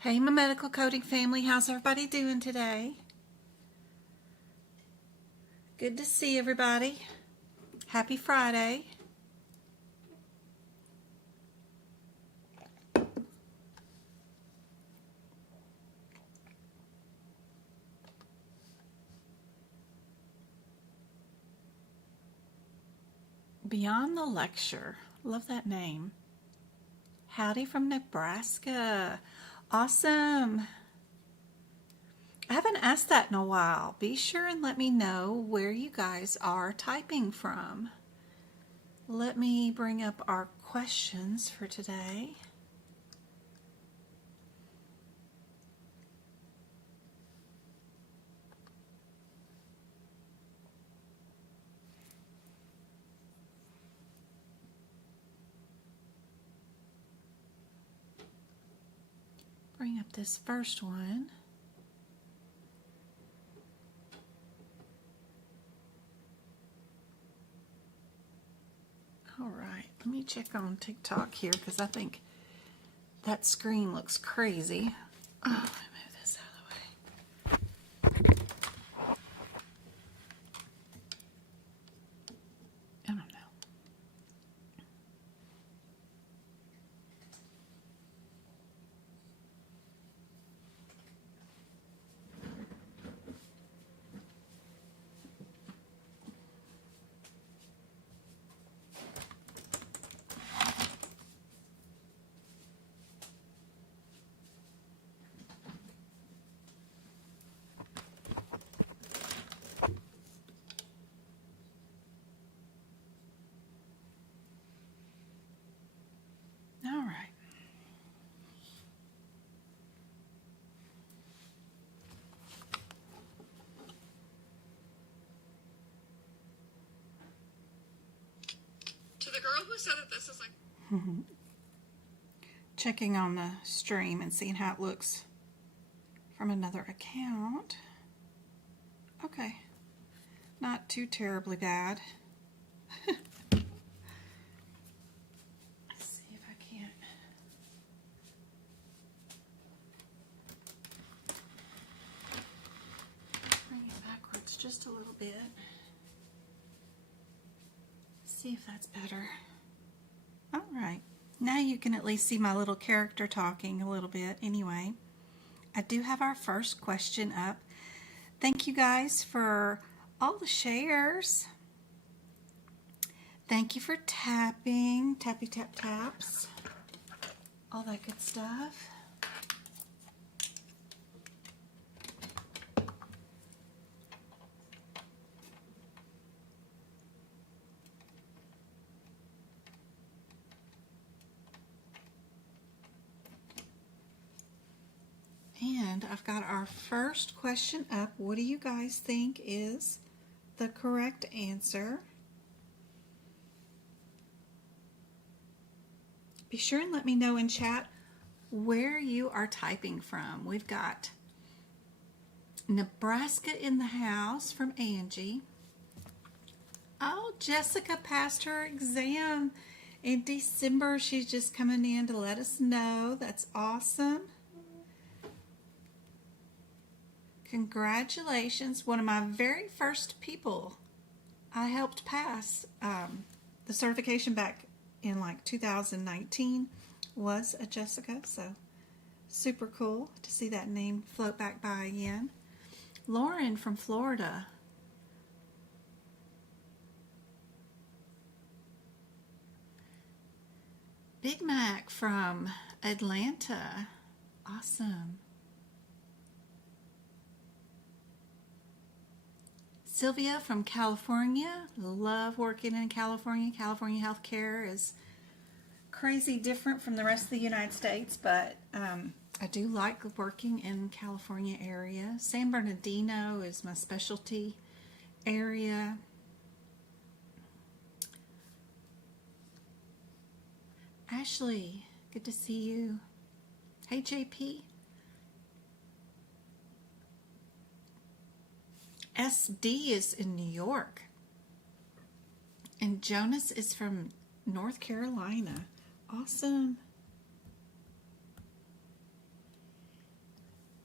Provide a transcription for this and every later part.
Hey, my medical coding family, how's everybody doing today? Good to see everybody. Happy Friday. Beyond the Lecture. Love that name. Howdy from Nebraska. Awesome. I haven't asked that in a while. Be sure and let me know where you guys are typing from. Let me bring up our questions for today. Bring up this first one. All right, let me check on TikTok here because I think that screen looks crazy. Oh, let me move this out of the way. I don't know. All right. To the girl who said that this is like... Checking on the stream and seeing how it looks from another account. Okay. Not too terribly bad. Let's see if I can't. Bring it backwards just a little bit. See if that's better. All right. Now you can at least see my little character talking a little bit. Anyway, I do have our first question up. Thank you guys for all the shares. Thank you for tapping, tappy tap taps, all that good stuff. And I've got our first question up. What do you guys think is the correct answer? Be sure and let me know in chat where you are typing from. We've got Nebraska in the house from Angie. Oh, Jessica passed her exam in December. She's just coming in to let us know. That's awesome. Congratulations. One of my very first people I helped pass the certification back in like 2019 was a Jessica, so super cool to see that name float back by again. Lauren from Florida. Big Mac from Atlanta. Awesome. Sylvia from California. Love working in California. California healthcare is crazy different from the rest of the United States, but I do like working in California area. San Bernardino is my specialty area. Ashley, good to see you. Hey, JP. SD is in New York. And Jonas is from North Carolina. Awesome.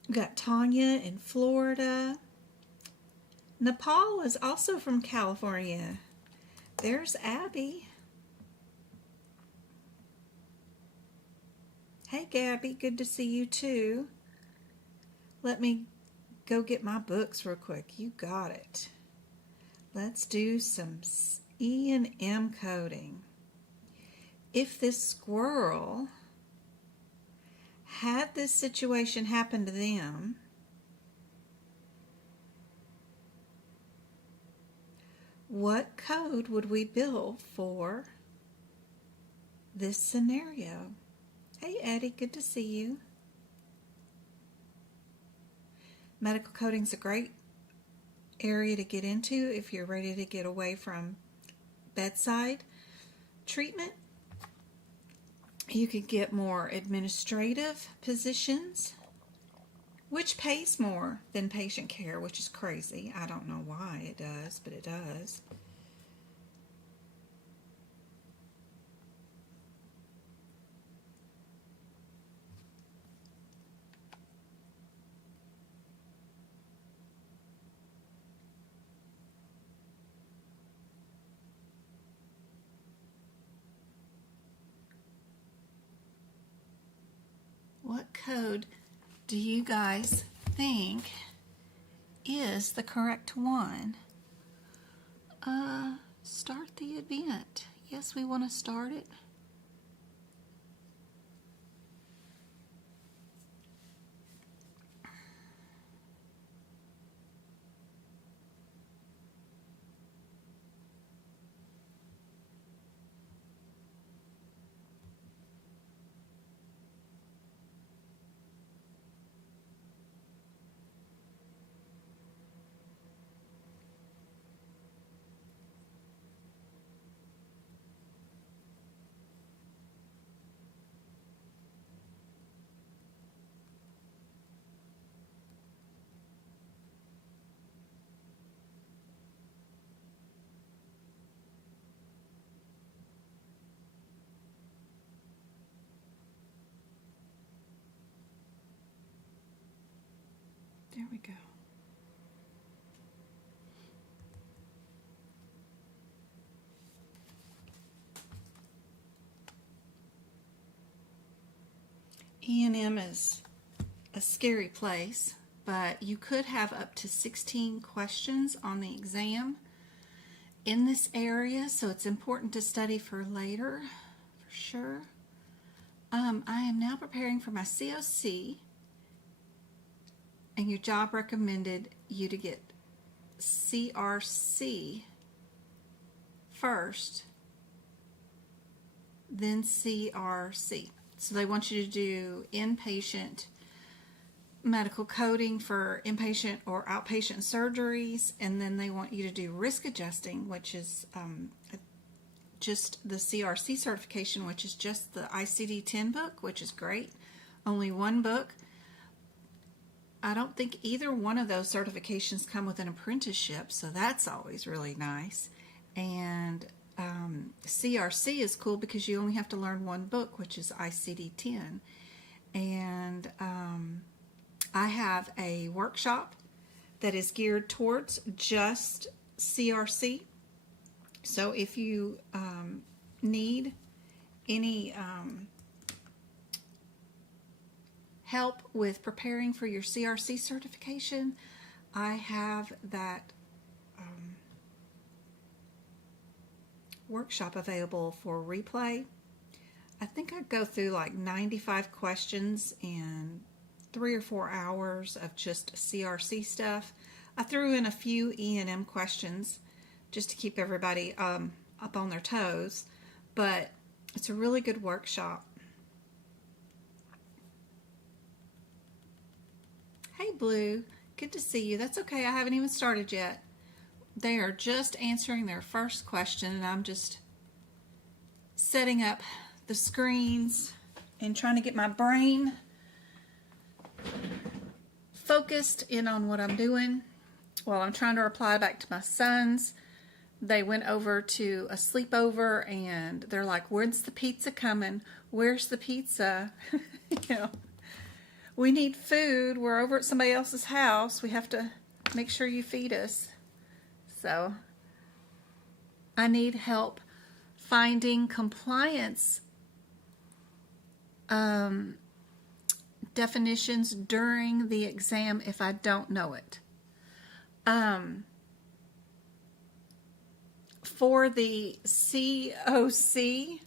We got Tanya in Florida. Nepal is also from California. There's Abby. Hey Gabby, good to see you too. Let me go get my books real quick. You got it. Let's do some E and M coding. If this squirrel had this situation happen to them, what code would we build for this scenario? Hey Eddie, good to see you. Medical coding is a great area to get into if you're ready to get away from bedside treatment. You could get more administrative positions, which pays more than patient care, which is crazy. I don't know why it does, but it does. What code do you guys think is the correct one? Start the event. Yes, we want to start it. There we go. E&M is a scary place, but you could have up to 16 questions on the exam in this area, so it's important to study for later, for sure. I am now preparing for my COC, and your job recommended you to get CRC first, then CRC. So they want you to do inpatient medical coding for inpatient or outpatient surgeries, and then they want you to do risk adjusting, which is just the CRC certification, which is just the ICD-10 book, which is great. Only one book. I don't think either one of those certifications come with an apprenticeship, so that's always really nice. And CRC is cool because you only have to learn one book, which is ICD-10. And I have a workshop that is geared towards just CRC. So if you need any help with preparing for your CRC certification, I have that workshop available for replay. I think I go through like 95 questions in 3 or 4 hours of just CRC stuff. I threw in a few E&M questions just to keep everybody up on their toes, but it's a really good workshop. Hey Blue, good to see you. That's okay, I haven't even started yet. They are just answering their first question, and I'm just setting up the screens and trying to get my brain focused in on what I'm doing while I'm trying to reply back to my sons. They went over to a sleepover and they're like, when's the pizza coming? Where's the pizza? You know, We need food. We're over at somebody else's house. We have to make sure you feed us. So I need help finding compliance definitions during the exam if I don't know it. For the COC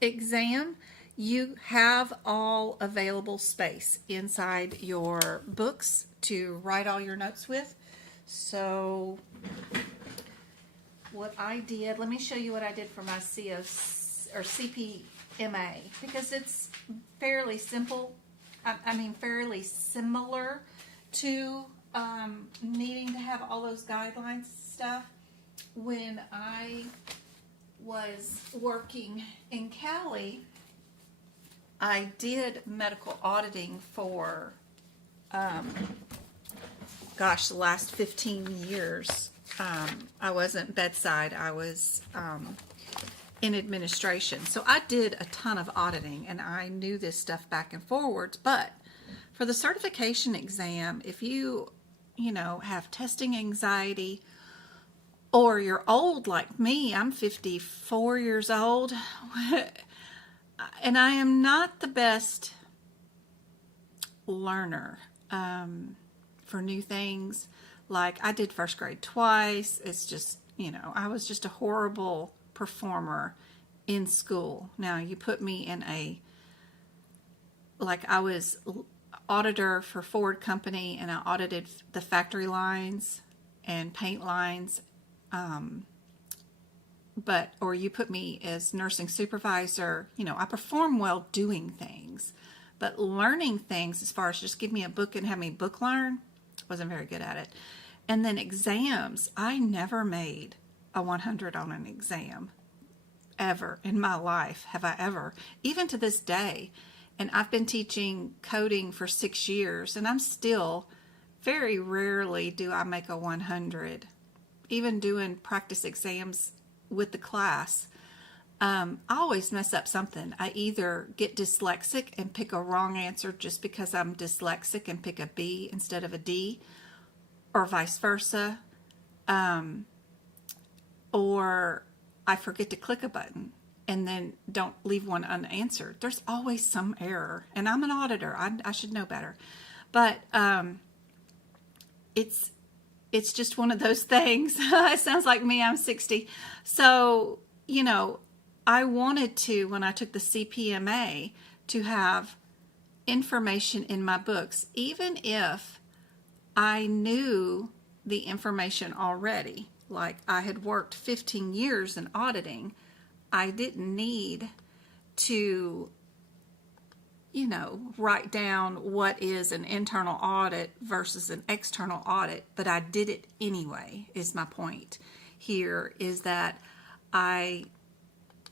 exam, you have all available space inside your books to write all your notes with. So what I did, let me show you what I did for my CPMA, because it's fairly simple. I mean, fairly similar to needing to have all those guidelines stuff. When I was working in Cali, I did medical auditing for, gosh, the last 15 years. I wasn't bedside, I was in administration. So I did a ton of auditing, and I knew this stuff back and forwards. But for the certification exam, if you have testing anxiety, or you're old like me, I'm 54 years old, and I am not the best learner for new things. Like, I did first grade twice. It's just, I was just a horrible performer in school. Now, you put me in I was auditor for Ford Company, and I audited the factory lines and paint lines. Or you put me as nursing supervisor, I perform well doing things, but learning things as far as just give me a book and have me book learn, wasn't very good at it. And then exams, I never made a 100 on an exam ever in my life. Have I ever? Even to this day. And I've been teaching coding for 6 years, and I'm still, very rarely do I make a 100. Even doing practice exams with the class, I always mess up something. I either get dyslexic and pick a wrong answer just because I'm dyslexic and pick a B instead of a D, or vice versa, or I forget to click a button and then don't leave one unanswered. There's always some error, and I'm an auditor. I should know better, but it's just one of those things. It sounds like me, I'm 60. So, I wanted to, when I took the CPMA, to have information in my books, even if I knew the information already. Like, I had worked 15 years in auditing. I didn't need to write down what is an internal audit versus an external audit, but I did it anyway, is my point here, is that I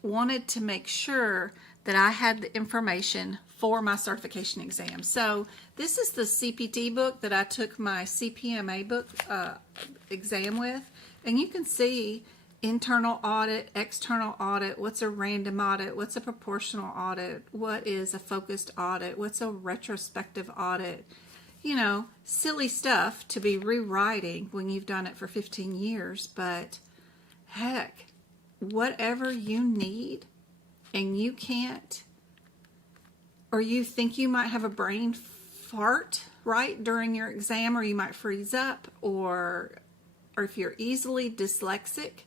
wanted to make sure that I had the information for my certification exam. So this is the CPT book that I took my CPMA book exam with, and you can see internal audit, external audit, what's a random audit, what's a proportional audit, what is a focused audit, what's a retrospective audit. Silly stuff to be rewriting when you've done it for 15 years, but heck, whatever you need and you can't, or you think you might have a brain fart right during your exam, or you might freeze up, or if you're easily dyslexic,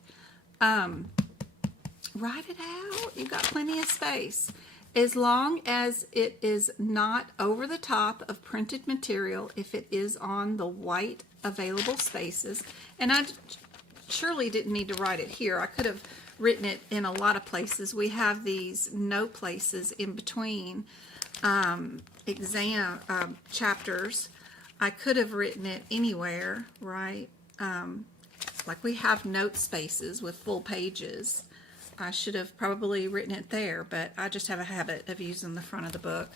write it out. You've got plenty of space. As long as it is not over the top of printed material, if it is on the white available spaces. And I surely didn't need to write it here. I could have written it in a lot of places. We have these no places in between exam chapters. I could have written it anywhere, right? Like, we have note spaces with full pages. I should have probably written it there, but I just have a habit of using the front of the book.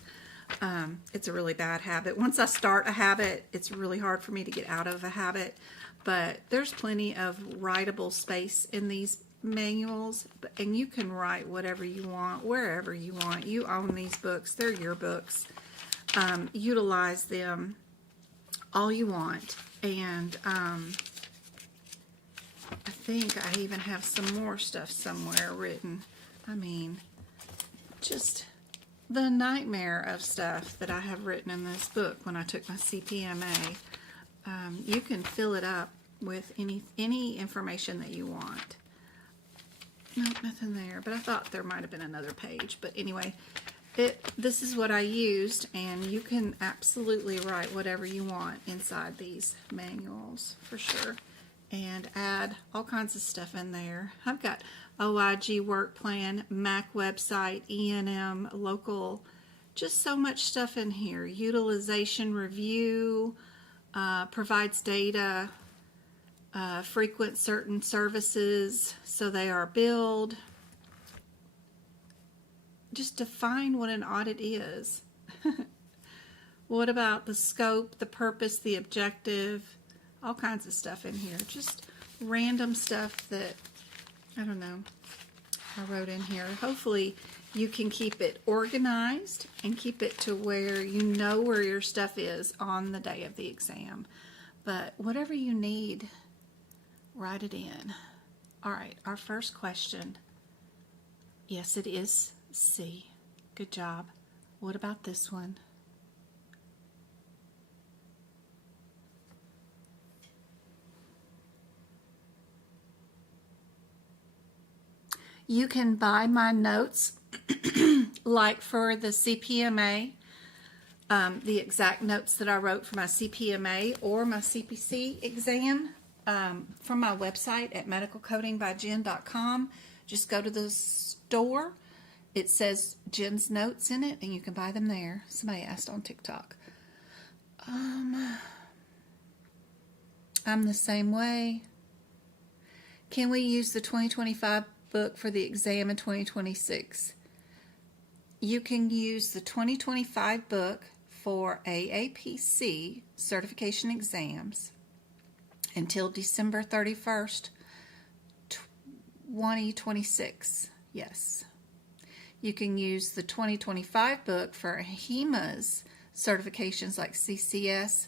It's a really bad habit. Once I start a habit, it's really hard for me to get out of a habit, but there's plenty of writable space in these manuals, and you can write whatever you want, wherever you want. You own these books. They're your books. utilize them all you want. And I think I even have some more stuff somewhere written. I mean, just the nightmare of stuff that I have written in this book when I took my CPMA. You can fill it up with any information that you want. Nope, nothing there, but I thought there might have been another page. But anyway, this is what I used, and you can absolutely write whatever you want inside these manuals for sure, and add all kinds of stuff in there. I've got OIG work plan, MAC website, E&M, local, just so much stuff in here. Utilization review, provides data, frequent certain services, so they are billed. Just define what an audit is. What about the scope, the purpose, the objective, all kinds of stuff in here. Just random stuff that, I don't know, I wrote in here. Hopefully you can keep it organized and keep it to where you know where your stuff is on the day of the exam. But whatever you need, write it in. All right, our first question. Yes, it is C. Good job. What about this one? You can buy my notes, like for the CPMA, the exact notes that I wrote for my CPMA or my CPC exam, from my website at medicalcodingbyjen.com. Just go to the store. It says Jen's Notes in it, and you can buy them there. Somebody asked on TikTok. I'm the same way. Can we use the 2025 book for the exam in 2026? You can use the 2025 book for AAPC certification exams until December 31st, 2026. Yes. You can use the 2025 book for ahima's certifications like CCS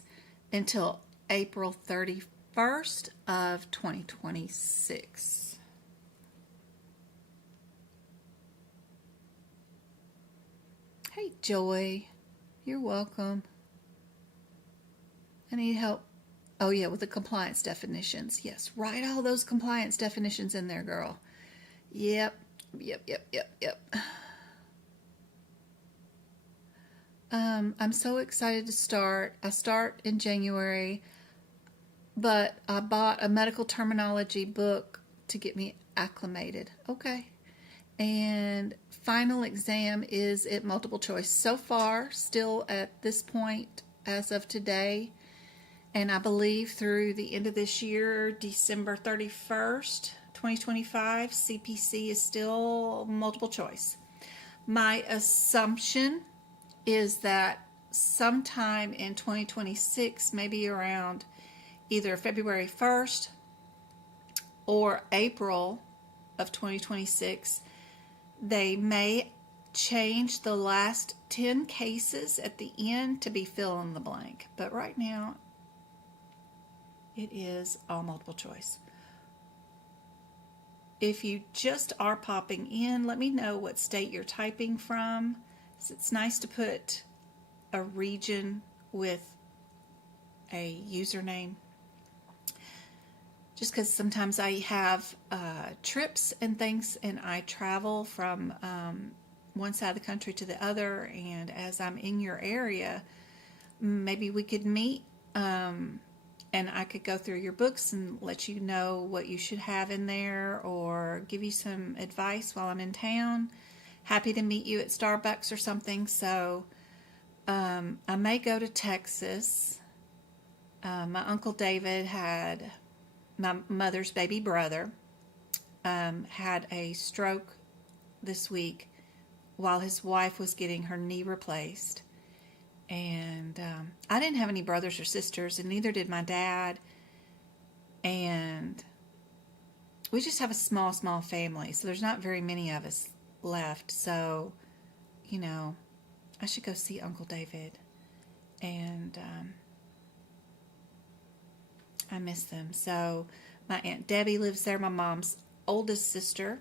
until April 31st of 2026. Hey, Joy. You're welcome. I need help. Oh, yeah, with the compliance definitions. Yes, write all those compliance definitions in there, girl. Yep. I'm so excited to start. I start in January, but I bought a medical terminology book to get me acclimated. Okay. And final exam is at multiple choice. So far, still at this point, as of today, and I believe through the end of this year, December 31st, 2025, CPC is still multiple choice. My assumption is that sometime in 2026, maybe around either February 1st or April of 2026, they may change the last 10 cases at the end to be fill in the blank. But right now, it is all multiple choice. If you just are popping in, let me know what state you're typing from. It's nice to put a region with a username, just because sometimes I have trips and things, and I travel from one side of the country to the other, and as I'm in your area, maybe we could meet, and I could go through your books and let you know what you should have in there, or give you some advice while I'm in town. Happy to meet you at Starbucks or something. So I may go to Texas. My Uncle David had, my mother's baby brother, had a stroke this week while his wife was getting her knee replaced. And I didn't have any brothers or sisters, and neither did my dad. And we just have a small family, so there's not very many of us left. So, you know, I should go see Uncle David. and I miss them. So my Aunt Debbie lives there. My mom's oldest sister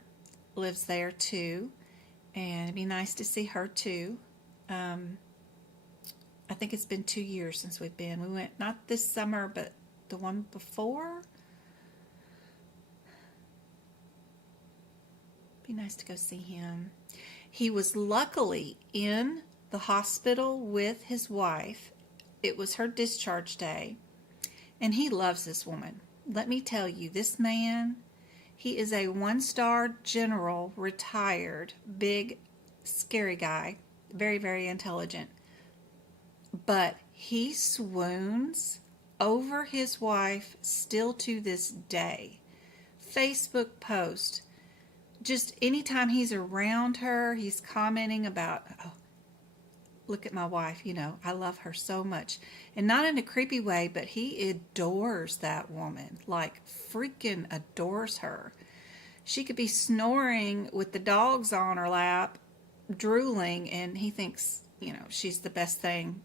lives there too, and it'd be nice to see her too. I think it's been 2 years since we've been. We went not this summer, but the one before. Be nice to go see him. He was luckily in the hospital with his wife. It was her discharge day, and he loves this woman. Let me tell you, this man, he is a 1-star general, retired, big, scary guy, very, very intelligent. But he swoons over his wife still to this day. Facebook post, just anytime he's around her, he's commenting about, oh, look at my wife, you know, I love her so much. And not in a creepy way, but he adores that woman, like freaking adores her. She could be snoring with the dogs on her lap, drooling, and he thinks, you know, she's the best thing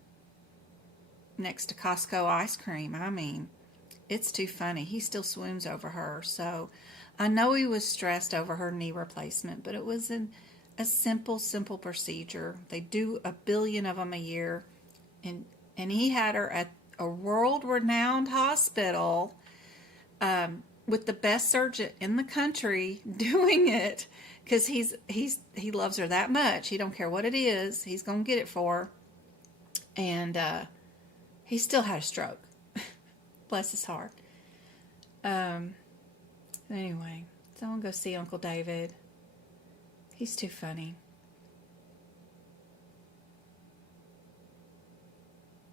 next to Costco ice cream. I mean, it's too funny. He still swoons over her. So I know he was stressed over her knee replacement, but it was a simple procedure. They do 1 billion of them a year, and he had her at a world-renowned hospital with the best surgeon in the country doing it, because he loves her that much. He don't care what it is. He's gonna get it for her. And he still had a stroke. Bless his heart. Anyway, so I'm gonna go see Uncle David. He's too funny.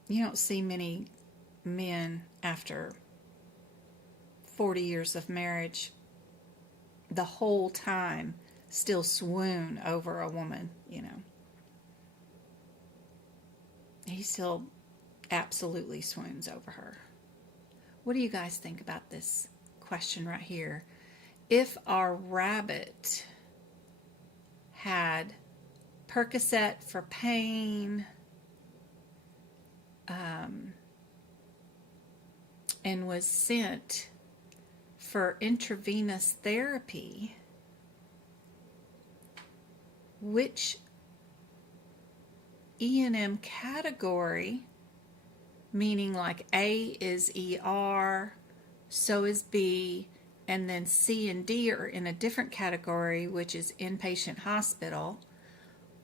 You don't see many men after 40 years of marriage the whole time still swoon over a woman, you know. He still absolutely swoons over her. What do you guys think about this question right here? If our rabbit had Percocet for pain, and was sent for intravenous therapy, which E&M category, meaning like A is ER, so is B, and then C and D are in a different category, which is inpatient hospital,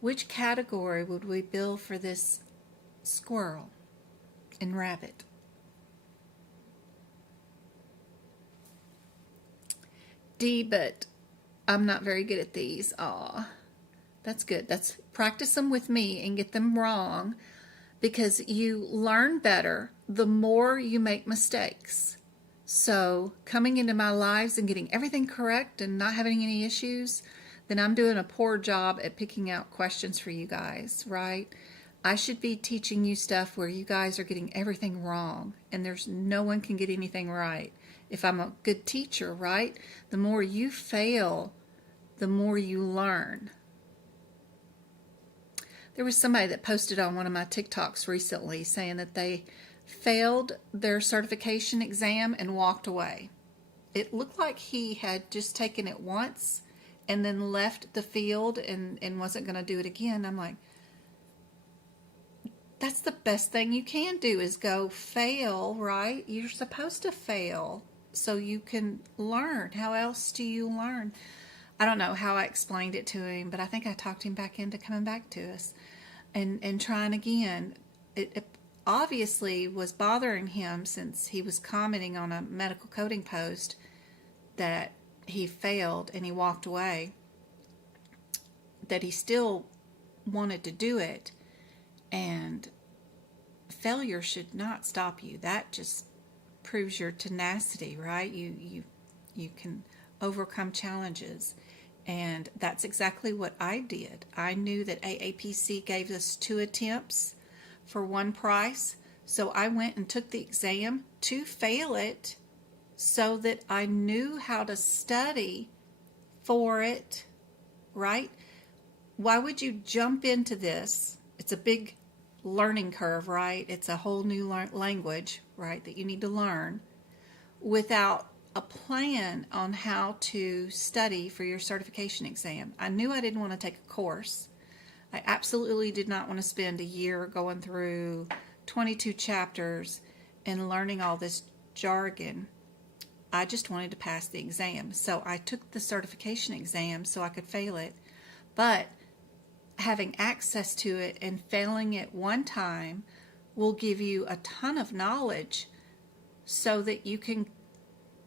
which category would we bill for this squirrel and rabbit? D, but I'm not very good at these. Aw, that's good. That's practice them with me and get them wrong, because you learn better the more you make mistakes. So coming into my lives and getting everything correct and not having any issues, then I'm doing a poor job at picking out questions for you guys, right? I should be teaching you stuff where you guys are getting everything wrong, and there's no one can get anything right. If I'm a good teacher, right? The more you fail, the more you learn. There was somebody that posted on one of my TikToks recently saying that they failed their certification exam and walked away. It looked like he had just taken it once and then left the field and wasn't going to do it again. I'm like, that's the best thing you can do, is go fail, right? You're supposed to fail so you can learn. How else do you learn? I don't know how I explained it to him, but I think I talked him back into coming back to us and trying again. It obviously was bothering him, since he was commenting on a medical coding post that he failed and he walked away, that he still wanted to do it. And failure should not stop you. That just proves your tenacity, right? You can overcome challenges. And that's exactly what I did. I knew that AAPC gave us 2 attempts for one price. So I went and took the exam to fail it, so that I knew how to study for it, right? Why would you jump into this? It's a big learning curve, right? It's a whole new language, right, that you need to learn without a plan on how to study for your certification exam. I knew I didn't want to take a course. I absolutely did not want to spend a year going through 22 chapters and learning all this jargon. I just wanted to pass the exam. So I took the certification exam so I could fail it. But having access to it and failing it one time will give you a ton of knowledge so that you can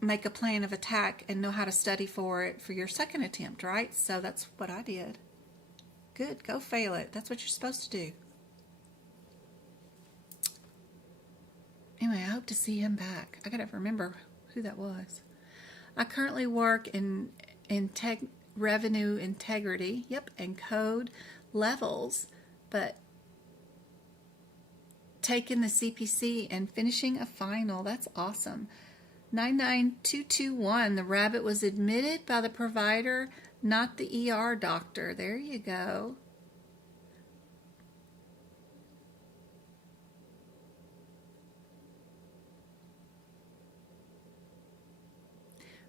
make a plan of attack and know how to study for it for your second attempt, right? So that's what I did. Good, go fail it. That's what you're supposed to do. Anyway, I hope to see him back. I gotta remember who that was. I currently work in revenue integrity, and code levels, but taking the CPC and finishing a final. That's awesome. 99221, the rabbit was admitted by the provider, not the ER doctor. There you go.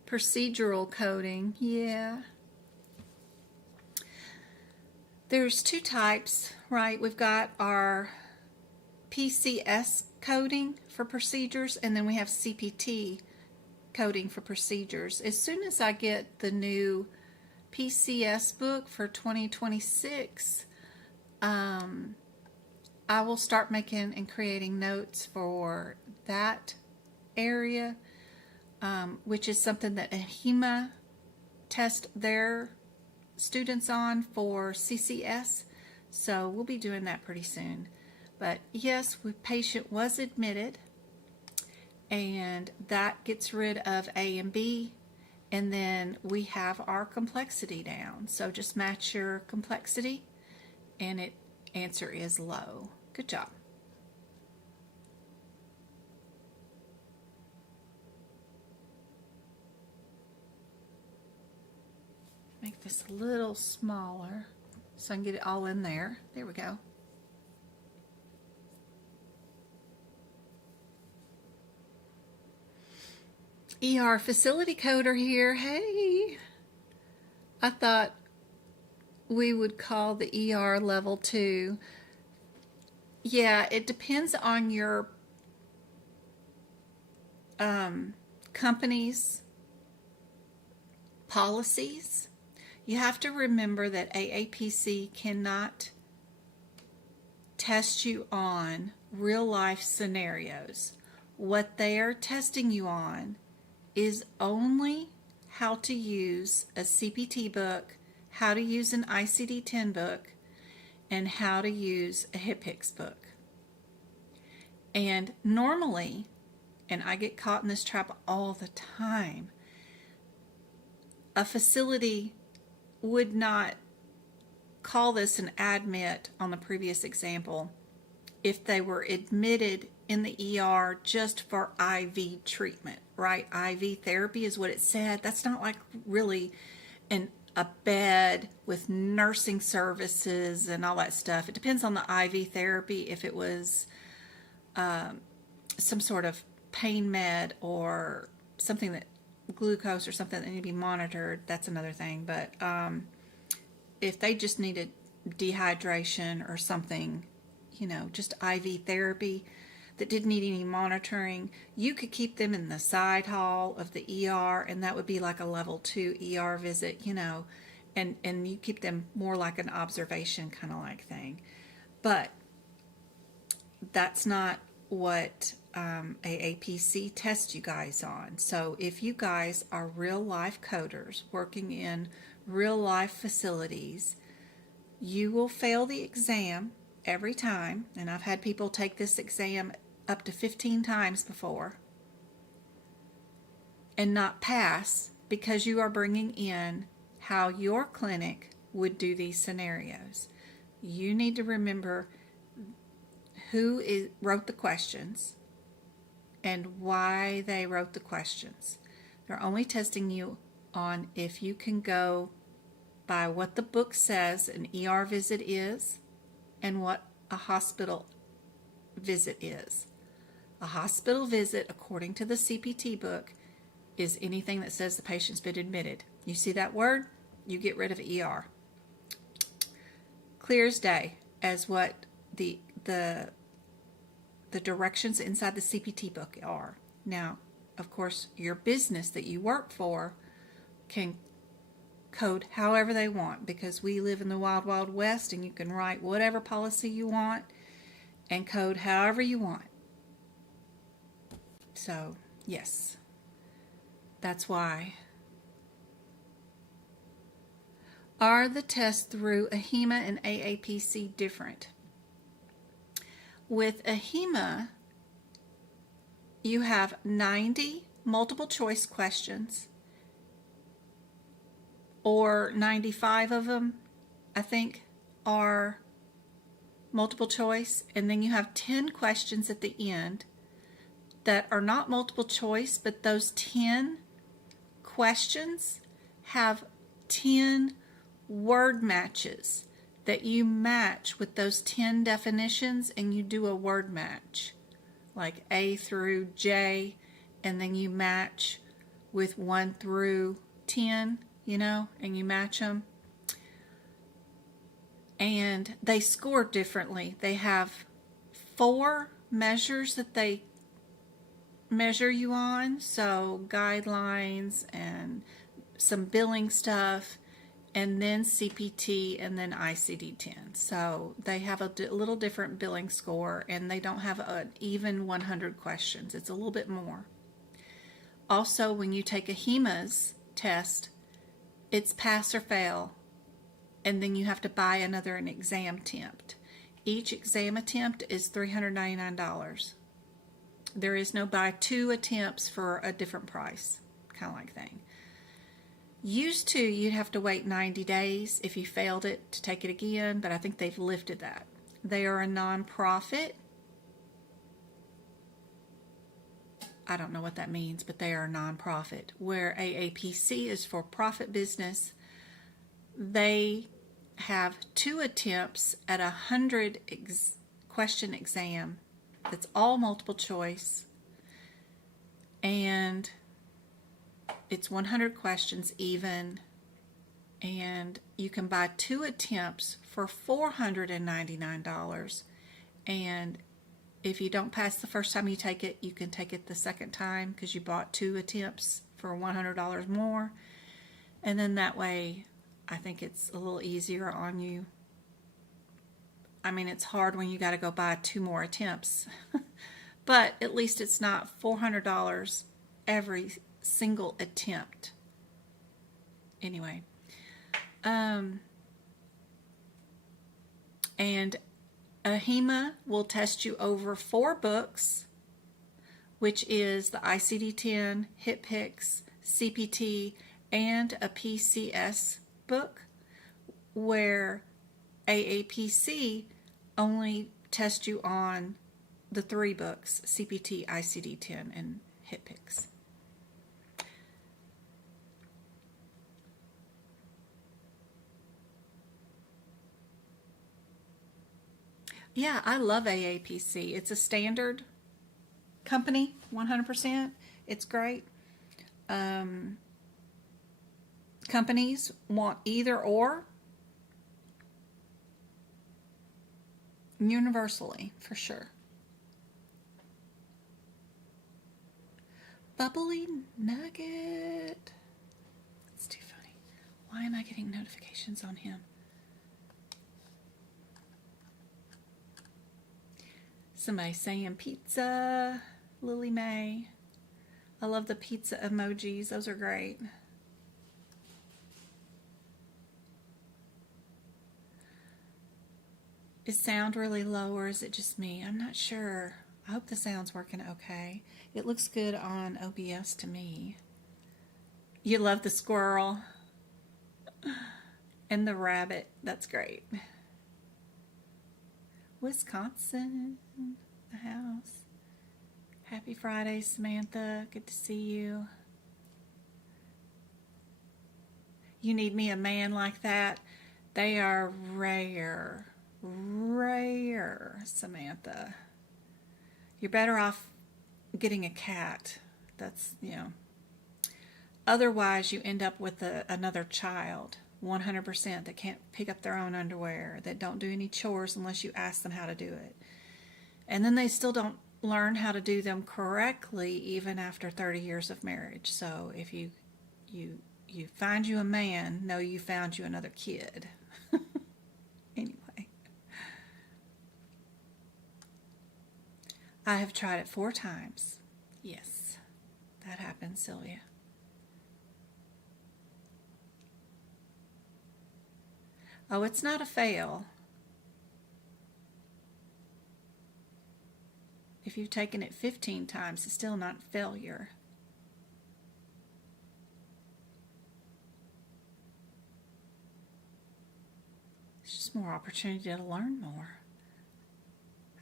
Procedural coding, yeah. There's two types, right? We've got our PCS coding for procedures, and then we have CPT coding for procedures. As soon as I get the new PCS book for 2026, I will start making and creating notes for that area, which is something that ahima test their students on for CCS. So we'll be doing that pretty soon. But yes, the patient was admitted, and that gets rid of A and B, and then we have our complexity down. So just match your complexity, and it answer is low. Good job. Make this a little smaller so I can get it all in there. There we go. ER facility coder here. Hey, I thought we would call the ER level 2. Yeah, it depends on your company's policies. You have to remember that AAPC cannot test you on real life scenarios. What they are testing you on is only how to use a CPT book, how to use an ICD-10 book, and how to use a HIPICS book. And normally, and I get caught in this trap all the time, a facility would not call this an admit on the previous example if they were admitted in the ER just for IV treatment, right? IV therapy is what it said. That's not like really a bed with nursing services and all that stuff. It depends on the IV therapy. If it was some sort of pain med or something that glucose or something that need to be monitored, that's another thing. But if they just needed dehydration or something, just IV therapy that didn't need any monitoring, you could keep them in the side hall of the ER, and that would be like a level 2 ER visit, and you keep them more like an observation kind of like thing. But that's not what AAPC tests you guys on. So if you guys are real life coders working in real life facilities, you will fail the exam every time. And I've had people take this exam up to 15 times before and not pass because you are bringing in how your clinic would do these scenarios. You need to remember who wrote the questions and why they wrote the questions. They're only testing you on if you can go by what the book says an ER visit is and what a hospital visit is. A hospital visit, according to the CPT book, is anything that says the patient's been admitted. You see that word, you get rid of ER. Clear as day as what the directions inside the CPT book are. Now, of course, your business that you work for can code however they want, because we live in the wild, wild west, and you can write whatever policy you want and code however you want. So, yes, that's why. Are the tests through AHIMA and AAPC different? With AHIMA, you have 90 multiple choice questions, or 95 of them, I think, are multiple choice, and then you have 10 questions at the end that are not multiple choice, but those 10 questions have 10 word matches that you match with those 10 definitions, and you do a word match like A through J, and then you match with 1 through 10, and you match them. And they score differently. They have 4 measures that they measure you on, so guidelines and some billing stuff, and then CPT, and then ICD-10. So they have a little different billing score, and they don't have an even 100 questions. It's a little bit more. Also, when you take AHIMA's test, it's pass or fail, and then you have to buy an exam attempt. Each exam attempt is $399. There is no buy 2 attempts for a different price kind of like thing. Used to, you'd have to wait 90 days if you failed it to take it again, but I think they've lifted that. They are a nonprofit. I don't know what that means, but they are a nonprofit. Where AAPC is for profit business, they have 2 attempts at 100 question exam that's all multiple choice, and it's 100 questions even, and you can buy 2 attempts for $499, and if you don't pass the first time you take it, you can take it the second time because you bought 2 attempts for $100 more, and then that way I think it's a little easier on you. I mean, it's hard when you got to go buy 2 more attempts, but at least it's not $400 every single attempt. Anyway, and AHIMA will test you over 4 books, which is the ICD-10, HitPix, CPT, and a PCS book, where AAPC only tests you on the 3 books, CPT, ICD-10, and HitPix. Yeah, I love AAPC. It's a standard company, 100%. It's great. Companies want either or, universally, for sure. Bubbly Nugget. That's too funny. Why am I getting notifications on him? Somebody saying pizza. Lily Mae. I love the pizza emojis. Those are great. Is sound really low, or is it just me? I'm not sure. I hope the sound's working okay. It looks good on OBS to me. You love the squirrel and the rabbit. That's great. Wisconsin, the house. Happy Friday, Samantha. Good to see you. You need me a man like that. They are rare. Rare, Samantha. You're better off getting a cat. That's, otherwise you end up with another child, 100%, that can't pick up their own underwear, that don't do any chores unless you ask them how to do it. And then they still don't learn how to do them correctly even after 30 years of marriage. So if you find you a man, know you found you another kid. Anyway. I have tried it 4 times. Yes, that happened, Sylvia. Oh, it's not a fail. If you've taken it 15 times, it's still not failure. It's just more opportunity to learn more.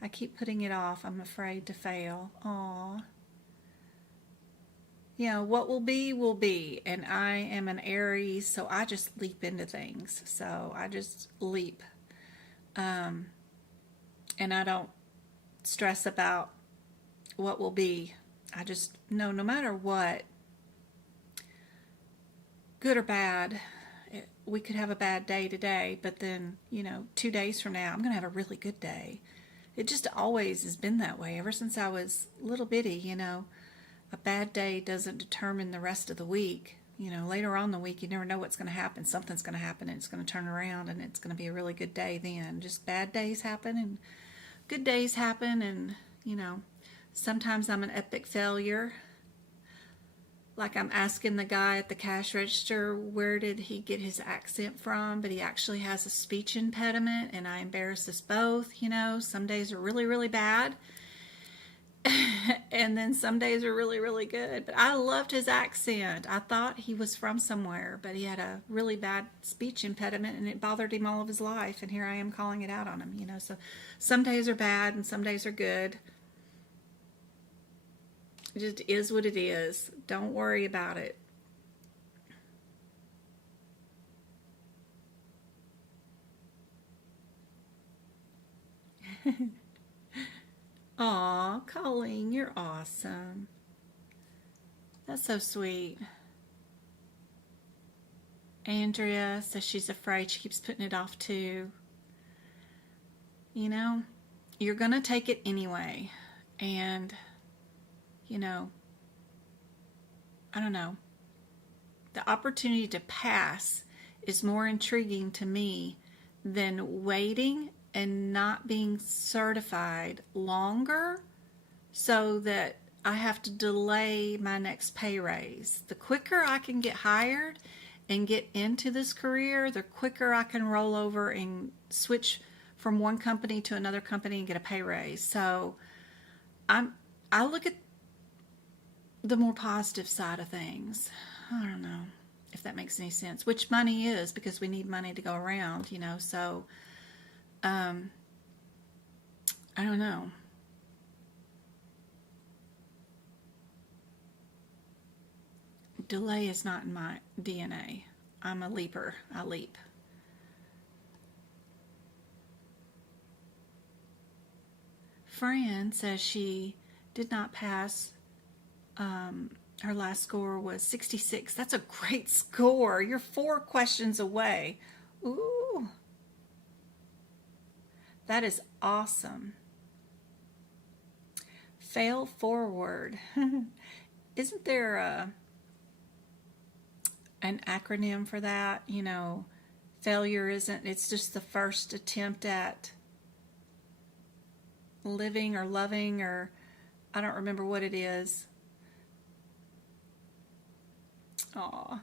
I keep putting it off. I'm afraid to fail. Aw. What will be, will be. And I am an Aries, so I just leap into things. So I just leap. And I don't stress about what will be. I just know no matter what, good or bad, we could have a bad day today, but then, 2 days from now, I'm going to have a really good day. It just always has been that way ever since I was little bitty. A bad day doesn't determine the rest of the week. Later on in the week, you never know what's going to happen. Something's going to happen and it's going to turn around and it's going to be a really good day then. Just bad days happen and good days happen, and, sometimes I'm an epic failure. Like I'm asking the guy at the cash register, where did he get his accent from? But he actually has a speech impediment, and I embarrass us both. Some days are really, really bad. And then some days are really, really good. But I loved his accent. I thought he was from somewhere, but he had a really bad speech impediment, and it bothered him all of his life. And here I am calling it out on him, So some days are bad and some days are good. It just is what it is. Don't worry about it. Aw, Colleen, you're awesome. That's so sweet. Andrea says she's afraid. She keeps putting it off too. You're going to take it anyway. And I don't know. The opportunity to pass is more intriguing to me than waiting and not being certified longer so that I have to delay my next pay raise. The quicker I can get hired and get into this career, the quicker I can roll over and switch from one company to another company and get a pay raise. So I look at the more positive side of things. I don't know if that makes any sense. Which money is, because we need money to go around, so I don't know. Delay is not in my DNA. I'm a leaper. I leap. Fran says she did not pass. Her last score was 66. That's a great score. You're 4 questions away. Ooh. That is awesome. Fail forward. Isn't there an acronym for that? Failure isn't, it's just the first attempt at living or loving, or I don't remember what it is. Aw,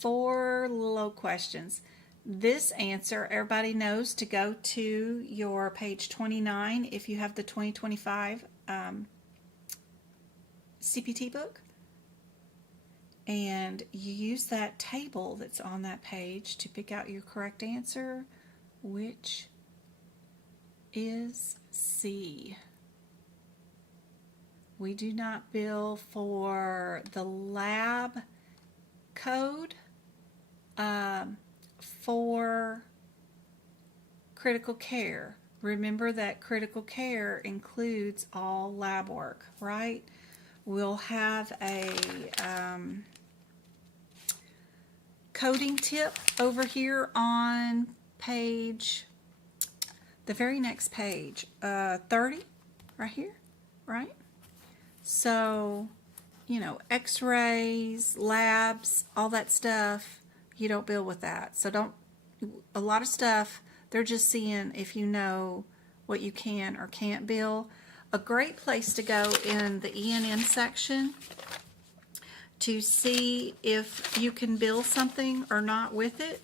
4 low questions. This answer, everybody knows to go to your page 29 if you have the 2025 CPT book. And you use that table that's on that page to pick out your correct answer, which is C. We do not bill for the lab code for critical care. remember that critical care includes all lab work, right? We'll have a coding tip over here on page, the very next page, 30, right here, right? So, you know, x-rays, labs, all that stuff, you don't bill with that. So don't, a lot of stuff, they're just seeing if you know what you can or can't bill. A great place to go in the E&M section to see if you can bill something or not with it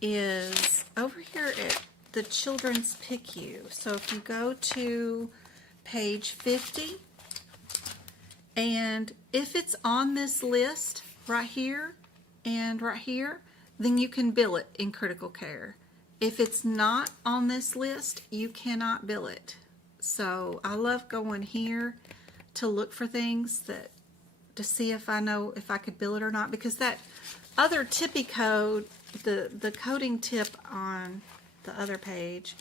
is over here at the Children's PICU. So if you go to page 50, and if it's on this list right here and right here, then you can bill it in critical care. If it's not on this list, you cannot bill it. So I love going here to look for things that, to see if I know if I could bill it or not, because that other tippy code, the coding tip on the other page,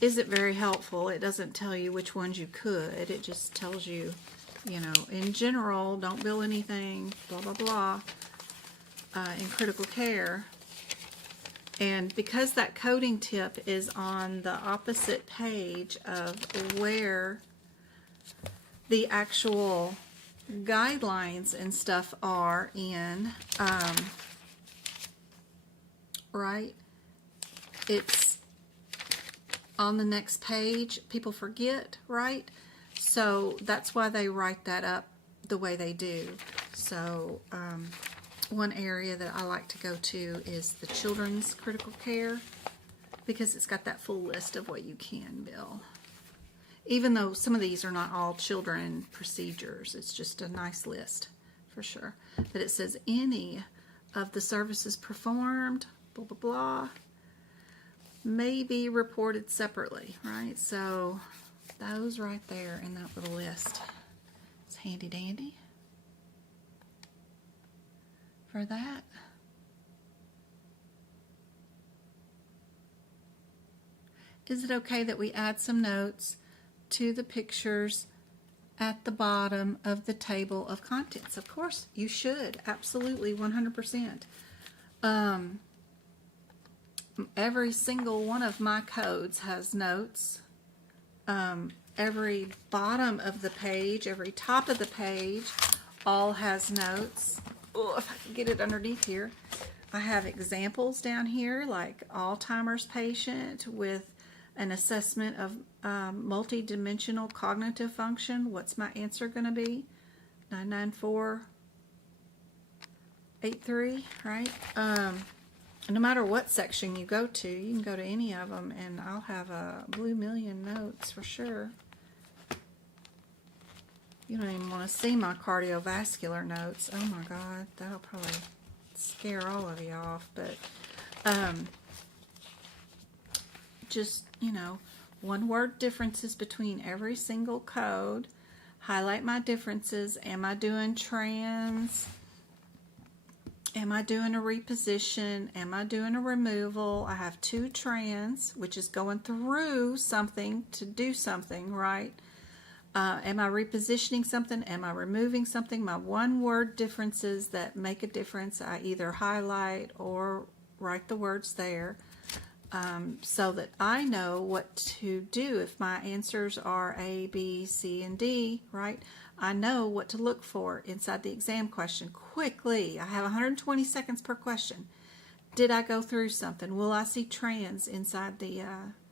isn't very helpful. It doesn't tell you which ones you could. It just tells you, you know, in general, don't bill anything, blah, blah, blah, in critical care. And because that coding tip is on the opposite page of where the actual guidelines and stuff are in, right? It's on the next page. People forget, right? So that's why they write that up the way they do. So one area that I like to go to is the children's critical care, because it's got that full list of what you can bill. Even though some of these are not all children procedures, it's just a nice list for sure. But it says any of the services performed, blah, blah, blah, may be reported separately, right? So those right there in that little list. It's handy dandy for that. Is it okay that we add some notes to the pictures at the bottom of the table of contents? Of course, you should. Absolutely, 100%. Every single one of my codes has notes. Every bottom of the page, every top of the page, all has notes. Oh, if I can get it underneath here. I have examples down here, like Alzheimer's patient with an assessment of multidimensional cognitive function. What's my answer going to be? 99483, right? No matter what section you go to, you can go to any of them, and I'll have a blue million notes for sure. You don't even want to see my cardiovascular notes. Oh my God, that'll probably scare all of you off. But just, you know, one word differences between every single code. Highlight my differences. Am I doing trans? Am I doing a reposition? Am I doing a removal? I have two trans, which is going through something to do something, right? Am I repositioning something? Am I removing something? My one word differences that make a difference, I either highlight or write the words there, so that I know what to do. If my answers are A, B, C, and D, right, I know what to look for inside the exam question quickly. I have 120 seconds per question. Did I go through something? Will I see trans inside the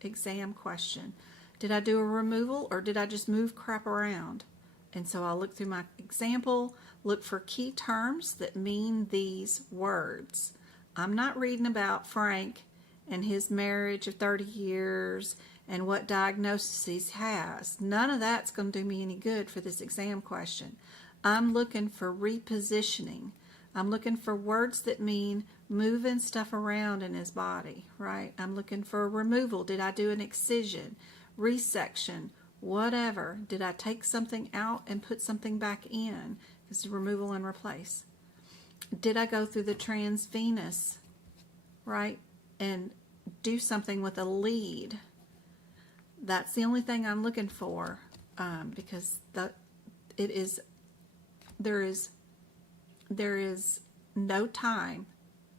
exam question? Did I do a removal, or did I just move crap around? And so I'll look through my example, look for key terms that mean these words. I'm not reading about Frank and his marriage of 30 years and what diagnosis he has. None of that's going to do me any good for this exam question. I'm looking for repositioning. I'm looking for words that mean moving stuff around in his body, right? I'm looking for a removal. Did I do an excision, resection, whatever? Did I take something out and put something back in? This is removal and replace. Did I go through the transvenous, right, and do something with a lead? That's the only thing I'm looking for, because there is no time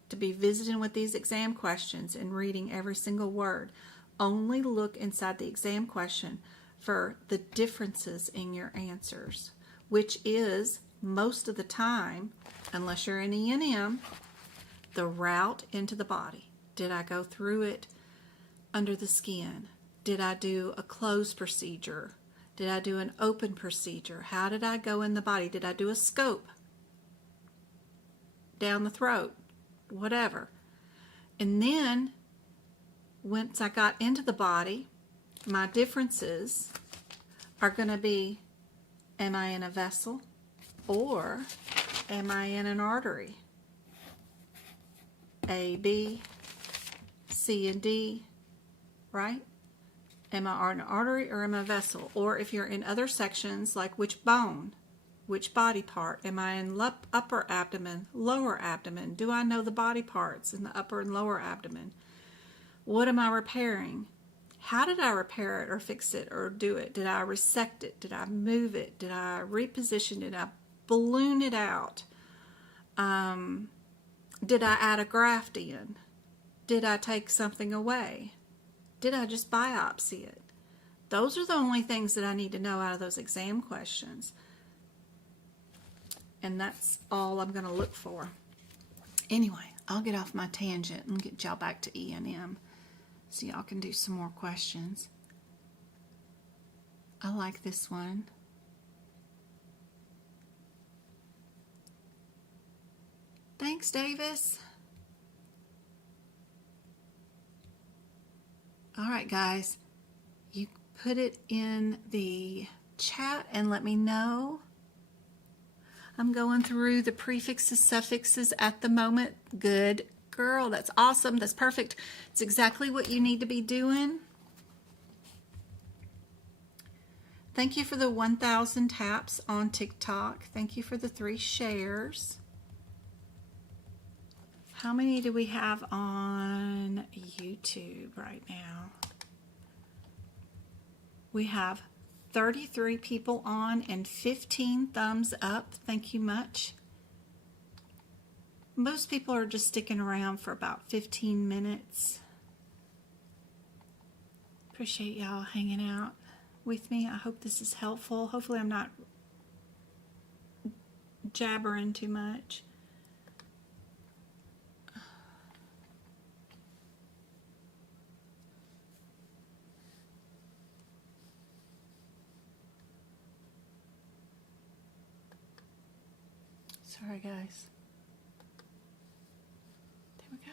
to be visiting with these exam questions and reading every single word. Only look inside the exam question for the differences in your answers, which is most of the time, unless you're in E&M, the route into the body. Did I go through it under the skin? Did I do a closed procedure? Did I do an open procedure? How did I go in the body? Did I do a scope down the throat? Whatever. And then once I got into the body, my differences are going to be, am I in a vessel or am I in an artery? A, B, C, and D, right? Am I an artery or am I a vessel? Or if you're in other sections, like which bone, which body part? Am I in upper abdomen, lower abdomen? Do I know the body parts in the upper and lower abdomen? What am I repairing? How did I repair it or fix it or do it? Did I resect it? Did I move it? Did I reposition it? Did I balloon it out? Did I add a graft in? Did I take something away? Did I just biopsy it? Those are the only things that I need to know out of those exam questions. And that's all I'm going to look for. Anyway, I'll get off my tangent and get y'all back to E&M so y'all can do some more questions. I like this one. Thanks, Davis. All right, guys. You put it in the chat and let me know. I'm going through the prefixes, suffixes at the moment. Good girl. That's awesome. That's perfect. It's exactly what you need to be doing. Thank you for the 1,000 taps on TikTok. Thank you for the 3 shares. How many do we have on YouTube right now? We have 33 people on and 15 thumbs up. Thank you much. Most people are just sticking around for about 15 minutes. Appreciate y'all hanging out with me. I hope this is helpful. Hopefully I'm not jabbering too much. Sorry, guys. There we go.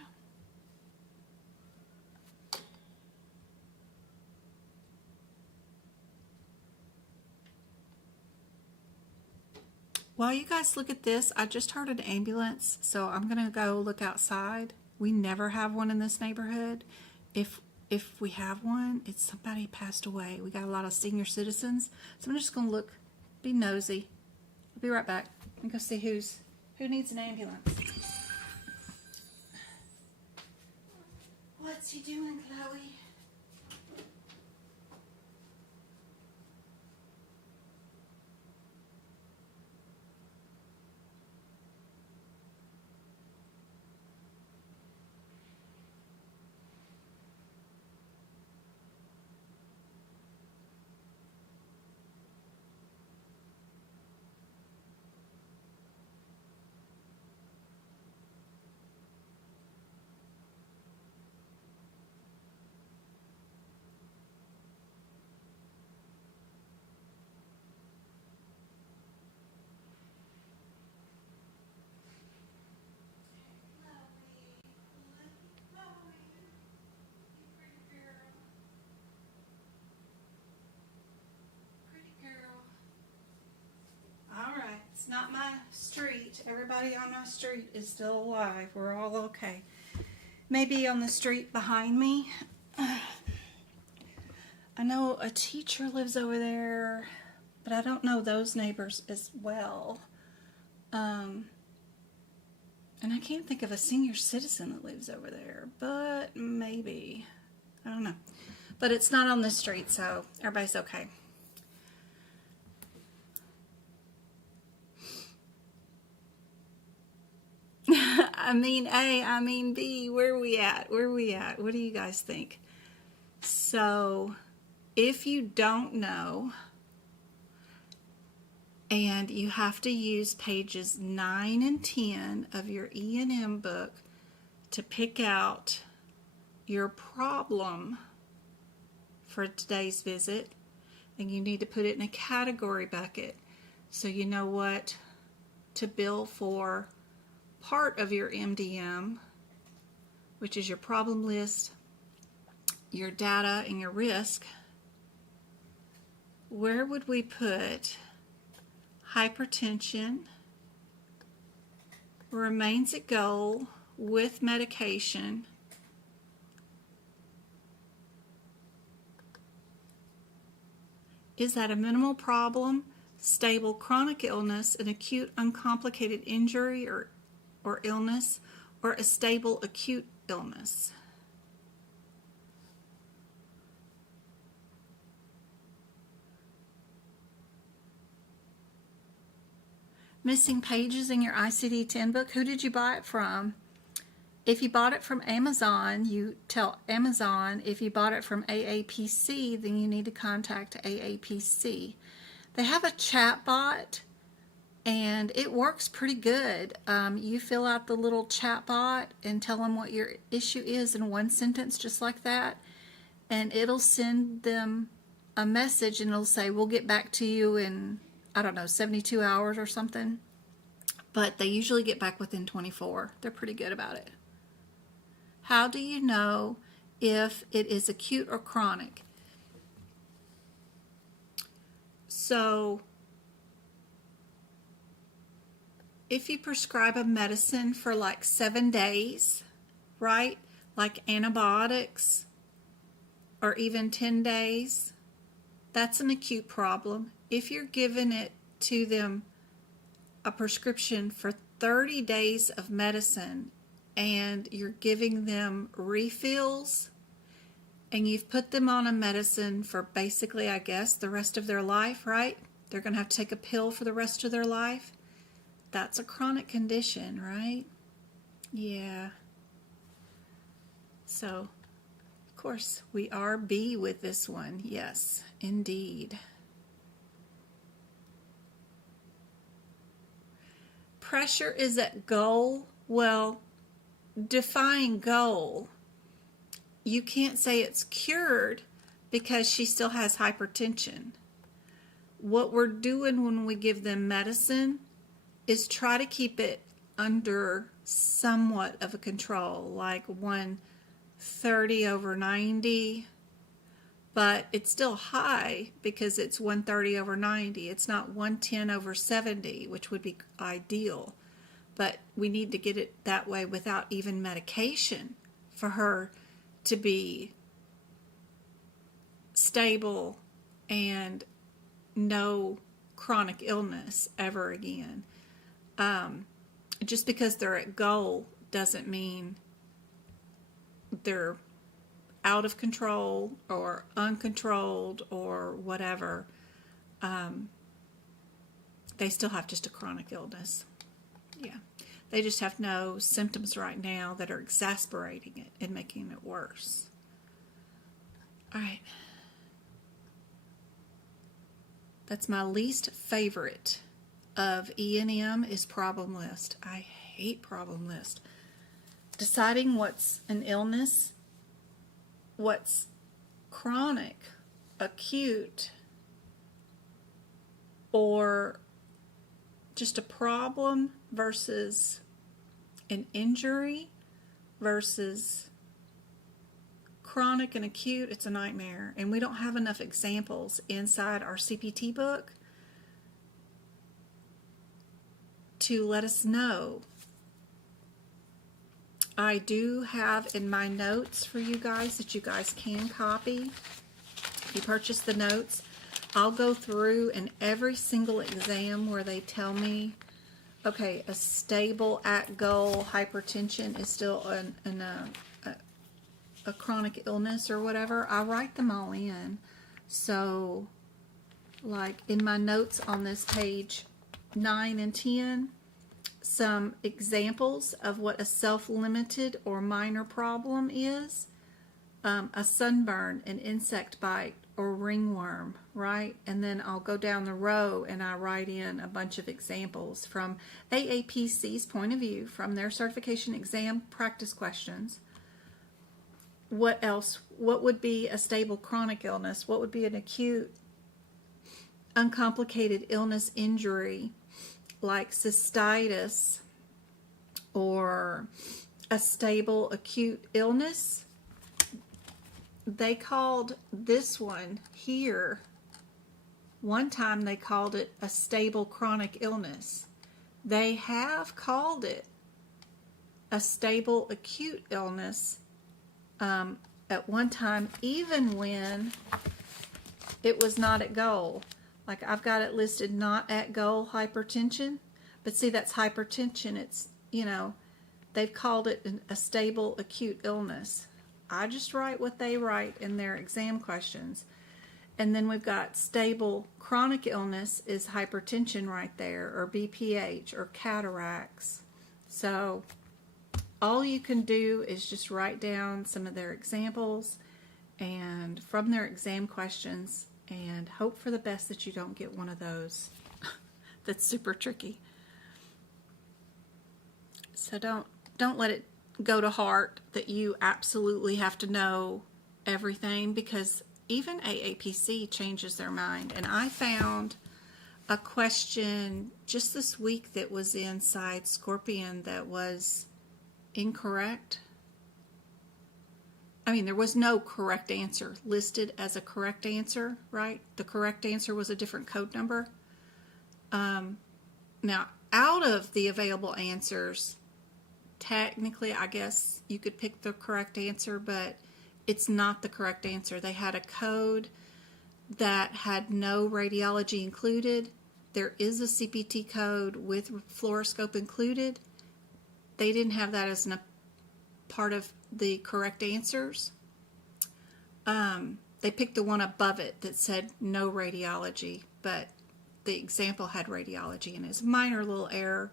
While you guys look at this, I just heard an ambulance, so I'm going to go look outside. We never have one in this neighborhood. If we have one, it's somebody passed away. We got a lot of senior citizens, so I'm just going to look, be nosy. I'll be right back and go see who needs an ambulance. What's he doing, Chloe? It's not my street. Everybody on my street is still alive. We're all okay. Maybe on the street behind me. I know a teacher lives over there, but I don't know those neighbors as well. And I can't think of a senior citizen that lives over there, but maybe. I don't know. but it's not on the street, so everybody's okay. I mean A, I mean B, where are we at? Where are we at? What do you guys think? So, if you don't know, and you have to use pages 9 and 10 of your E&M book to pick out your problem for today's visit, and you need to put it in a category bucket so you know what to bill for part of your MDM, which is your problem list, your data, and your risk. Where would we put hypertension remains at goal with medication, is that a minimal problem, stable chronic illness, an acute uncomplicated injury or illness, or a stable acute illness? Missing pages in your ICD-10 book. Who did you buy it from? If you bought it from Amazon, you tell Amazon. If you bought it from AAPC, then you need to contact AAPC. They have a chat bot, and it works pretty good. You fill out the little chat bot and tell them what your issue is in one sentence, just like that, and it'll send them a message, and it'll say, we'll get back to you in, I don't know, 72 hours or something. But they usually get back within 24. They're pretty good about it. How do you know if it is acute or chronic? So, if you prescribe a medicine for like 7 days, right? Like antibiotics, or even 10 days, that's an acute problem. If you're giving it to them a prescription for 30 days of medicine and you're giving them refills and you've put them on a medicine for basically, I guess, the rest of their life, right? They're going to have to take a pill for the rest of their life. That's a chronic condition, right? Yeah. So, of course, we are B with this one. Yes, indeed. Pressure is at goal. Well, define goal. You can't say it's cured because she still has hypertension. What we're doing when we give them medicine is try to keep it under somewhat of a control, like 130/90, but it's still high because it's 130/90. It's not 110/70, which would be ideal, but we need to get it that way without even medication for her to be stable and no chronic illness ever again. Just because they're at goal doesn't mean they're out of control or uncontrolled or whatever. They still have just a chronic illness. Yeah. They just have no symptoms right now that are exacerbating it and making it worse. All right. That's my least favorite of E&M is problem list. I hate problem list. Deciding what's an illness, what's chronic, acute, or just a problem versus an injury versus chronic and acute, it's a nightmare. And we don't have enough examples inside our CPT book to let us know. I do have in my notes for you guys that you guys can copy. If you purchase the notes, I'll go through and every single exam where they tell me, okay, a stable at goal hypertension is still a chronic illness or whatever, I write them all in. So like in my notes on this page 9 and 10, some examples of what a self-limited or minor problem is. A sunburn, an insect bite, or ringworm, right? And then I'll go down the row and I write in a bunch of examples from AAPC's point of view, from their certification exam practice questions. What else? What would be a stable chronic illness? What would be an acute, uncomplicated illness injury like cystitis, or a stable acute illness? They called this one here, one time they called it a stable chronic illness. They have called it a stable acute illness at one time, even when it was not at goal. Like I've got it listed not at goal hypertension, but see, that's hypertension. It's, you know, they've called it a stable acute illness. I just write what they write in their exam questions. And then we've got stable chronic illness is hypertension right there, or BPH, or cataracts. So all you can do is just write down some of their examples and from their exam questions, and hope for the best that you don't get one of those that's super tricky. So don't let it go to heart that you absolutely have to know everything, because even AAPC changes their mind. And I found a question just this week that was inside Scorpion that was incorrect. I mean, there was no correct answer listed as a correct answer, right? The correct answer was a different code number. Now, out of the available answers, technically, I guess you could pick the correct answer, but it's not the correct answer. They had a code that had no radiology included. There is a CPT code with fluoroscope included. They didn't have that as a part of the correct answers. They picked the one above it that said no radiology, but the example had radiology, and it's a minor little error.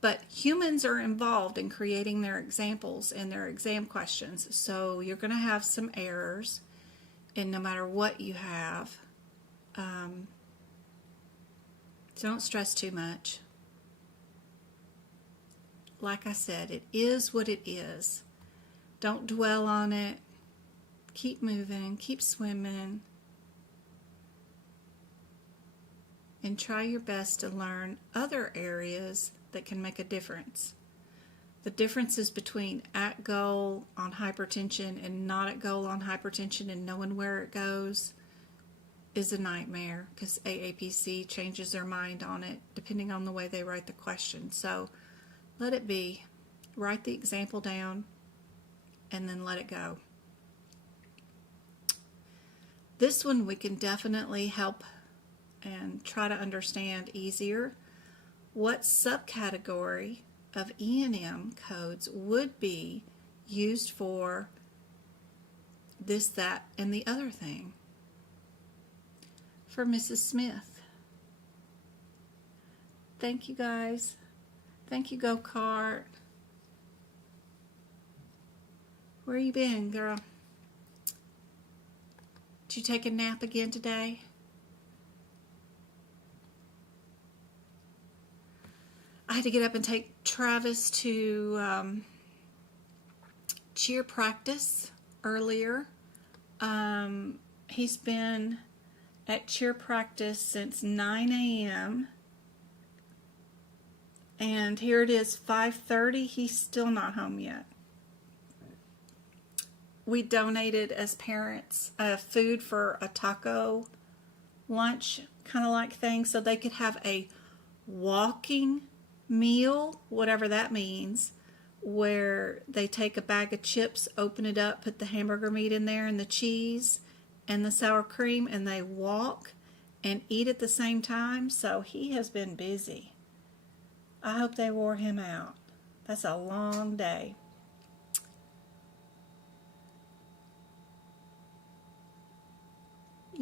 But humans are involved in creating their examples and their exam questions, so you're going to have some errors, and no matter what you have, don't stress too much. Like I said, it is what it is. Don't dwell on it. Keep moving, keep swimming, and try your best to learn other areas that can make a difference. The differences between at goal on hypertension and not at goal on hypertension and knowing where it goes is a nightmare, because AAPC changes their mind on it depending on the way they write the question. So let it be. Write the example down and then let it go. This one we can definitely help and try to understand easier. What subcategory of E&M codes would be used for this, that, and the other thing? For Mrs. Smith. Thank you, guys. Thank you, Go-Kart. Where you been, girl? Did you take a nap again today? I had to get up and take Travis to cheer practice earlier. He's been at cheer practice since 9 a.m. And here it is, 5:30. He's still not home yet. We donated as parents food for a taco lunch kind of like thing, so they could have a walking meal, whatever that means, where they take a bag of chips, open it up, put the hamburger meat in there and the cheese and the sour cream, and they walk and eat at the same time. So he has been busy. I hope they wore him out. That's a long day.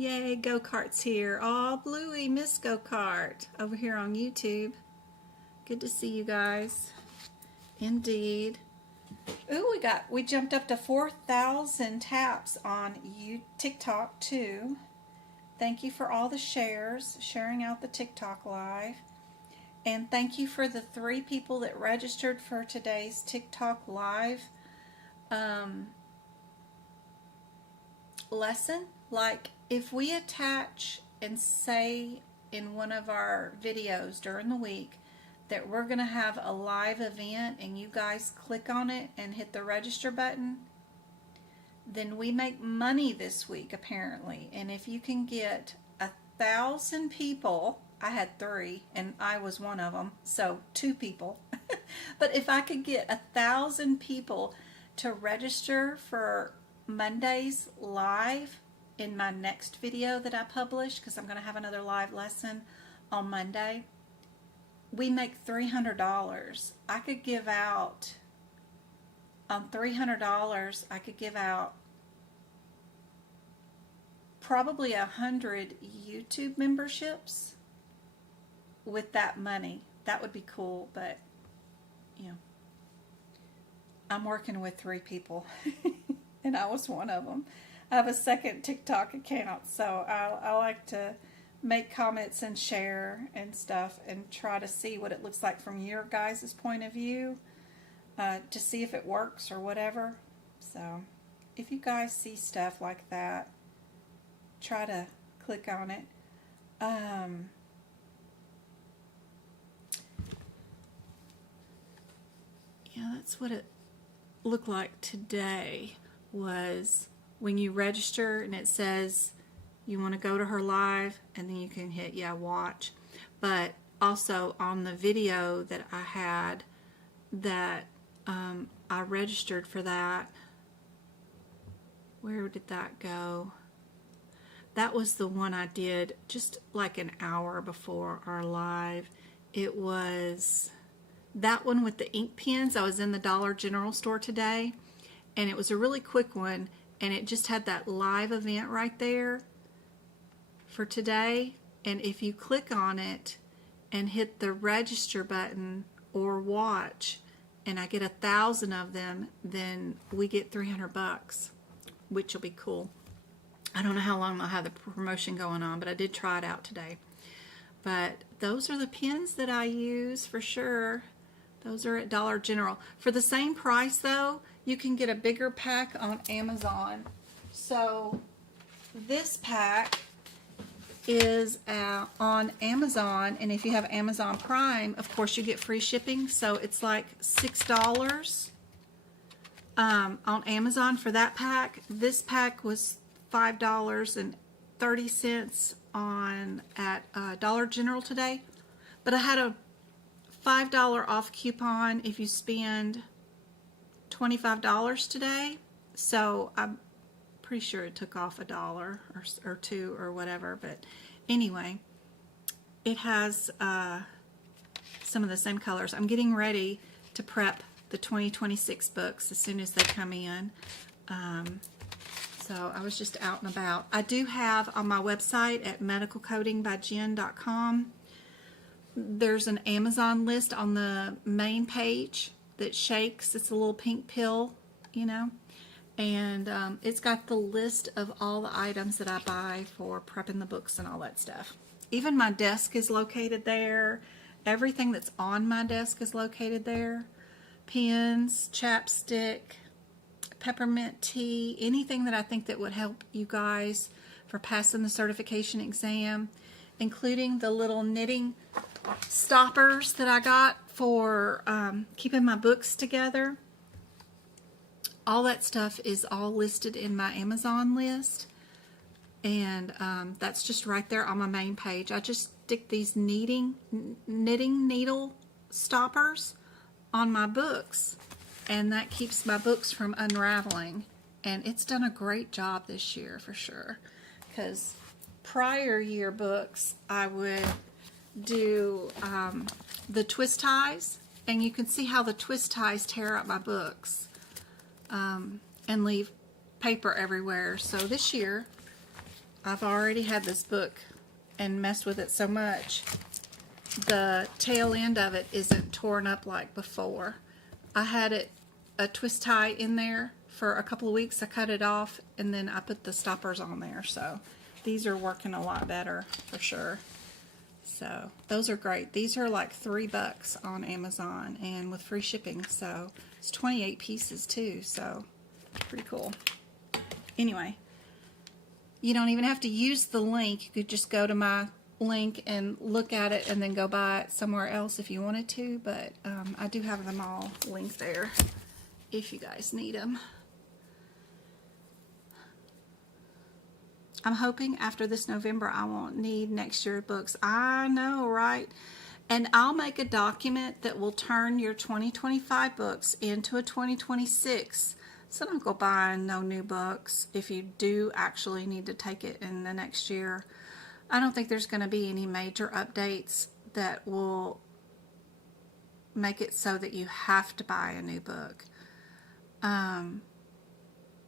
Yay, go-kart's here. Aw, Bluey, Miss Go-Kart over here on YouTube. Good to see you guys. Indeed. Ooh, we jumped up to 4,000 taps on TikTok too. Thank you for all the shares, sharing out the TikTok live. And thank you for the 3 people that registered for today's TikTok live lesson. Like, if we attach and say in one of our videos during the week that we're going to have a live event and you guys click on it and hit the register button, then we make money this week apparently. And if you can get 1,000 people, I had 3 and I was one of them, so 2 people. But if I could get 1,000 people to register for Monday's live in my next video that I publish, because I'm going to have another live lesson on Monday, we make $300. I could give out, on $300, I could give out probably 100 YouTube memberships with that money. That would be cool, but you know, I'm working with 3 people and I was one of them. I have a second TikTok account, so I like to make comments and share and stuff and try to see what it looks like from your guys' point of view, to see if it works or whatever. So if you guys see stuff like that, try to click on it. Yeah, that's what it looked like today, was when you register and it says you want to go to her live, and then you can hit watch. But also on the video that I had that I registered for, that, where did that go? That was the one I did just like an hour before our live. It was that one with the ink pens. I was in the Dollar General store today, and it was a really quick one, and it just had that live event right there for today. And if you click on it and hit the register button or watch, and I get 1,000 of them, then we get $300, which will be cool. I don't know how long I'll have the promotion going on, but I did try it out today. But those are the pens that I use for sure. Those are at Dollar General. For the same price though, you can get a bigger pack on Amazon. So this pack is on Amazon, and if you have Amazon Prime, of course you get free shipping, so it's like $6 on Amazon for that pack. This pack was $5.30 at Dollar General today, but I had a $5 off coupon if you spend $25 today, so I'm pretty sure it took off $1 or $2 or whatever. But anyway, it has some of the same colors. I'm getting ready to prep the 2026 books as soon as they come in. So I was just out and about. I do have on my website at medicalcodingbyjen.com, there's an Amazon list on the main page that shakes. It's a little pink pill, you know, and it's got the list of all the items that I buy for prepping the books and all that stuff. Even my desk is located there. Everything that's on my desk is located there. Pens, chapstick, peppermint tea, anything that I think that would help you guys for passing the certification exam, including the little knitting stoppers that I got for keeping my books together. All that stuff is all listed in my Amazon list, and that's just right there on my main page. I just stick these knitting needle stoppers on my books, and that keeps my books from unraveling, and it's done a great job this year for sure, because prior year books I would do the twist ties, and you can see how the twist ties tear up my books and leave paper everywhere. So this year I've already had this book and messed with it so much. The tail end of it isn't torn up like before. I had it a twist tie in there for a couple of weeks. I cut it off and then I put the stoppers on there. So these are working a lot better for sure. So those are great. These are like $3 on Amazon and with free shipping. So it's 28 pieces too. So pretty cool. Anyway, you don't even have to use the link. You could just go to my link and look at it and then go buy it somewhere else if you wanted to. But I do have them all linked there if you guys need them. I'm hoping after this November I won't need next year's books. I know, right? And I'll make a document that will turn your 2025 books into a 2026. So don't go buying no new books if you do actually need to take it in the next year. I don't think there's going to be any major updates that will make it so that you have to buy a new book.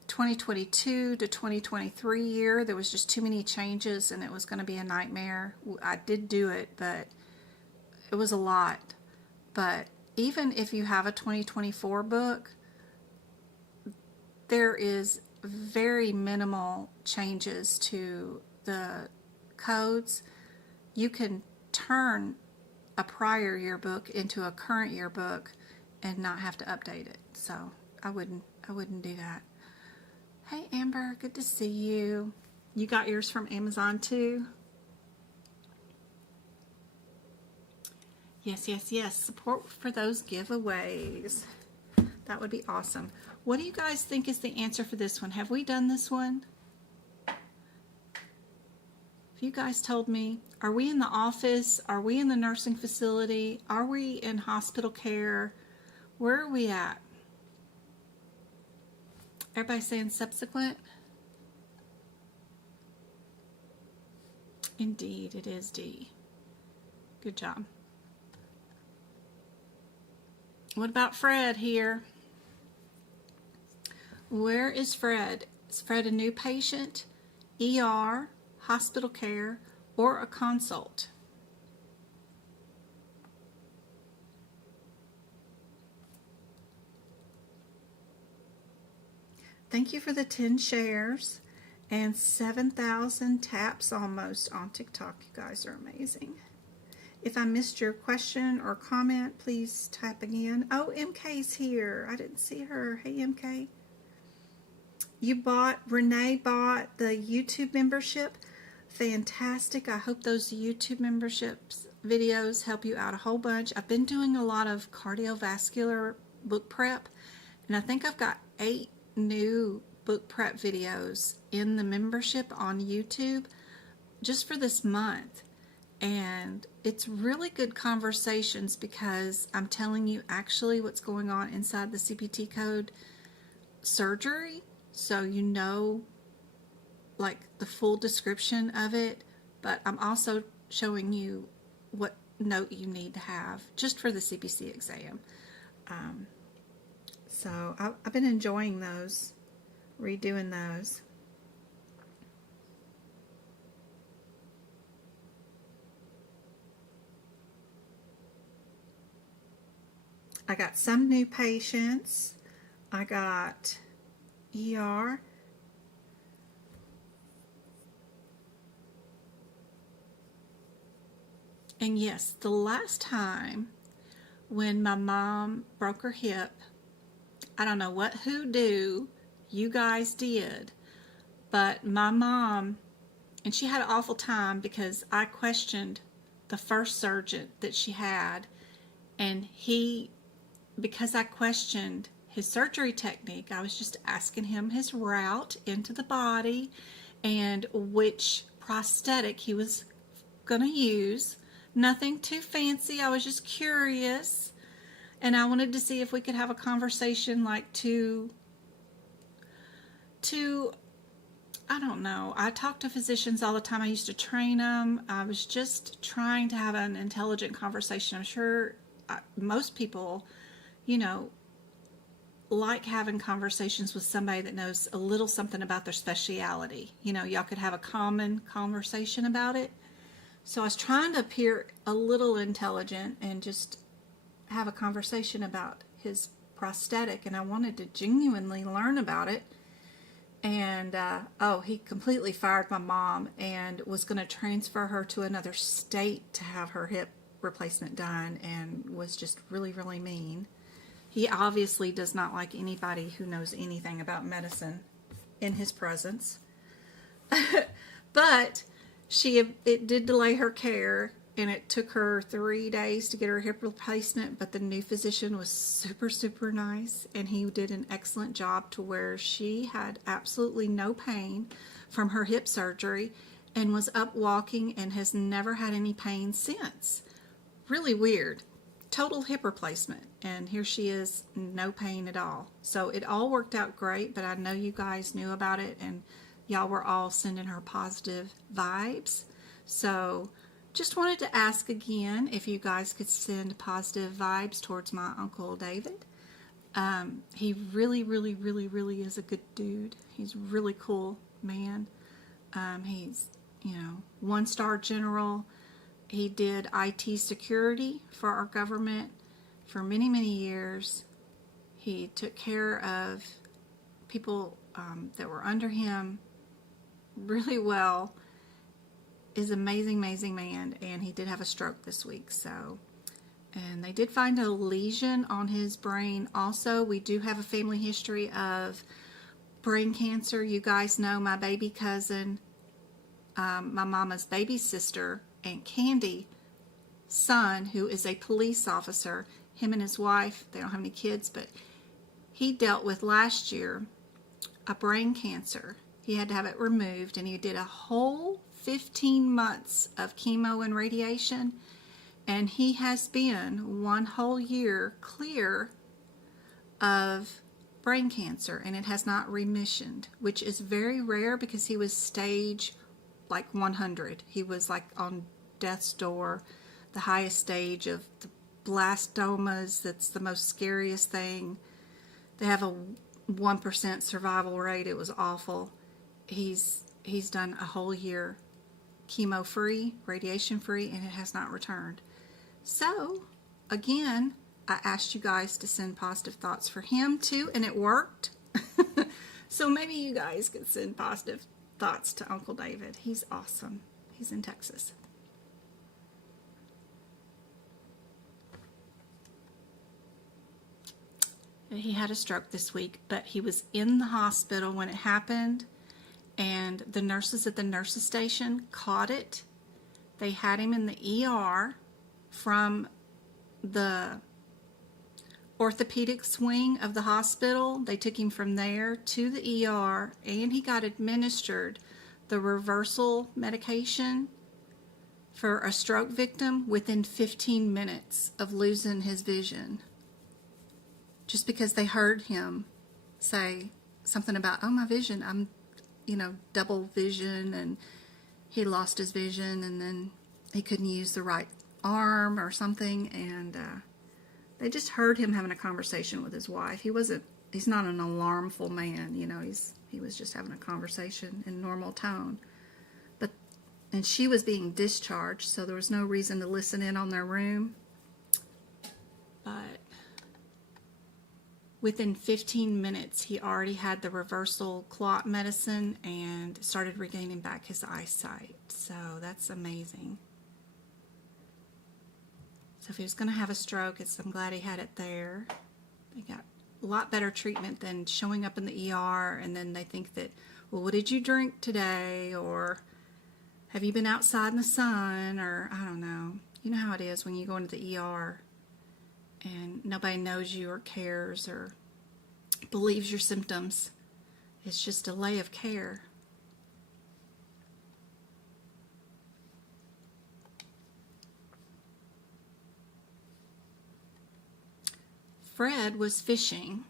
2022 to 2023 year, there was just too many changes and it was going to be a nightmare. I did do it, but it was a lot. But even if you have a 2024 book, there is very minimal changes to the codes. You can turn a prior year book into a current year book and not have to update it. So I wouldn't do that. Hey Amber, good to see you. You got yours from Amazon too? Yes, yes, yes. Support for those giveaways. That would be awesome. What do you guys think is the answer for this one? Have we done this one? If you guys told me, are we in the office? Are we in the nursing facility? Are we in hospital care? Where are we at? Everybody saying subsequent? Indeed, it is D. Good job. What about Fred here? Where is Fred? Is Fred a new patient, ER, hospital care, or a consult? Thank you for the 10 shares and 7,000 taps almost on TikTok. You guys are amazing. If I missed your question or comment, please type again. Oh, MK's here. I didn't see her. Hey, MK. Renee bought the YouTube membership. Fantastic. I hope those YouTube memberships videos help you out a whole bunch. I've been doing a lot of cardiovascular book prep, and I think I've got 8 new book prep videos in the membership on YouTube just for this month. And it's really good conversations because I'm telling you actually what's going on inside the CPT code surgery, so you know like the full description of it, but I'm also showing you what note you need to have just for the CPC exam. So I've been enjoying those, redoing those. I got some new patients. I got ER. And yes, the last time when my mom broke her hip, I don't know what hoodoo you guys did, but my mom, and she had an awful time because I questioned the first surgeon that she had, and because I questioned his surgery technique, I was just asking him his route into the body and which prosthetic he was going to use. Nothing too fancy. I was just curious. And I wanted to see if we could have a conversation like to I don't know. I talk to physicians all the time. I used to train them. I was just trying to have an intelligent conversation. I'm sure most people, you know, like having conversations with somebody that knows a little something about their speciality. You know, y'all could have a common conversation about it. So I was trying to appear a little intelligent and just have a conversation about his prosthetic, and I wanted to genuinely learn about it. And he completely fired my mom and was going to transfer her to another state to have her hip replacement done, and was just really, really mean. He obviously does not like anybody who knows anything about medicine in his presence. But it did delay her care, and it took her 3 days to get her hip replacement, but the new physician was super, super nice, and he did an excellent job to where she had absolutely no pain from her hip surgery and was up walking and has never had any pain since. Really weird. Total hip replacement, and here she is, no pain at all. So it all worked out great, but I know you guys knew about it, and y'all were all sending her positive vibes. So just wanted to ask again if you guys could send positive vibes towards my Uncle David. He really, really, really, really is a good dude. He's a really cool man. He's, 1-star general. He did IT security for our government for many, many years. He took care of people that were under him really well. Is an amazing, amazing man, and he did have a stroke this week. And they did find a lesion on his brain. Also, we do have a family history of brain cancer. You guys know my baby cousin, my mama's baby sister, Aunt Candy's son, who is a police officer. Him and his wife, they don't have any kids, but he dealt with last year a brain cancer. He had to have it removed, and he did a whole 15 months of chemo and radiation, and he has been 1 whole year clear of brain cancer, and it has not remissioned, which is very rare because he was stage like 100. He was like on death's door, the highest stage of the blastomas. That's the most scariest thing. They have a 1% survival rate. It was awful. He's done a whole year chemo free, radiation free, and it has not returned. So again, I asked you guys to send positive thoughts for him too, and it worked. So maybe you guys could send positive thoughts to Uncle David. He's awesome. He's in Texas. He had a stroke this week, but he was in the hospital when it happened, and the nurses at the nurses station caught it. They had him in the ER from the orthopedics wing of the hospital. They took him from there to the ER, and he got administered the reversal medication for a stroke victim within 15 minutes of losing his vision. Just because they heard him say something about, oh, my vision, I'm, double vision, and he lost his vision, and then he couldn't use the right arm or something, and they just heard him having a conversation with his wife. He's not an alarmful man, he was just having a conversation in normal tone. And she was being discharged, so there was no reason to listen in on their room. But within 15 minutes, he already had the reversal clot medicine and started regaining back his eyesight. So that's amazing. So if he was going to have a stroke, I'm glad he had it there. They got a lot better treatment than showing up in the ER, and then they think that, well, what did you drink today? Or have you been outside in the sun? Or I don't know. You know how it is when you go into the ER and nobody knows you or cares or believes your symptoms. It's just a delay of care. Fred was fishing,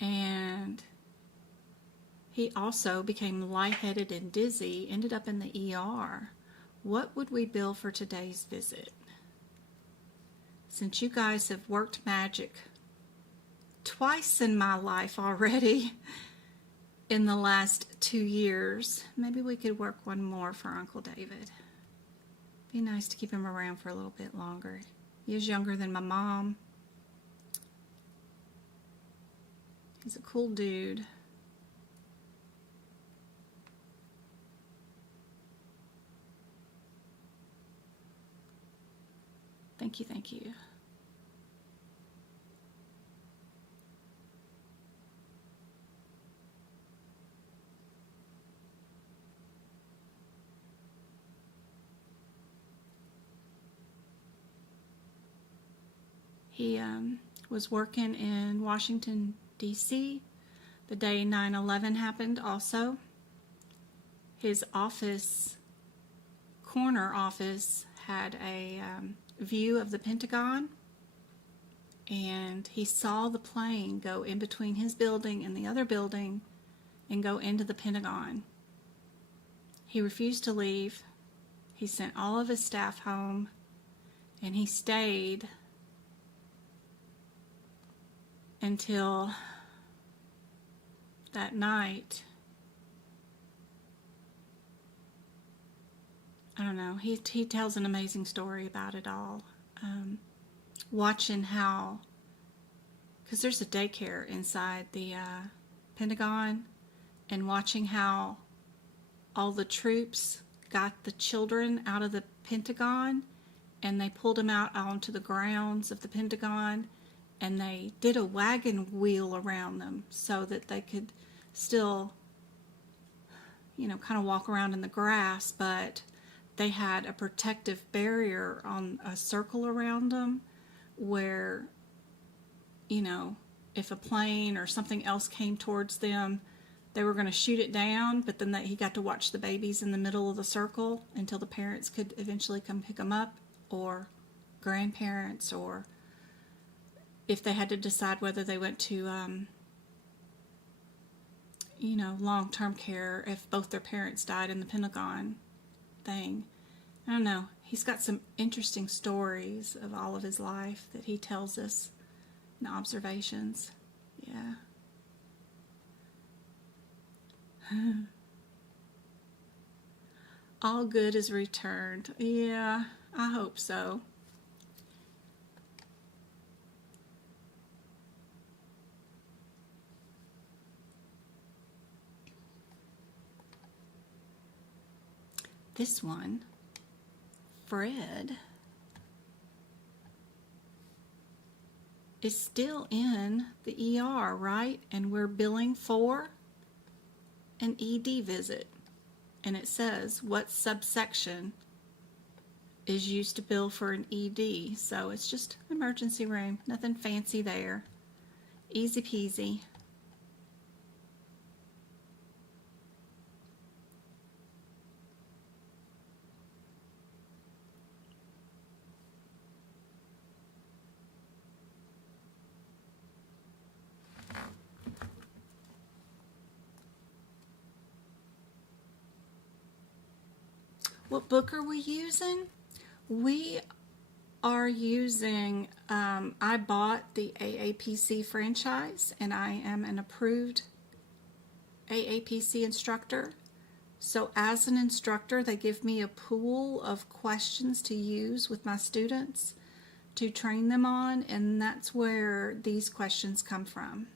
and he also became lightheaded and dizzy, ended up in the ER. What would we bill for today's visit? since you guys have worked magic twice in my life already in the last 2 years, maybe we could work one more for Uncle David. Be nice to keep him around for a little bit longer. He is younger than my mom. He's a cool dude. Thank you, thank you. He was working in Washington, D.C. the day 9/11 happened also. His office, corner office, had a view of the Pentagon, and he saw the plane go in between his building and the other building and go into the Pentagon. He refused to leave. He sent all of his staff home, and he stayed until that night. I don't know, he tells an amazing story about it all. Watching how, because there's a daycare inside the Pentagon, and watching how all the troops got the children out of the Pentagon and they pulled them out onto the grounds of the Pentagon, and they did a wagon wheel around them so that they could still, you know, kind of walk around in the grass, but they had a protective barrier on a circle around them where, you know, if a plane or something else came towards them, they were going to shoot it down, but then he got to watch the babies in the middle of the circle until the parents could eventually come pick them up, or grandparents, or if they had to decide whether they went to, you know, long-term care if both their parents died in the Pentagon thing. I don't know. He's got some interesting stories of all of his life that he tells us in observations. Yeah. All good is returned. Yeah, I hope so. This one, Fred, is still in the ER, right? And we're billing for an ED visit. And it says what subsection is used to bill for an ED. So it's just emergency room, nothing fancy there. Easy peasy. What book are we using? We are using, I bought the AAPC franchise, and I am an approved AAPC instructor. So as an instructor, they give me a pool of questions to use with my students to train them on, and that's where these questions come from.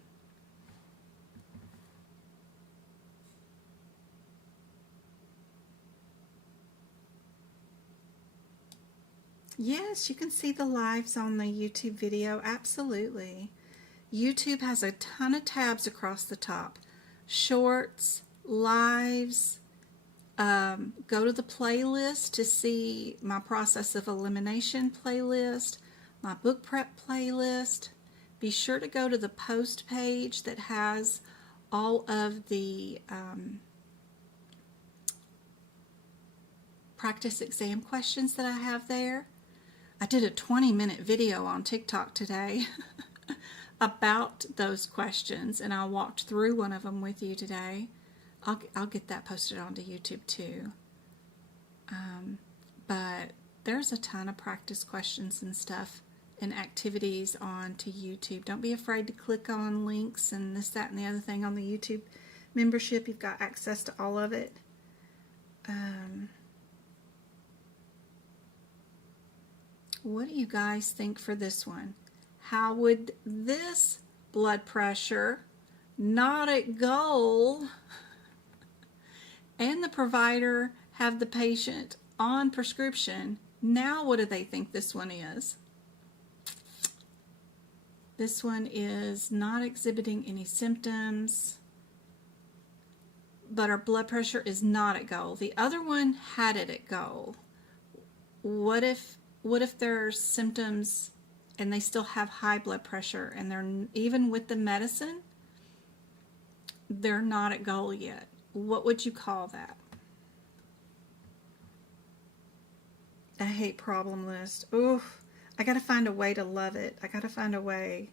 Yes, you can see the lives on the YouTube video, absolutely. YouTube has a ton of tabs across the top. Shorts, lives, go to the playlist to see my process of elimination playlist, my book prep playlist. Be sure to go to the post page that has all of the practice exam questions that I have there. I did a 20-minute video on TikTok today about those questions, and I walked through one of them with you today. I'll get that posted onto YouTube too. But there's a ton of practice questions and stuff and activities onto YouTube. Don't be afraid to click on links and this, that, and the other thing on the YouTube membership. You've got access to all of it. What do you guys think for this one? How would this blood pressure, not at goal, and the provider have the patient on prescription? Now what do they think this one is? This one is not exhibiting any symptoms, but our blood pressure is not at goal. The other one had it at goal. What if there's symptoms and they still have high blood pressure, and they're, even with the medicine, they're not at goal yet? What would you call that? I hate problem list. Oof. I gotta find a way to love it. I gotta find a way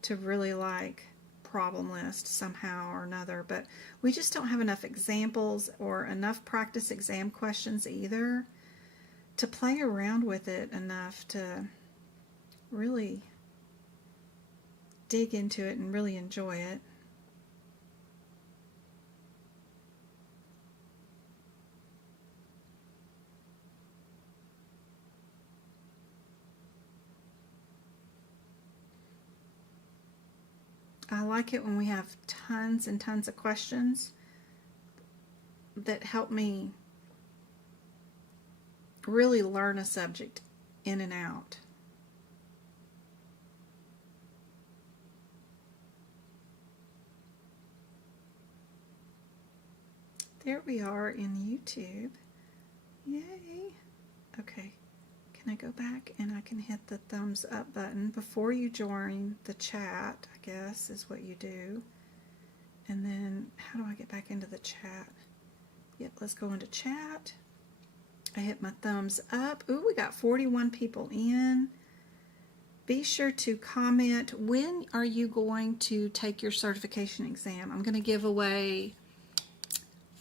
to really like problem list somehow or another, but we just don't have enough examples or enough practice exam questions either to play around with it enough to really dig into it and really enjoy it. I like it when we have tons and tons of questions that help me really learn a subject in and out. There we are in YouTube. Yay. Okay. Can I go back and I can hit the thumbs up button before you join the chat, I guess is what you do. And then how do I get back into the chat? Yep, let's go into chat. I hit my thumbs up. Ooh, we got 41 people in. Be sure to comment, when are you going to take your certification exam? I'm going to give away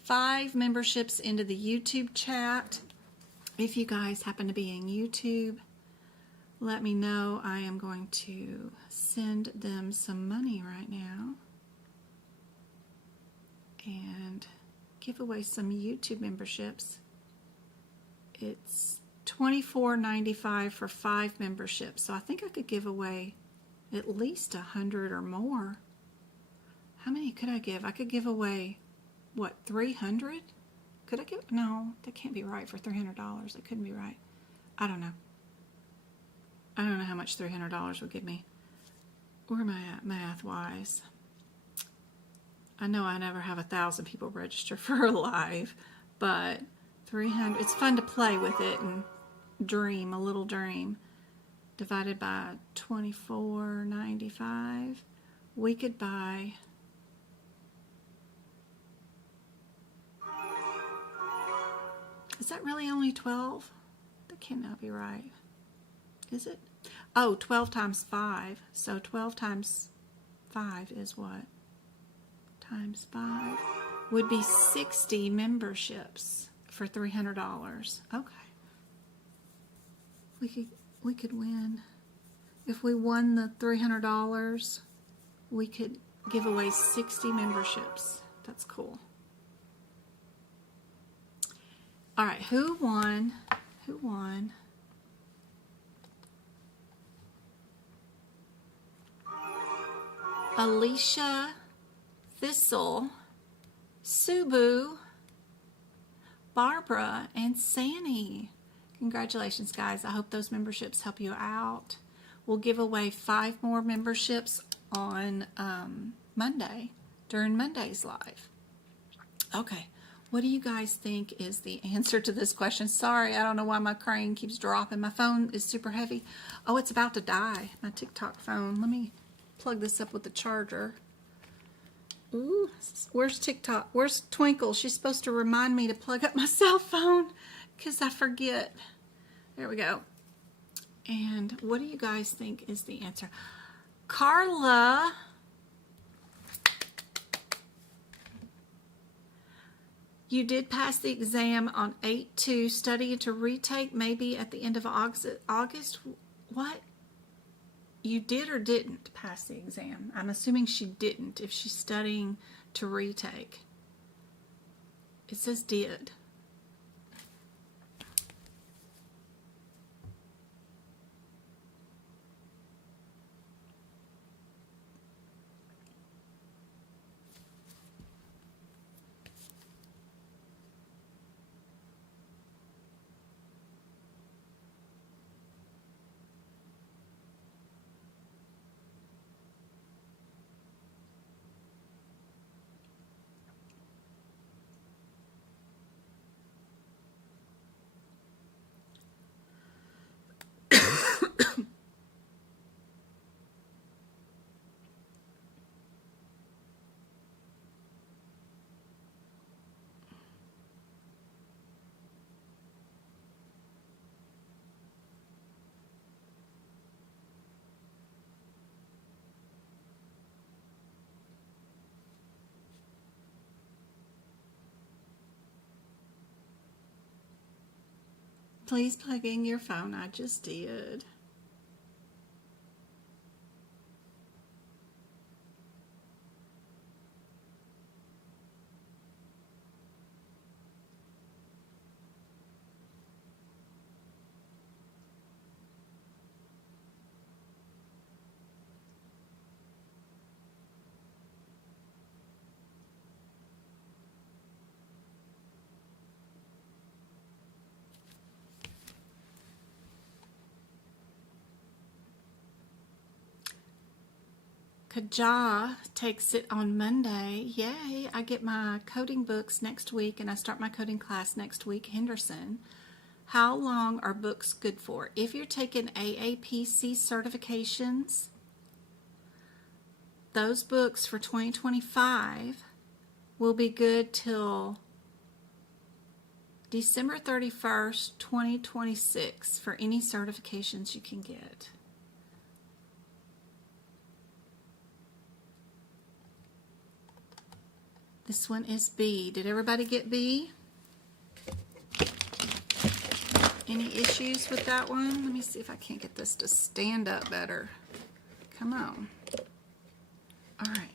5 memberships into the YouTube chat. If you guys happen to be in YouTube, let me know. I am going to send them some money right now and give away some YouTube memberships. It's $24.95 for 5 memberships, so I think I could give away at least 100 or more. How many could I give? I could give away, what, 300? Could I give? No, that can't be right for $300. That couldn't be right. I don't know. I don't know how much $300 would give me. Where am I at math-wise? I know I never have 1,000 people register for a live, but 300. It's fun to play with it and dream a little dream. Divided by $24.95, we could buy. Is that really only 12? That cannot be right. Is it? Oh, 12 times 5. So 12 times 5 is what? Times 5 would be 60 memberships for $300. Okay. We could win. If we won the $300, we could give away 60 memberships. That's cool. All right, who won? Who won? Alicia, Thistle, Subu, Barbara, and Sandy. Congratulations, guys. I hope those memberships help you out. We'll give away 5 more memberships on Monday, during Monday's live. Okay. What do you guys think is the answer to this question? Sorry, I don't know why my crane keeps dropping. My phone is super heavy. Oh, it's about to die. My TikTok phone. Let me plug this up with the charger. Ooh, where's TikTok? Where's Twinkle? She's supposed to remind me to plug up my cell phone because I forget. There we go. And what do you guys think is the answer? Carla. You did pass the exam on 8/2, studying to retake maybe at the end of August. What? you did or didn't pass the exam. I'm assuming she didn't if she's studying to retake. It says did. Please plug in your phone. I just did. Kaja takes it on Monday. Yay! I get my coding books next week and I start my coding class next week. Henderson. How long are books good for? If you're taking AAPC certifications, those books for 2025 will be good till December 31st, 2026 for any certifications you can get. This one is B. Did everybody get B? Any issues with that one? Let me see if I can't get this to stand up better. Come on. All right.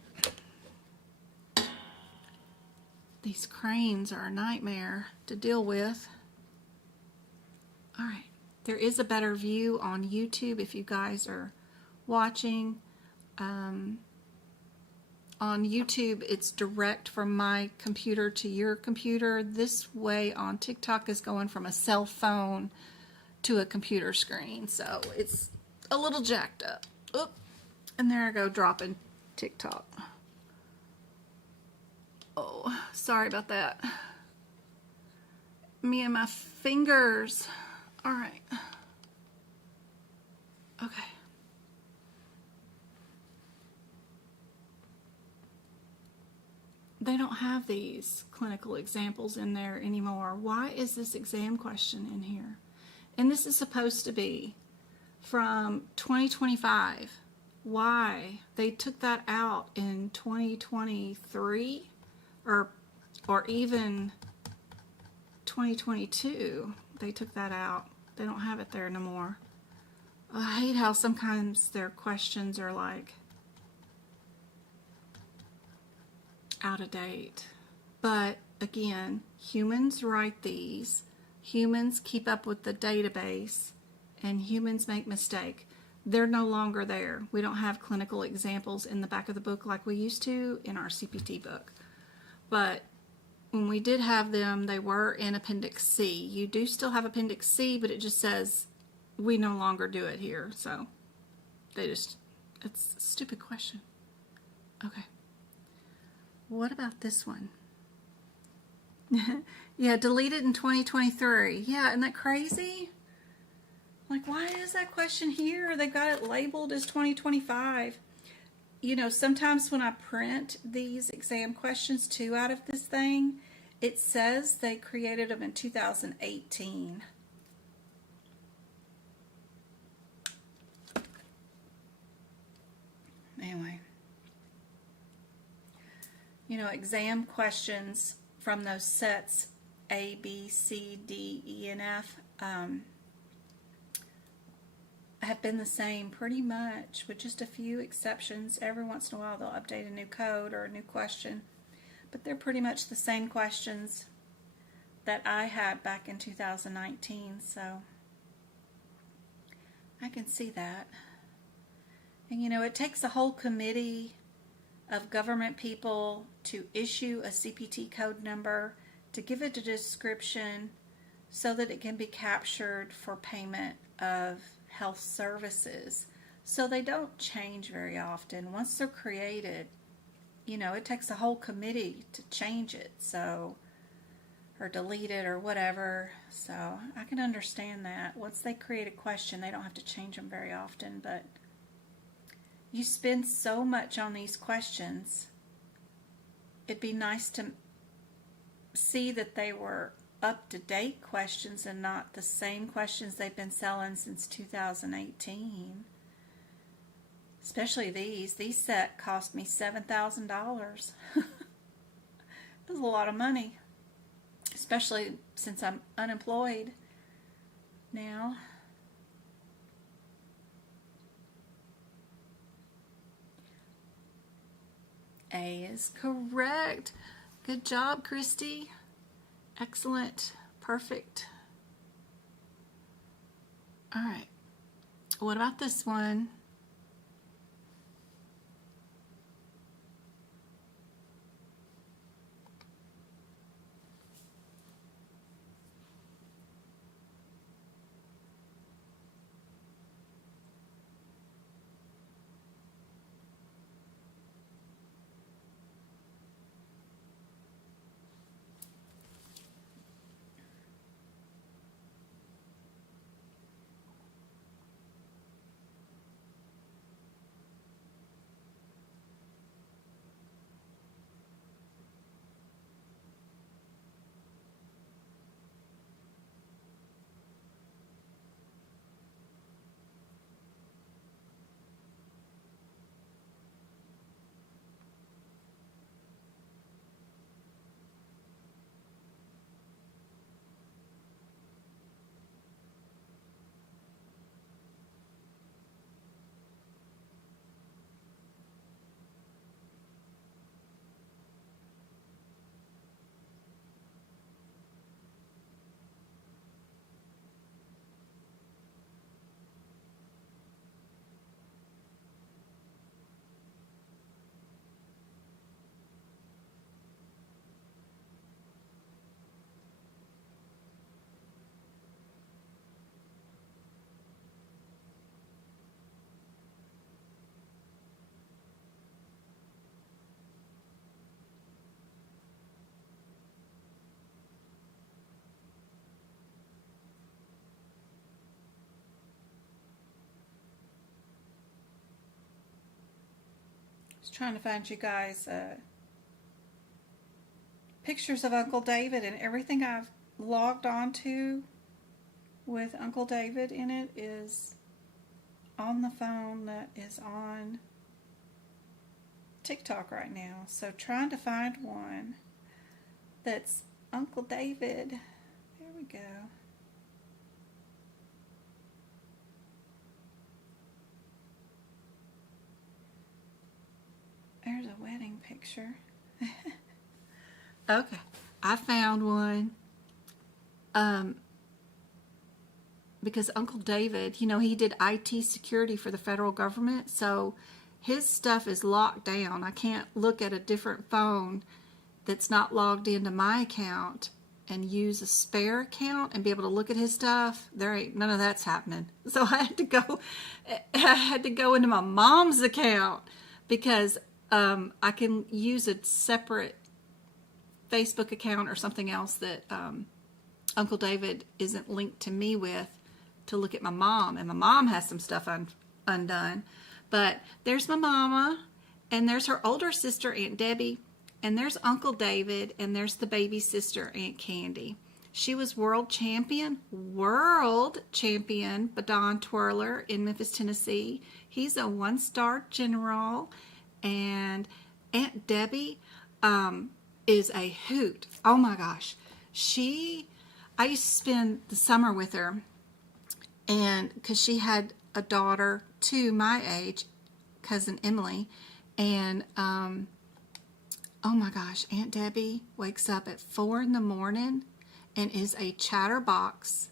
These cranes are a nightmare to deal with. All right. There is a better view on YouTube if you guys are watching. On YouTube, it's direct from my computer to your computer. This way on TikTok is going from a cell phone to a computer screen. So it's a little jacked up. Oop. And there I go, dropping TikTok. Oh, sorry about that. Me and my fingers. All right. Okay. They don't have these clinical examples in there anymore. Why is this exam question in here? And this is supposed to be from 2025. Why? They took that out in 2023 or even 2022. They took that out. They don't have it there no more. I hate how sometimes their questions are like out of date. But again, humans write these, humans keep up with the database, and humans make mistakes. They're no longer there. We don't have clinical examples in the back of the book like we used to in our CPT book. But when we did have them, they were in Appendix C. You do still have Appendix C, but it just says we no longer do it here. So it's a stupid question. Okay. What about this one? Yeah, deleted in 2023. Yeah, isn't that crazy? Like, why is that question here? They've got it labeled as 2025. You know, sometimes when I print these exam questions too out of this thing, it says they created them in 2018. Anyway. You know, exam questions from those sets A, B, C, D, E, and F. have been the same pretty much, with just a few exceptions. Every once in a while they'll update a new code or a new question, but they're pretty much the same questions that I had back in 2019, so I can see that. And you know, it takes a whole committee of government people to issue a CPT code number, to give it a description so that it can be captured for payment of health services. So they don't change very often. Once they're created, you know, it takes a whole committee to change it, so, or delete it or whatever. So I can understand that. Once they create a question, they don't have to change them very often, but you spend so much on these questions. It'd be nice to see that they were up-to-date questions and not the same questions they've been selling since 2018. Especially these. These set cost me $7,000. It was a lot of money, especially since I'm unemployed now. A is correct. Good job, Christy. Excellent. Perfect. All right. What about this one? Trying to find you guys pictures of Uncle David, and everything I've logged on to with Uncle David in it is on the phone that is on TikTok right now. So trying to find one that's Uncle David. There we go. There's a wedding picture. Okay, I found one. Because Uncle David, you know, he did IT security for the federal government, so his stuff is locked down. I can't look at a different phone that's not logged into my account and use a spare account and be able to look at his stuff. There ain't none of that's happening. So I had to go into my mom's account because I can use a separate Facebook account or something else that Uncle David isn't linked to me with to look at my mom. And my mom has some stuff undone. But there's my mama, and there's her older sister, Aunt Debbie, and there's Uncle David, and there's the baby sister, Aunt Candy. She was world champion badon twirler in Memphis, Tennessee. He's a 1-star general. And Aunt Debbie is a hoot. Oh my gosh. I used to spend the summer with her, and because she had a daughter to my age, cousin Emily, and oh my gosh, Aunt Debbie wakes up at 4 in the morning and is a chatterbox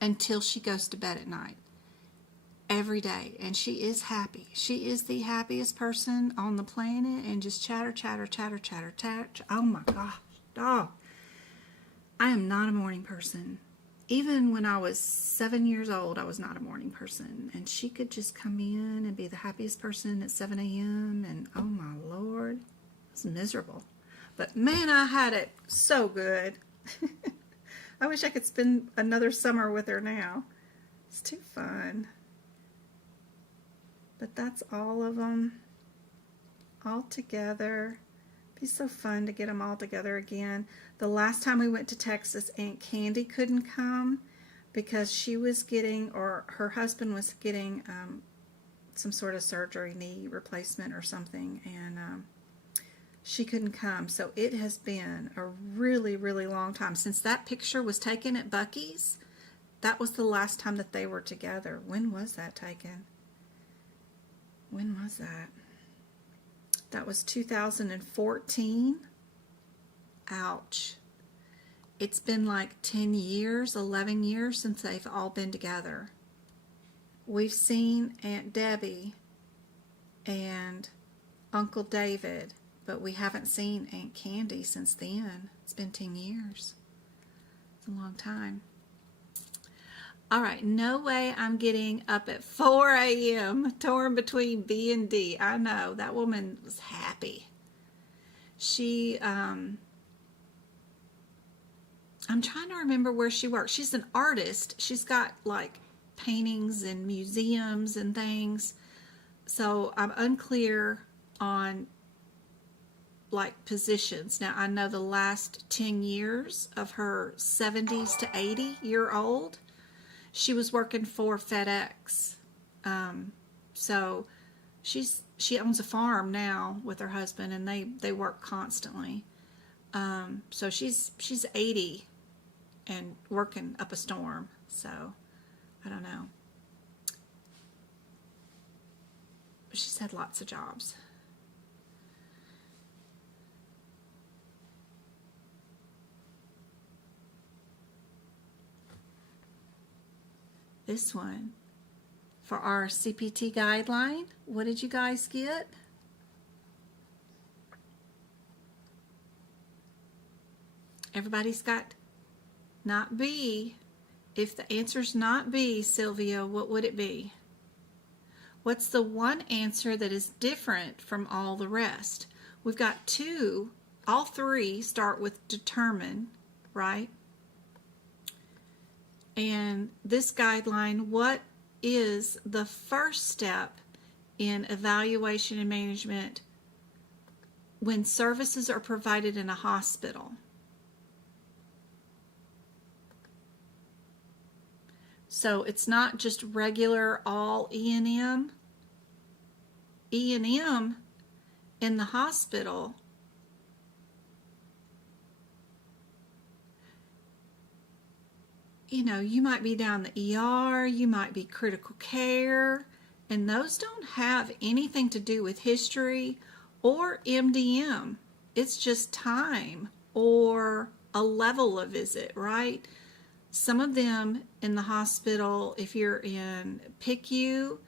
until she goes to bed at night. Every day. And she is happy. She is the happiest person on the planet, and just chatter, chatter, chatter, chatter, chatter. Oh my gosh. Oh. I am not a morning person. Even when I was 7 years old, I was not a morning person. And she could just come in and be the happiest person at 7 a.m. And oh my Lord, it was miserable. But man, I had it so good. I wish I could spend another summer with her now. It's too fun. But that's all of them all together. It'd be so fun to get them all together again. The last time we went to Texas, Aunt Candy couldn't come because she was getting, or her husband was getting some sort of surgery, knee replacement or something, and she couldn't come. So it has been a really, really long time since that picture was taken at Buc-ee's. That was the last time that they were together. When was that taken? When was that? That was 2014. Ouch. It's been like 10 years, 11 years since they've all been together. We've seen Aunt Debbie and Uncle David, but we haven't seen Aunt Candy since then. It's been 10 years. It's a long time. All right, no way I'm getting up at 4 a.m. torn between B and D. I know, that woman was happy. She, I'm trying to remember where she works. She's an artist. She's got like paintings and museums and things. So I'm unclear on like positions. Now I know the last 10 years of her 70s to 80-year-old, she was working for FedEx. So she owns a farm now with her husband, and they work constantly. So she's 80 and working up a storm. So I don't know. She's had lots of jobs. This one, for our CPT guideline, what did you guys get? Everybody's got not B. If the answer's not B, Sylvia, what would it be? What's the one answer that is different from all the rest? We've got two, all three start with determine, right? And this guideline, what is the first step in evaluation and management when services are provided in a hospital? So it's not just regular all E&M. E&M in the hospital you might be down the ER, you might be critical care, and those don't have anything to do with history or MDM. It's just time or a level of visit, right? Some of them in the hospital, if you're in PICU,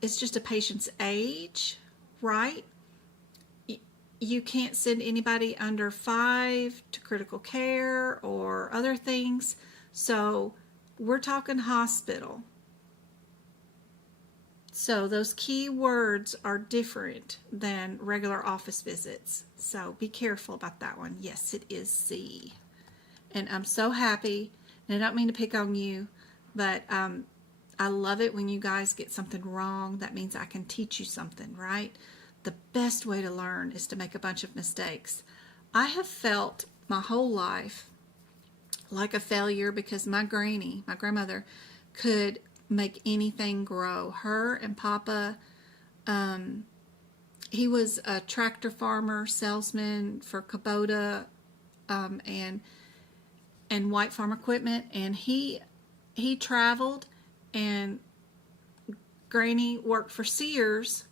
it's just a patient's age, right? You can't send anybody under 5 to critical care or other things. So we're talking hospital. So those key words are different than regular office visits. So be careful about that one. Yes, it is C. And I'm so happy, and I don't mean to pick on you, but I love it when you guys get something wrong. That means I can teach you something, right? The best way to learn is to make a bunch of mistakes. I have felt my whole life like a failure because my grandmother, could make anything grow. Her and Papa, he was a tractor farmer, salesman for Kubota and White Farm Equipment, and he traveled, and Granny worked for Sears,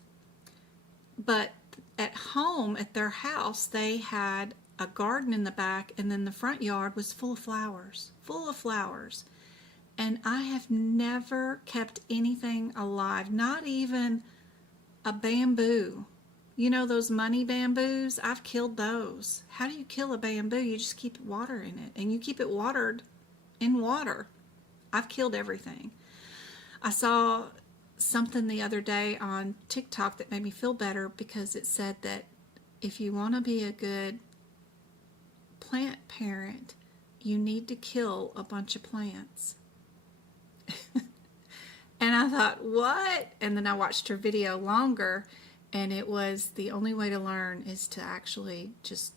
but at home at their house they had a garden in the back, and then the front yard was full of flowers, and I have never kept anything alive, not even a bamboo. You know those money bamboos? I've killed those. How do you kill a bamboo? You just keep water in it, and you keep it watered in water. I've killed everything. I saw something the other day on TikTok that made me feel better, because it said that if you want to be a good plant parent, you need to kill a bunch of plants. And I thought, what? And then I watched her video longer, and it was the only way to learn is to actually just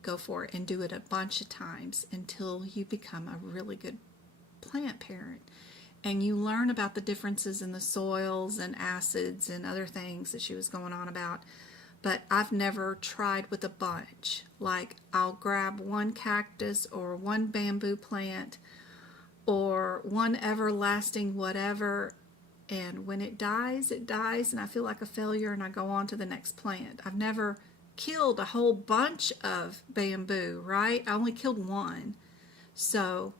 go for it and do it a bunch of times until you become a really good plant parent. And you learn about the differences in the soils and acids and other things that she was going on about. But I've never tried with a bunch. Like, I'll grab one cactus or one bamboo plant or one everlasting whatever, and when it dies, and I feel like a failure, and I go on to the next plant. I've never killed a whole bunch of bamboo, right? I only killed one. So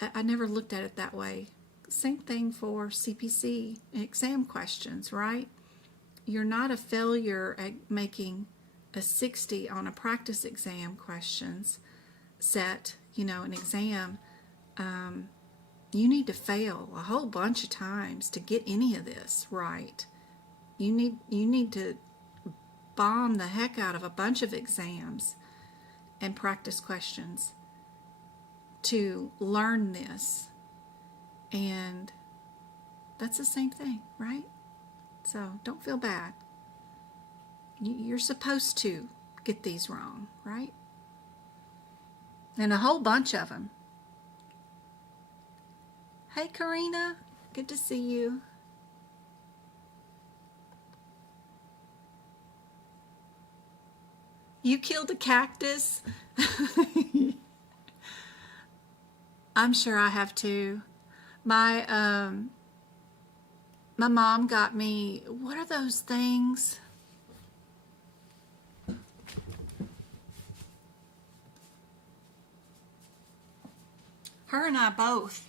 I never looked at it that way. Same thing for CPC exam questions, right? You're not a failure at making a 60 on a practice exam questions set, an exam. You need to fail a whole bunch of times to get any of this right. You need to bomb the heck out of a bunch of exams and practice questions to learn this. And that's the same thing, right? So don't feel bad. You're supposed to get these wrong, right? And a whole bunch of them. Hey, Karina. Good to see you. You killed a cactus? I'm sure I have too. My mom got me, what are those things? Her and I both.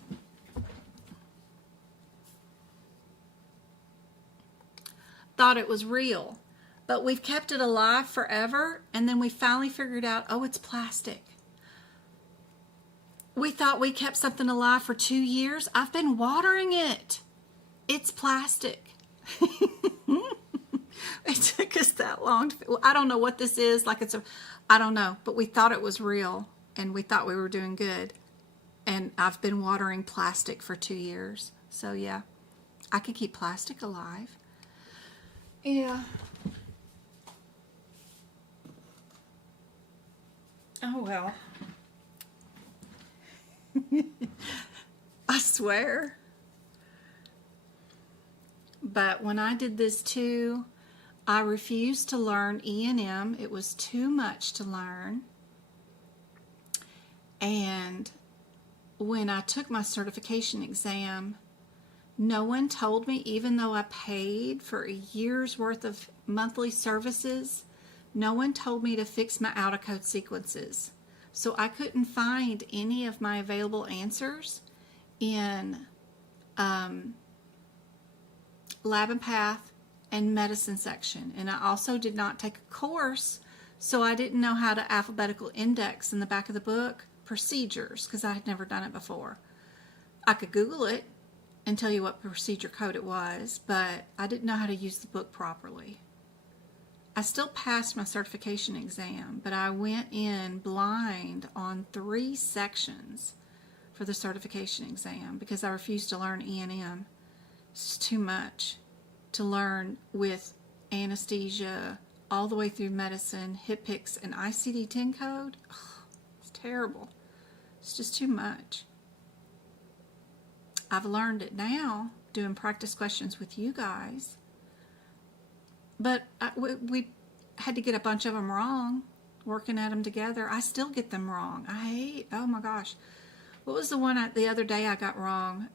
Thought it was real, but we've kept it alive forever, and then we finally figured out, oh, it's plastic. We thought we kept something alive for 2 years. I've been watering it. It's plastic. It took us that long. I don't know what this is. I don't know, but we thought it was real, and we thought we were doing good. And I've been watering plastic for 2 years. So yeah, I could keep plastic alive. Yeah. Oh, well. I swear. But when I did this too, I refused to learn E&M. It was too much to learn. And when I took my certification exam, no one told me, even though I paid for a year's worth of monthly services, no one told me to fix my out-of-code sequences. So I couldn't find any of my available answers in Lab and Path and Medicine section. And I also did not take a course, so I didn't know how to alphabetical index in the back of the book procedures, because I had never done it before. I could Google it and tell you what procedure code it was, but I didn't know how to use the book properly. I still passed my certification exam, but I went in blind on 3 sections for the certification exam because I refused to learn E&M. It's too much to learn with anesthesia all the way through medicine, HIPICS, and ICD-10 code. Ugh, it's terrible. It's just too much. I've learned it now doing practice questions with you guys. But we had to get a bunch of them wrong, working at them together. I still get them wrong. Oh my gosh. What was the one the other day I got wrong?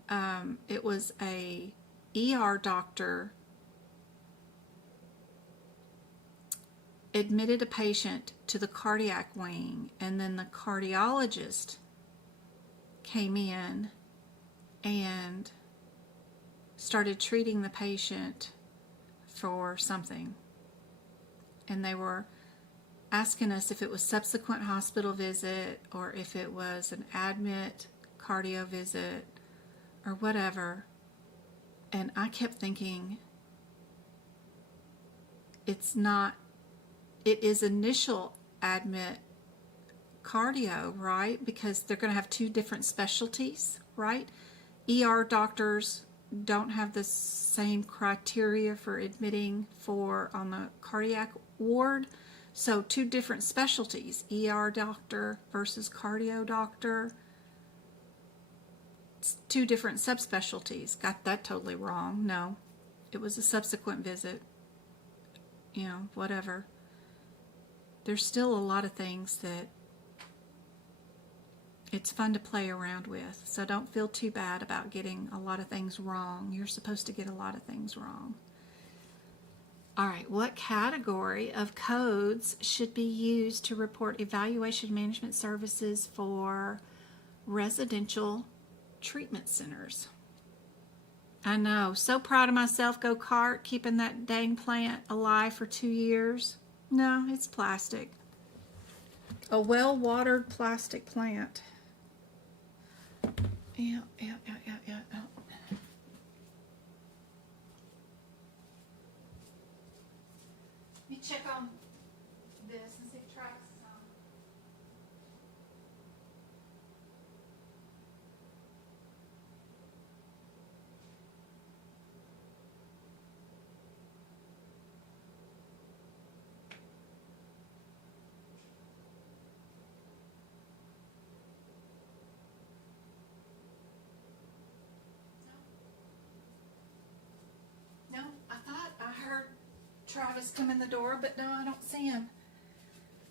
It was a ER doctor admitted a patient to the cardiac wing, and then the cardiologist came in and started treating the patient for something. And they were asking us if it was subsequent hospital visit or if it was an admit cardio visit or whatever. And I kept thinking, it's not, it is initial admit cardio, right? Because they're going to have two different specialties, right? ER doctors don't have the same criteria for admitting for on the cardiac ward. So two different specialties, ER doctor versus cardio doctor. It's two different subspecialties. Got that totally wrong. No, it was a subsequent visit. You know, whatever. There's still a lot of things that it's fun to play around with. So don't feel too bad about getting a lot of things wrong. You're supposed to get a lot of things wrong. All right, what category of codes should be used to report evaluation management services for residential treatment centers? I know, so proud of myself, go kart, keeping that dang plant alive for 2 years. No, it's plastic. A well-watered plastic plant. Yeah. Let me check on this and see if Travis is on. No, I thought I heard Travis come in the door, but no, I don't see him.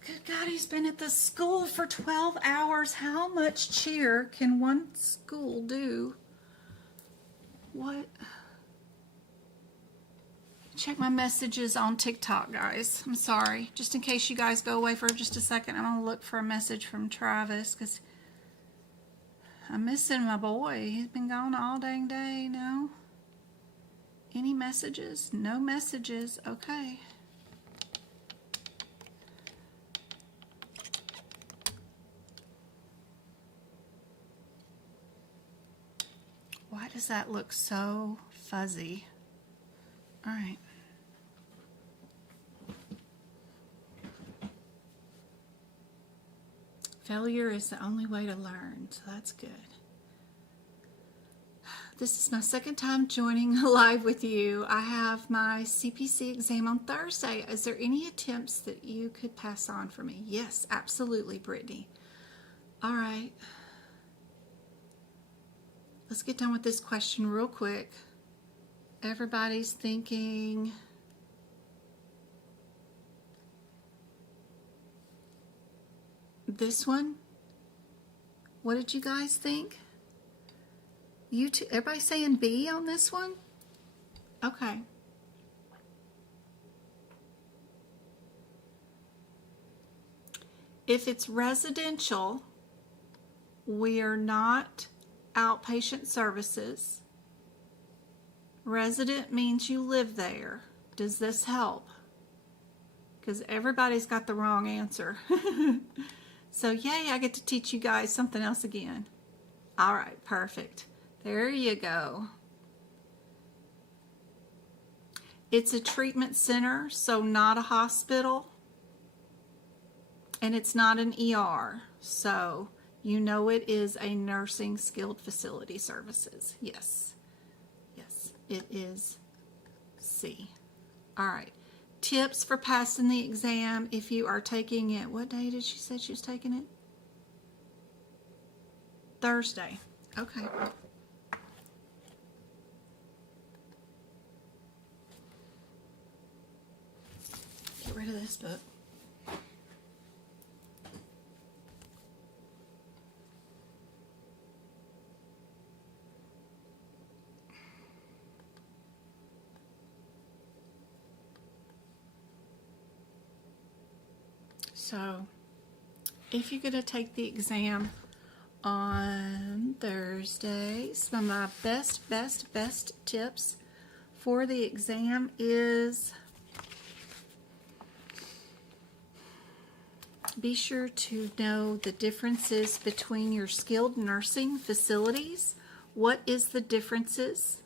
Good God, he's been at the school for 12 hours. How much cheer can one school do? What? Check my messages on TikTok, guys. I'm sorry. Just in case you guys go away for just a second, I'm going to look for a message from Travis because I'm missing my boy. He's been gone all dang day. No? Any messages? No messages. Okay. Why does that look so fuzzy? All right. Failure is the only way to learn, so that's good. This is my second time joining live with you. I have my CPC exam on Thursday. Is there any attempts that you could pass on for me? Yes, absolutely, Brittany. All right. Let's get done with this question real quick. Everybody's thinking. This one? What did you guys think? You two, everybody saying B on this one? Okay. If it's residential, we are not outpatient services. Resident means you live there. Does this help? Because everybody's got the wrong answer. So yay, I get to teach you guys something else again. All right, perfect. There you go. It's a treatment center, so not a hospital. And it's not an ER, so you know it is a nursing skilled facility services. Yes. Yes, it is C. All right. Tips for passing the exam if you are taking it. What day did she say she was taking it? Thursday. Okay. Get rid of this book. So if you're going to take the exam on Thursday, some of my best tips for the exam is be sure to know the differences between your skilled nursing facilities. What is the differences?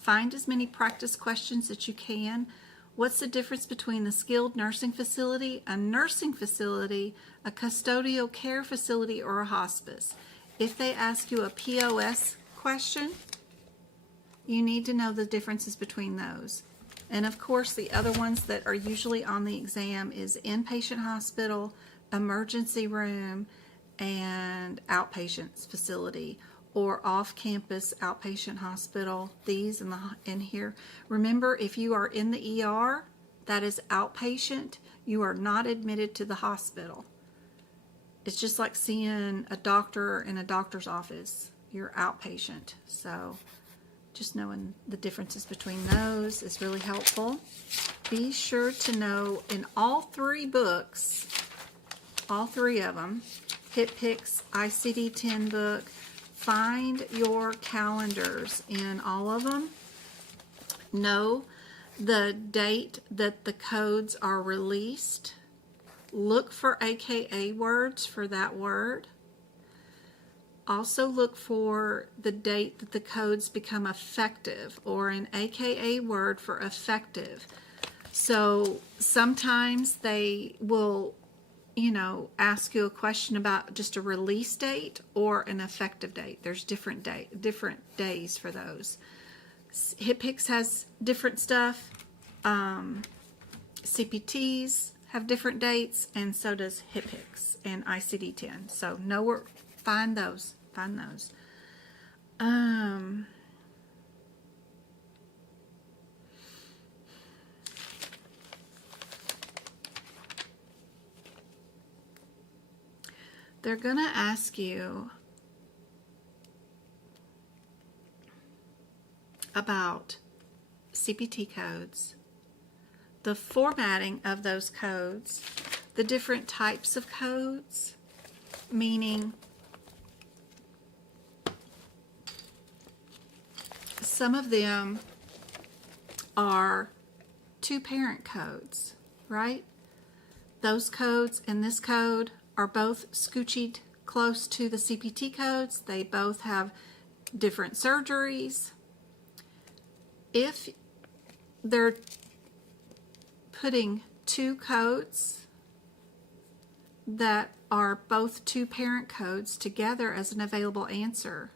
Find as many practice questions that you can. What's the difference between a skilled nursing facility, a nursing facility, a custodial care facility, or a hospice? If they ask you a POS question, you need to know the differences between those. And of course, the other ones that are usually on the exam is inpatient hospital, emergency room, and outpatient facility, or off-campus outpatient hospital. These in here. Remember, if you are in the ER, that is outpatient. You are not admitted to the hospital. It's just like seeing a doctor in a doctor's office. You're outpatient. So just knowing the differences between those is really helpful. Be sure to know in all three books, all three of them, HitPix, ICD-10 book, find your calendars in all of them. Know the date that the codes are released. Look for AKA words for that word. Also look for the date that the codes become effective, or an AKA word for effective. So sometimes they will, ask you a question about just a release date or an effective date. There's different days for those. HitPix has different stuff. CPTs have different dates, and so does HitPix and ICD-10. So find those. They're going to ask you about CPT codes, the formatting of those codes, the different types of codes, meaning some of them are two-parent codes, right? Those codes and this code are both scoochied close to the CPT codes. They both have different surgeries. If they're putting two codes that are both two parent codes together as an available answer,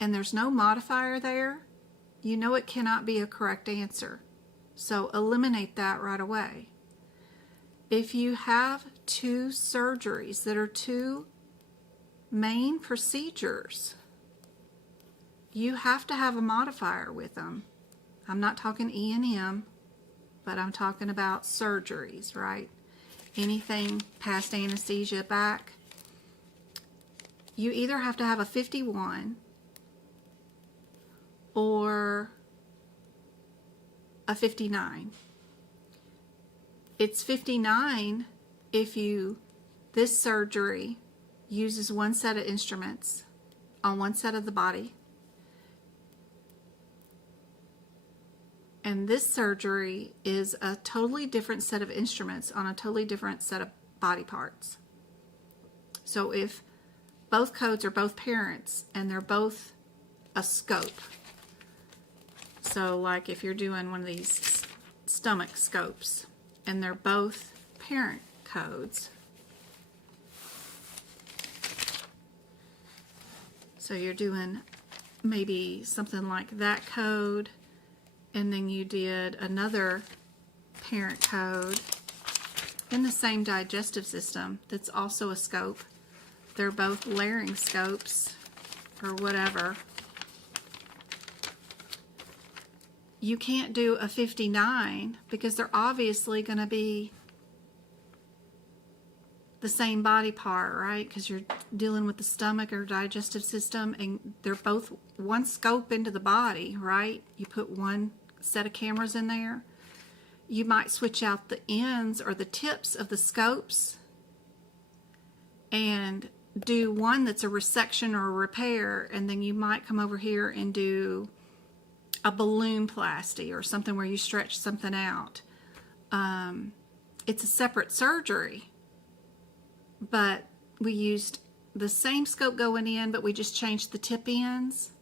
and there's no modifier there, you know it cannot be a correct answer. So eliminate that right away. If you have two surgeries that are two main procedures, you have to have a modifier with them. I'm not talking E&M, but I'm talking about surgeries, right? Anything past anesthesia back. You either have to have a 51 or a 59. It's 59 if this surgery uses one set of instruments on one side of the body, and this surgery is a totally different set of instruments on a totally different set of body parts. So if both codes are both parents and they're both a scope, so like if you're doing one of these stomach scopes and they're both parent codes, so you're doing maybe something like that code, and then you did another parent code in the same digestive system that's also a scope. They're both layering scopes or whatever. You can't do a 59 because they're obviously going to be the same body part, right? Because you're dealing with the stomach or digestive system, and they're both one scope into the body, right? You put one set of cameras in there. You might switch out the ends or the tips of the scopes and do one that's a resection or a repair, and then you might come over here and do a balloon plasty or something where you stretch something out. It's a separate surgery, but we used the same scope going in, but we just changed the tip ends.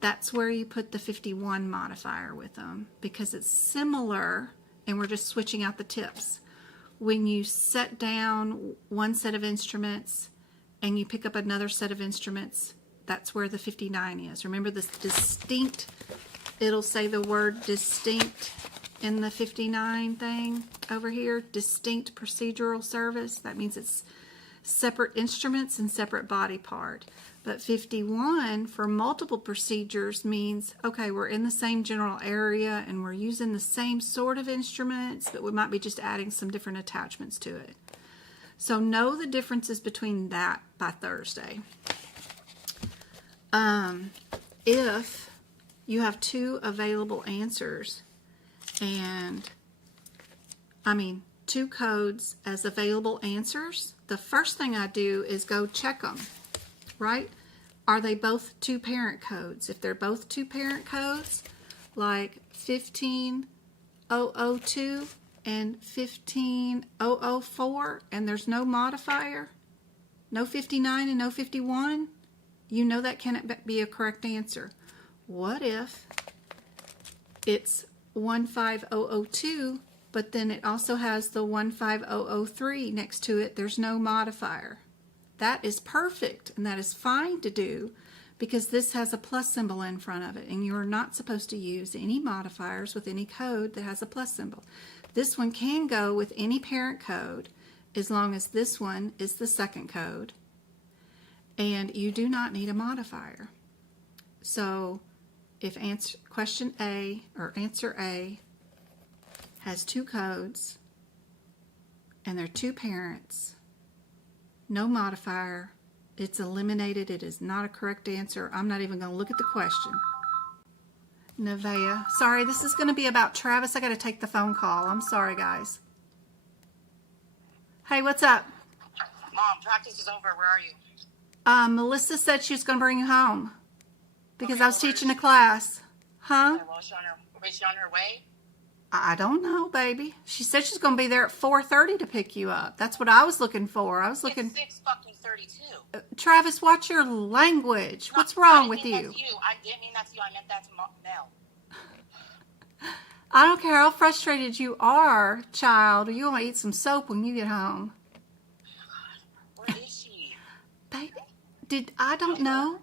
That's where you put the 51 modifier with them, because it's similar and we're just switching out the tips. When you set down one set of instruments and you pick up another set of instruments, that's where the 59 is. Remember this distinct, it'll say the word distinct in the 59 thing over here, distinct procedural service. That means it's separate instruments and separate body part. But 51 for multiple procedures means, okay, we're in the same general area and we're using the same sort of instruments, but we might be just adding some different attachments to it. So know the differences between that by Thursday. If you have 2 available answers, and 2 codes as available answers, the first thing I do is go check them, right? Are they both 2 parent codes? If they're both 2 parent codes, like 15002 and 15004, and there's no modifier, no 59 and no 51, you know that cannot be a correct answer. What if it's 15002, but then it also has the 15003 next to it? There's no modifier. That is perfect, and that is fine to do, because this has a plus symbol in front of it, and you are not supposed to use any modifiers with any code that has a plus symbol. This one can go with any parent code as long as this one is the second code, and you do not need a modifier. So if question A or answer A has 2 codes and they're 2 parents, no modifier, it's eliminated. It is not a correct answer. I'm not even going to look at the question. Nevaeh, sorry, this is going to be about Travis. I got to take the phone call. I'm sorry, guys. Hey, what's up? Mom, practice is over. Where are you? Melissa said she was going to bring you home because Okay, I was teaching a class. Huh? Okay, well, is she on her way? I don't know, baby. She said she's going to be there at 4:30 to pick you up. That's what I was looking for. I was looking. It's 6:32. Travis, watch your language. What's wrong with you? I didn't mean that to you. I meant that to Mel. I don't care how frustrated you are, child. You want to eat some soap when you get home. Where is she? Baby, I don't know.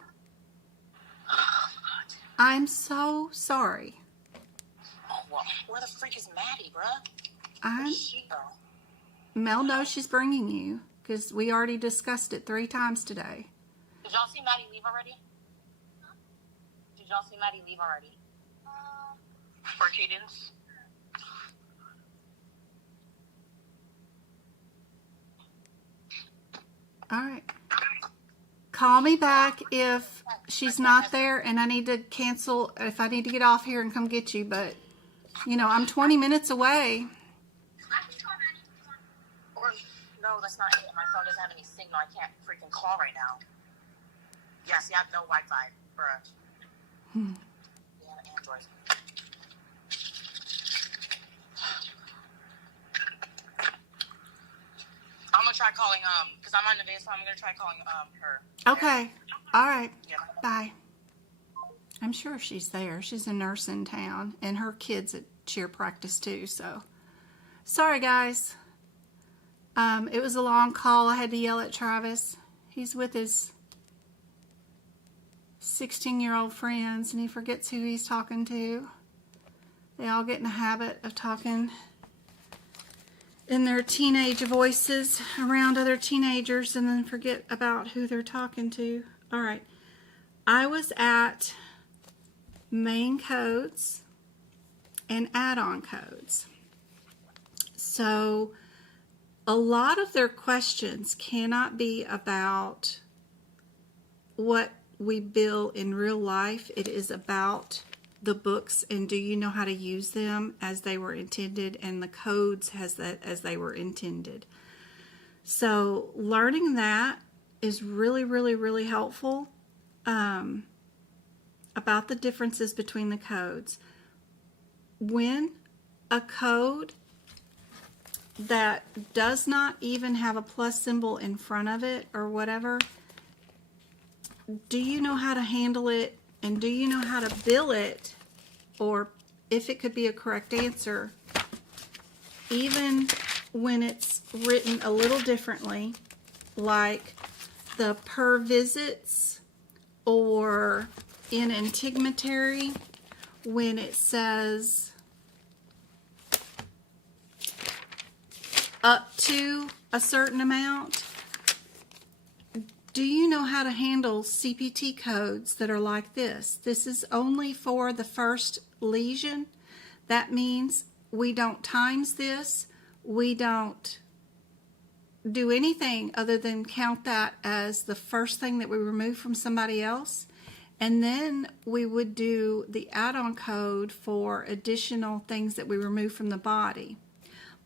I'm so sorry. Oh, well, where the freak is Maddie, bruh? I'm. She go? Mel knows she's bringing you because we already discussed it 3 times today. Did y'all see Maddie leave already? For Cadence? All right. Call me back if she's not there and I need to cancel, if I need to get off here and come get you. But, you know, I'm 20 minutes away. Or, no, that's not it. My phone doesn't have any signal. I can't freaking call right now. Yes, you have no Wi-Fi, bruh. Yeah, Android. I'm gonna try calling, because I'm on the base, so I'm gonna try calling, her. Okay. All right. Yeah. Bye. I'm sure she's there. She's a nurse in town, and her kid's at cheer practice too, so. Sorry, guys. It was a long call. I had to yell at Travis. He's with his 16-year-old friends, and he forgets who he's talking to. They all get in a habit of talking in their teenage voices around other teenagers and then forget about who they're talking to. All right. I was at main codes and add-on codes. So a lot of their questions cannot be about what we bill in real life. It is about the books and do you know how to use them as they were intended, and the codes as they were intended. So learning that is really, really, really helpful about the differences between the codes. When a code that does not even have a plus symbol in front of it or whatever, do you know how to handle it, and do you know how to bill it, or if it could be a correct answer, even when it's written a little differently, like the per visits, or in integumentary when it says up to a certain amount. Do you know how to handle CPT codes that are like this? This is only for the first lesion. That means we don't times this. We don't do anything other than count that as the first thing that we remove from somebody else. And then we would do the add-on code for additional things that we remove from the body.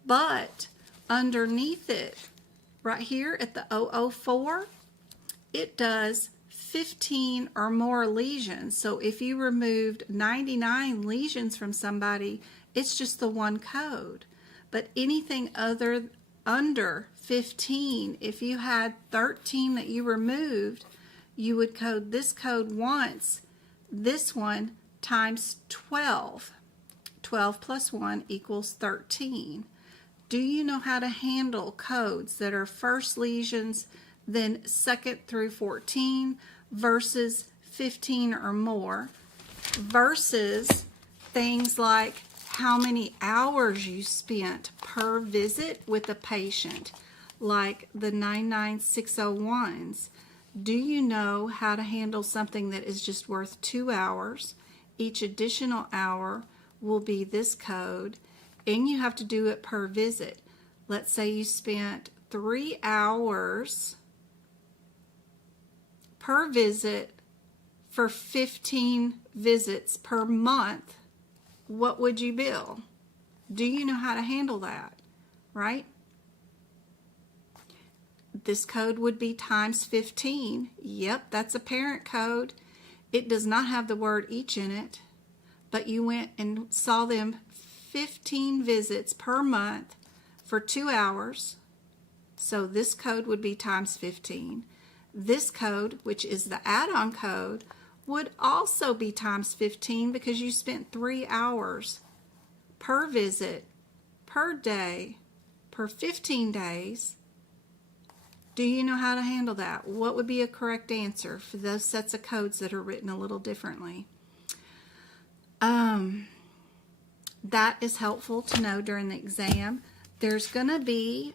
But underneath it, right here at the 004, it does 15 or more lesions. So if you removed 99 lesions from somebody, it's just the one code. But anything under 15, if you had 13 that you removed, you would code this code once, this one times 12. 12 plus 1 equals 13. Do you know how to handle codes that are first lesions, then second through 14, versus 15 or more, versus things like how many hours you spent per visit with a patient, like the 99601s? Do you know how to handle something that is just worth 2 hours? Each additional hour will be this code, and you have to do it per visit. Let's say you spent 3 hours per visit for 15 visits per month. What would you bill? Do you know how to handle that, right? This code would be times 15. Yep, that's a parent code. It does not have the word each in it, but you went and saw them 15 visits per month for 2 hours. So this code would be times 15. This code, which is the add-on code, would also be times 15 because you spent 3 hours per visit, per day, per 15 days. Do you know how to handle that? What would be a correct answer for those sets of codes that are written a little differently? That is helpful to know during the exam. There's going to be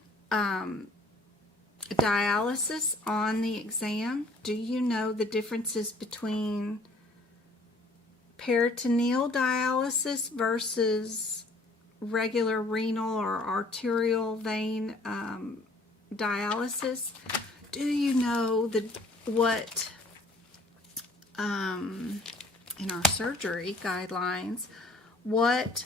dialysis on the exam. Do you know the differences between peritoneal dialysis versus regular renal or arterial vein dialysis? Do you know what in our surgery guidelines, what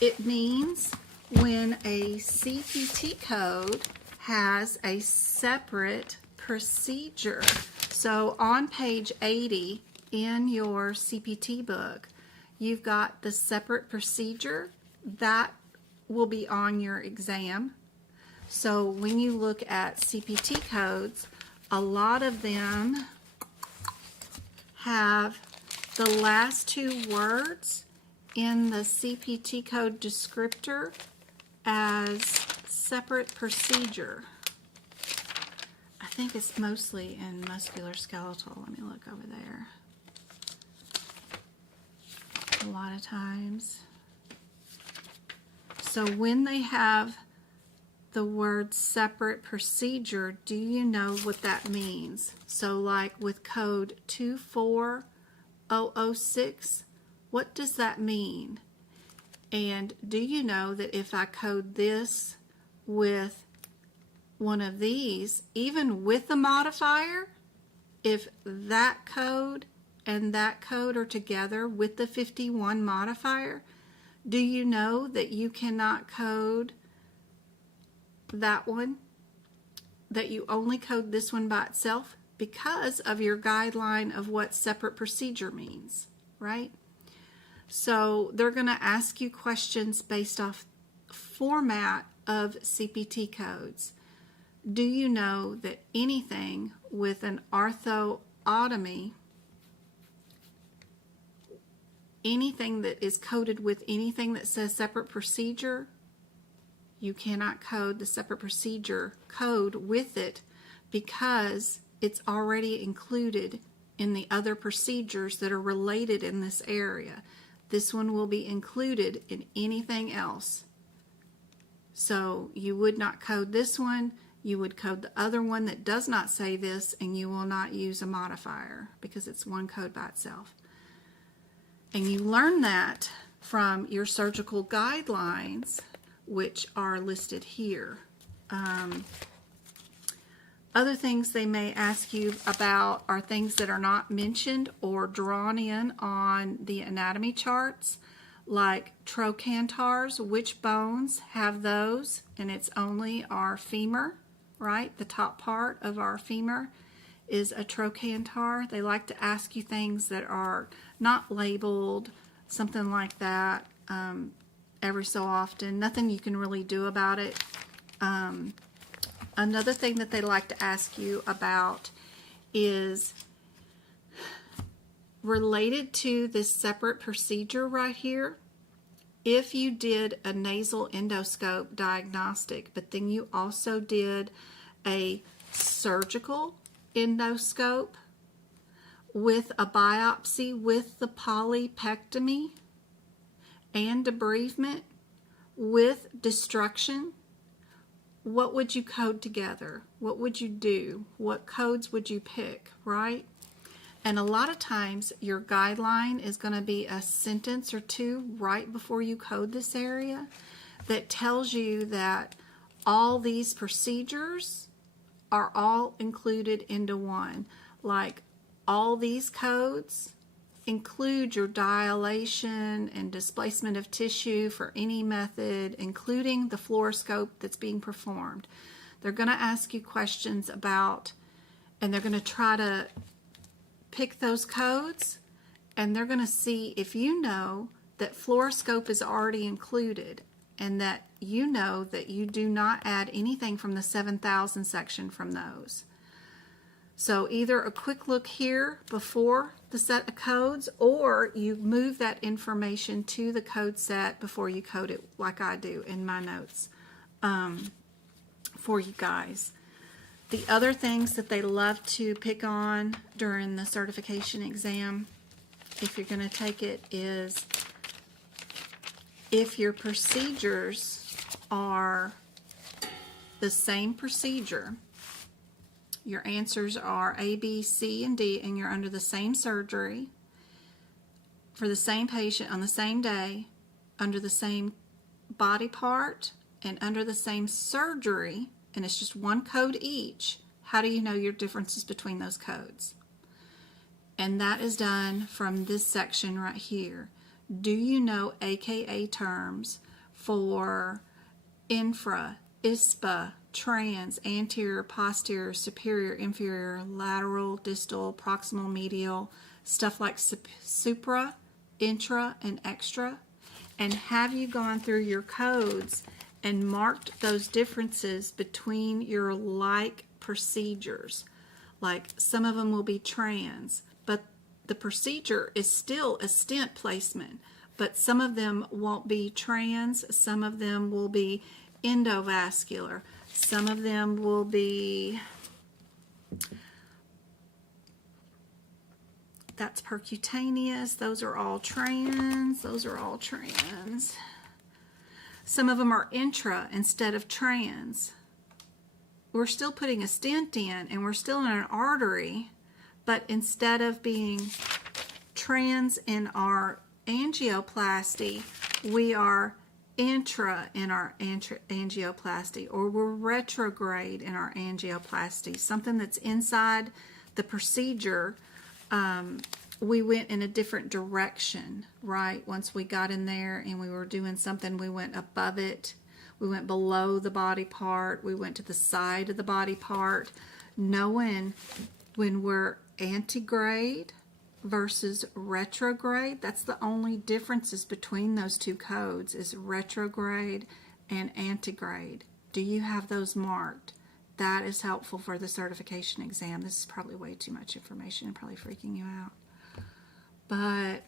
it means when a CPT code has a separate procedure? So on page 80 in your CPT book, you've got the separate procedure that will be on your exam. So when you look at CPT codes, a lot of them have the last 2 words in the CPT code descriptor as separate procedure. I think it's mostly in musculoskeletal. Let me look over there. A lot of times. So when they have the word separate procedure, do you know what that means? So like with code 24006, what does that mean? And do you know that if I code this with one of these, even with the modifier, if that code and that code are together with the 51 modifier, do you know that you cannot code that one that you only code this one by itself because of your guideline of what separate procedure means, right? So they're going to ask you questions based off format of CPT codes. Do you know that anything with an orthotomy, anything that is coded with anything that says separate procedure, you cannot code the separate procedure code with it because it's already included in the other procedures that are related in this area. This one will be included in anything else. So you would not code this one, you would code the other one that does not say this, and you will not use a modifier because it's one code by itself. And you learn that from your surgical guidelines, which are listed here. Other things they may ask you about are things that are not mentioned or drawn in on the anatomy charts, like trochantars. Which bones have those? And it's only our femur, right? The top part of our femur is a trochanter. They like to ask you things that are not labeled, something like that, every so often. Nothing you can really do about it. Another thing that they like to ask you about is related to this separate procedure right here. If you did a nasal endoscope diagnostic, but then you also did a surgical endoscope with a biopsy with the polypectomy and debridement with destruction, what would you code together? What would you do? What codes would you pick, right? And a lot of times your guideline is going to be a sentence or two right before you code this area that tells you that all these procedures are all included into one. Like all these codes include your dilation and displacement of tissue for any method, including the fluoroscope that's being performed. They're going to ask you questions about, and they're going to try to pick those codes, and they're going to see if you know that fluoroscope is already included and that you know that you do not add anything from the 7,000 section from those. So either a quick look here before the set of codes, or you move that information to the code set before you code it, like I do in my notes for you guys. The other things that they love to pick on during the certification exam, if you're going to take it, is if your procedures are the same procedure. Your answers are A, B, C, and D, and you're under the same surgery for the same patient on the same day, under the same body part, and under the same surgery, and it's just one code each. How do you know your differences between those codes? And that is done from this section right here. Do you know AKA terms for infra, ISPA, trans, anterior, posterior, superior, inferior, lateral, distal, proximal, medial, stuff like supra, intra, and extra? And have you gone through your codes and marked those differences between your like procedures? Like some of them will be trans, but the procedure is still a stent placement, but some of them won't be trans, some of them will be endovascular, some of them will be, that's percutaneous, those are all trans, Some of them are intra instead of trans. We're still putting a stent in and we're still in an artery, but instead of being trans in our angioplasty, we are intra in our angioplasty, or we're retrograde in our angioplasty, something that's inside the procedure. We went in a different direction, right? Once we got in there and we were doing something, we went above it. We went below the body part. We went to the side of the body part, knowing when we're antegrade versus retrograde. That's the only differences between those two codes, is retrograde and antegrade. Do you have those marked? That is helpful for the certification exam. This is probably way too much information and probably freaking you out. But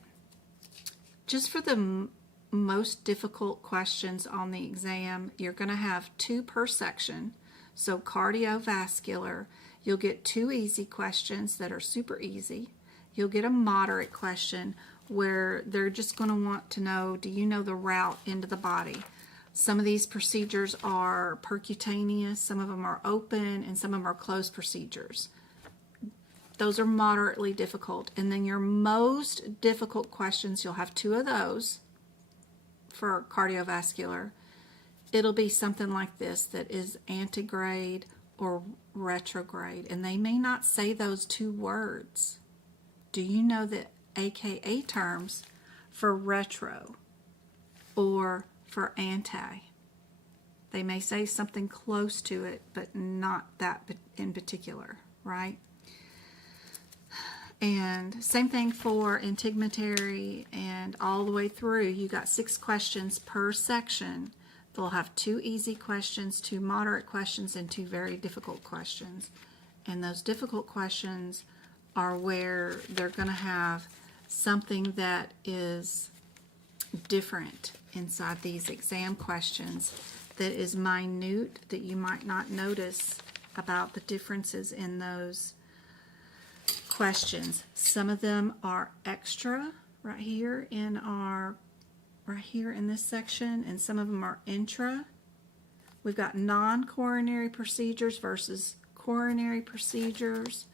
just for the most difficult questions on the exam, you're going to have 2 per section. So cardiovascular, you'll get 2 easy questions that are super easy. You'll get a moderate question where they're just going to want to know, do you know the route into the body? Some of these procedures are percutaneous, some of them are open, and some of them are closed procedures. Those are moderately difficult. And then your most difficult questions, you'll have 2 of those for cardiovascular. It'll be something like this that is antegrade or retrograde, and they may not say those 2 words. Do you know the AKA terms for retro or for anti? They may say something close to it, but not that in particular, right? And same thing for integumentary and all the way through. You got 6 questions per section. They'll have 2 easy questions, 2 moderate questions, and 2 very difficult questions. And those difficult questions are where they're going to have something that is different inside these exam questions that is minute, that you might not notice about the differences in those questions. Some of them are extra right here in this section, and some of them are intra. We've got non-coronary procedures versus coronary procedures.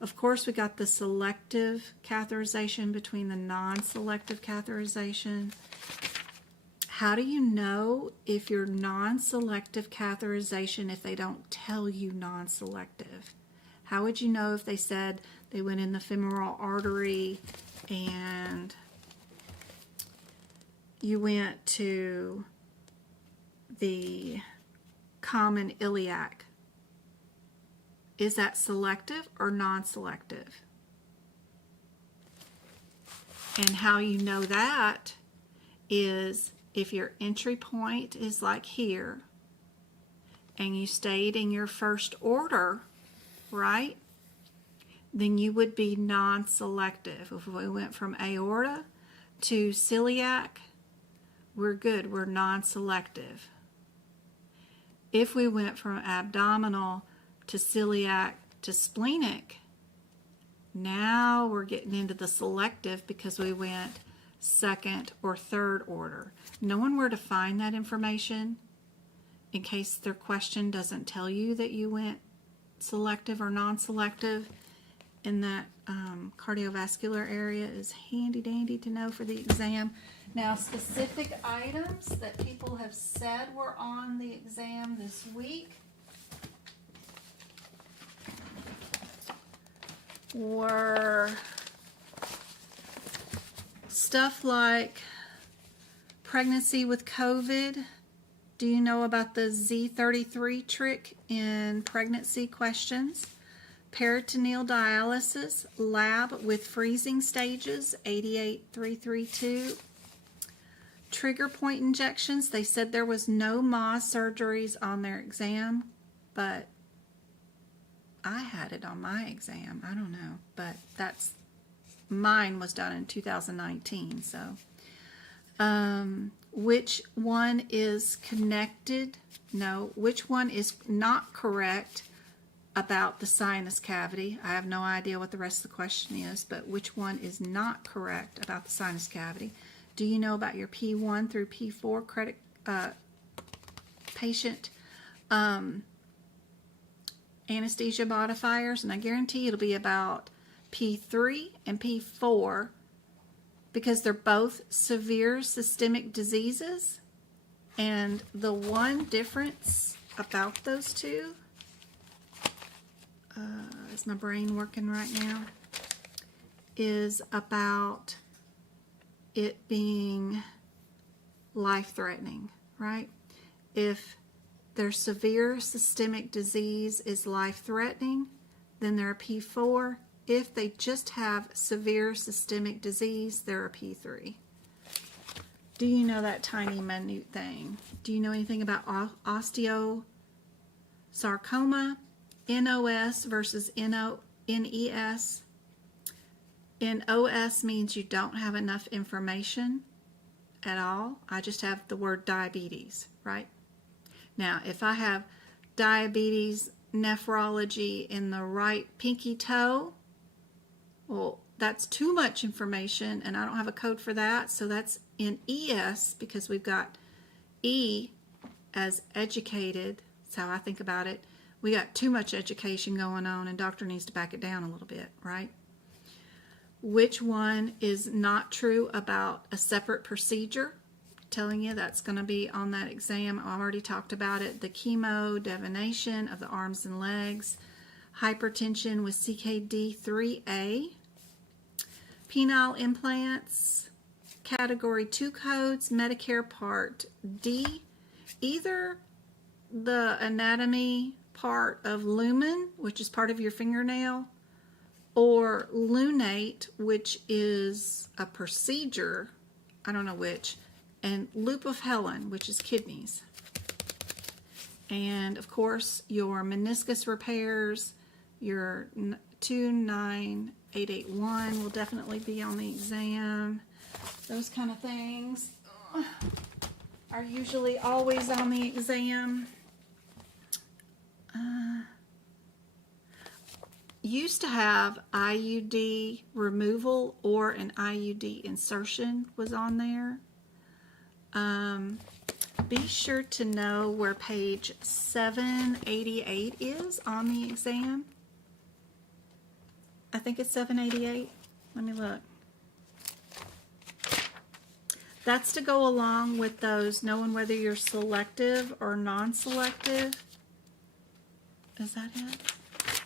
Of course, we got the selective catheterization between the non-selective catheterization. How do you know if you're non-selective catheterization if they don't tell you non-selective? How would you know if they said they went in the femoral artery and you went to the common iliac? Is that selective or non-selective? And how you know that is if your entry point is like here and you stayed in your first order, right? Then you would be non-selective. If we went from aorta to celiac, we're good, we're non-selective. If we went from abdominal to celiac to splenic, now we're getting into the selective because we went second or third order. Knowing where to find that information in case their question doesn't tell you that you went selective or non-selective in that cardiovascular area is handy dandy to know for the exam. Now, specific items that people have said were on the exam this week were stuff like pregnancy with COVID. Do you know about the Z33 trick in pregnancy questions? Peritoneal dialysis, lab with freezing stages, 88332. Trigger point injections. They said there was no MAS surgeries on their exam, but I had it on my exam. I don't know, but mine was done in 2019. So, which one is connected? No, which one is not correct about the sinus cavity? I have no idea what the rest of the question is, but which one is not correct about the sinus cavity? Do you know about your P1 through P4 credit patient anesthesia modifiers? And I guarantee it'll be about P3 and P4 because they're both severe systemic diseases. And the one difference about those two, is my brain working right now, is about it being life-threatening, right? If their severe systemic disease is life-threatening, then they're a P4. If they just have severe systemic disease, they're a P3. Do you know that tiny minute thing? Do you know anything about osteosarcoma, NOS versus NES? NOS means you don't have enough information at all. I just have the word diabetes, right? Now, if I have diabetes nephrology in the right pinky toe, well, that's too much information, and I don't have a code for that, so that's in ES, because we've got E as educated. That's how I think about it. We got too much education going on, and doctor needs to back it down a little bit, right? Which one is not true about a separate procedure? Telling you that's going to be on that exam. I already talked about it. The chemo divination of the arms and legs, hypertension with CKD3A, penile implants, category 2 codes, Medicare Part D, either the anatomy part of lumen, which is part of your fingernail, or lunate, which is a procedure, I don't know which, and loop of Helen, which is kidneys. And of course, your meniscus repairs, your 29881 will definitely be on the exam. Those kind of things are usually always on the exam. Used to have IUD removal or an IUD insertion was on there. Be sure to know where page 788 is on the exam. I think it's 788. Let me look. That's to go along with those knowing whether you're selective or non-selective. Is that it?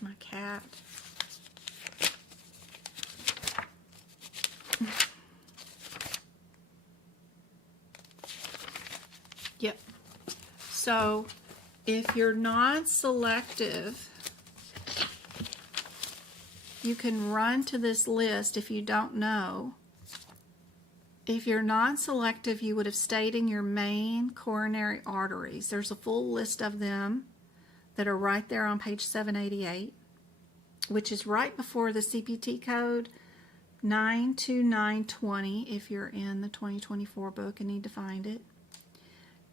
My cat. Yep. So if you're non-selective, you can run to this list if you don't know. If you're non-selective, you would have stayed in your main coronary arteries. There's a full list of them that are right there on page 788, which is right before the CPT code 92920 if you're in the 2024 book and need to find it.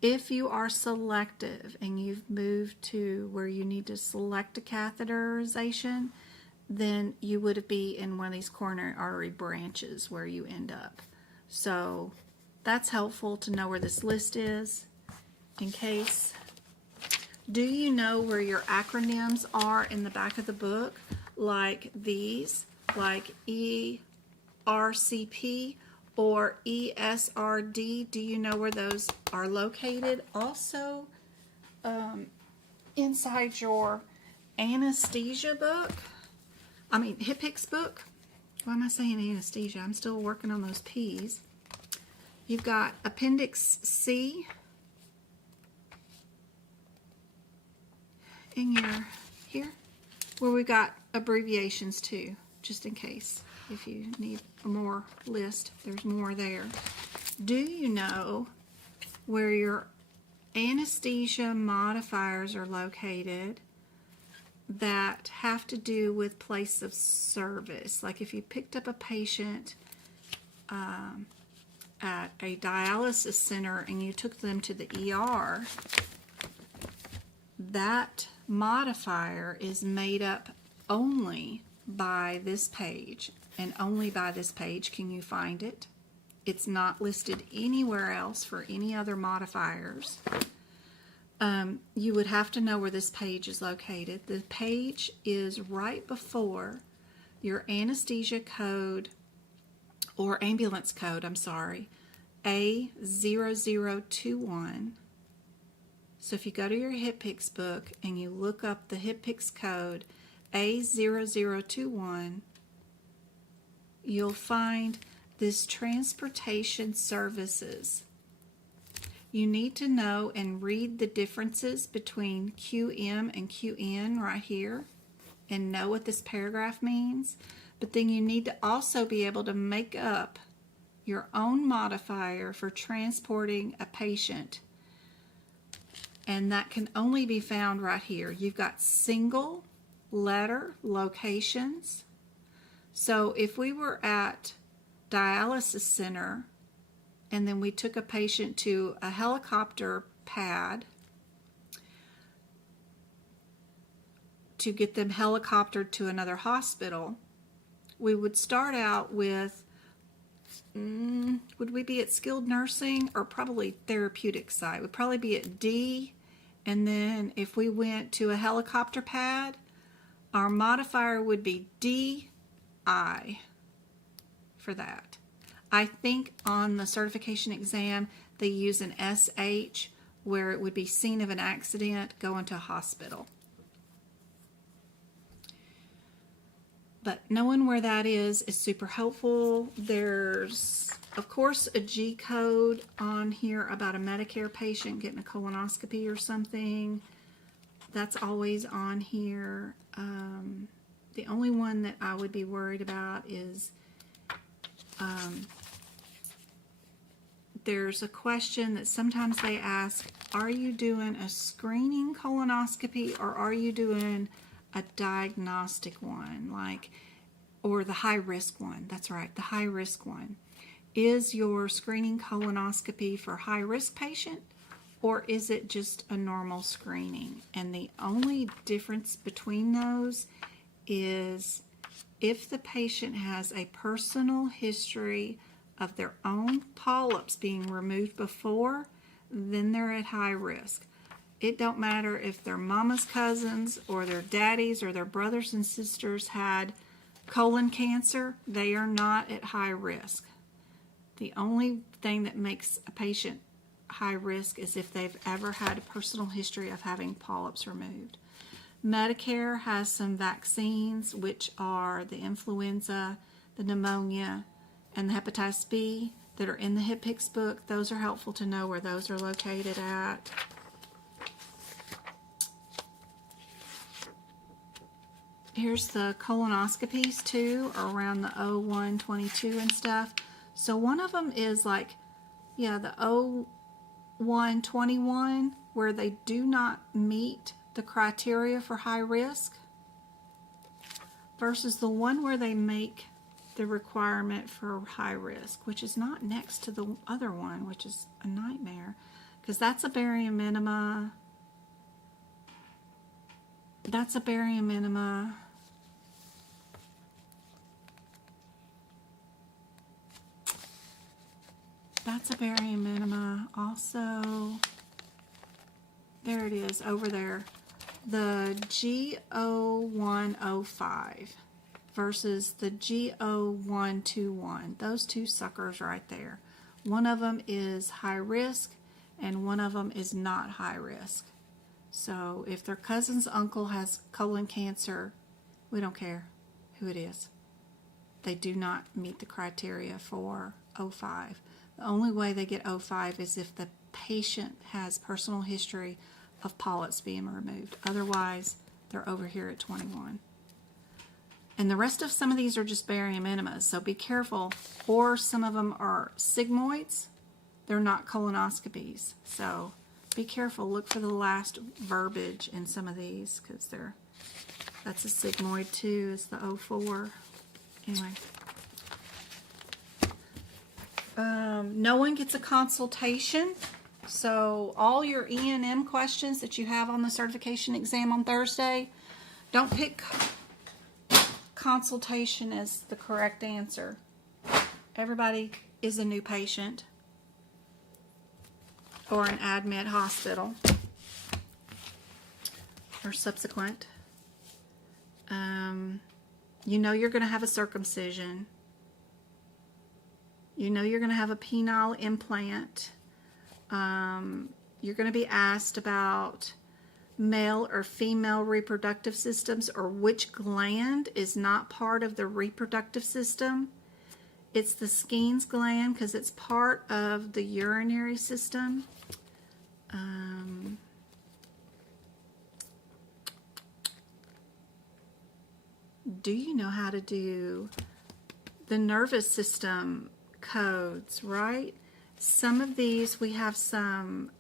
If you are selective and you've moved to where you need to select a catheterization, then you would be in one of these coronary artery branches where you end up. So that's helpful to know where this list is in case. Do you know where your acronyms are in the back of the book? Like these, like ERCP or ESRD. Do you know where those are located? Also, inside your anesthesia book, HIPICS book. Why am I saying anesthesia? I'm still working on those P's. You've got Appendix C in your here, where we got abbreviations too, just in case if you need a more list. There's more there. Do you know where your anesthesia modifiers are located that have to do with place of service? Like if you picked up a patient at a dialysis center and you took them to the ER, that modifier is made up only by this page, and only by this page can you find it. It's not listed anywhere else for any other modifiers. You would have to know where this page is located. The page is right before your anesthesia code, or ambulance code, I'm sorry, A0021. So if you go to your HIPICS book and you look up the HIPICS code A0021, you'll find this transportation services. you need to know and read the differences between QM and QN right here and know what this paragraph means. But then you need to also be able to make up your own modifier for transporting a patient. And that can only be found right here. You've got single letter locations. So if we were at dialysis center and then we took a patient to a helicopter pad to get them helicoptered to another hospital, we would start out with, would we be at skilled nursing or probably therapeutic site? We'd probably be at D, and then if we went to a helicopter pad, our modifier would be DI for that. I think on the certification exam they use an SH where it would be scene of an accident, going to a hospital. But knowing where that is super helpful. There's, of course, a G code on here about a Medicare patient getting a colonoscopy or something. That's always on here. The only one that I would be worried about is there's a question that sometimes they ask, are you doing a screening colonoscopy or are you doing a diagnostic one, like, or the high risk one? That's right, the high risk one. Is your screening colonoscopy for high risk patient or is it just a normal screening? And the only difference between those is if the patient has a personal history of their own polyps being removed before, then they're at high risk. It don't matter if their mama's cousins or their daddies or their brothers and sisters had colon cancer, they are not at high risk. The only thing that makes a patient high risk is if they've ever had a personal history of having polyps removed. Medicare has some vaccines, which are the influenza, the pneumonia, and the hepatitis B that are in the HipPix book. Those are helpful to know where those are located at. Here's the colonoscopies too, around the 0122 and stuff. So one of them is like, yeah, the 0121, where they do not meet the criteria for high risk, versus the one where they make the requirement for high risk, which is not next to the other one, which is a nightmare, because that's a barium minima. That's a barium minima. That's a barium minima also. There it is over there. The G0105 versus the G0121. Those two suckers right there. One of them is high risk and one of them is not high risk. So if their cousin's uncle has colon cancer, we don't care who it is. They do not meet the criteria for 05. The only way they get 05 is if the patient has personal history of polyps being removed. Otherwise, they're over here at 21. And the rest of some of these are just barium minimas, so be careful. Or some of them are sigmoids. They're not colonoscopies. So be careful. Look for the last verbiage in some of these, because that's a sigmoid too. It's the 04. Anyway. No one gets a consultation. So all your E&M questions that you have on the certification exam on Thursday, don't pick consultation as the correct answer. Everybody is a new patient or an admit hospital or subsequent. You know you're going to have a circumcision. You know you're going to have a penile implant. You're going to be asked about male or female reproductive systems, or which gland is not part of the reproductive system. It's the Skene's gland because it's part of the urinary system. do you know how to do the nervous system codes, right? Some of these, we have some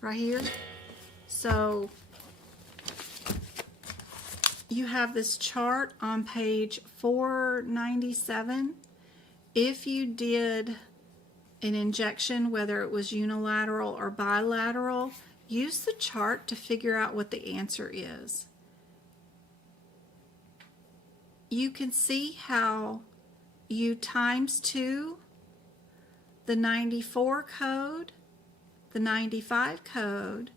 right here. So you have this chart on page 497. If you did an injection, whether it was unilateral or bilateral, use the chart to figure out what the answer is. You can see how you times 2 the 94 code, the 95 code,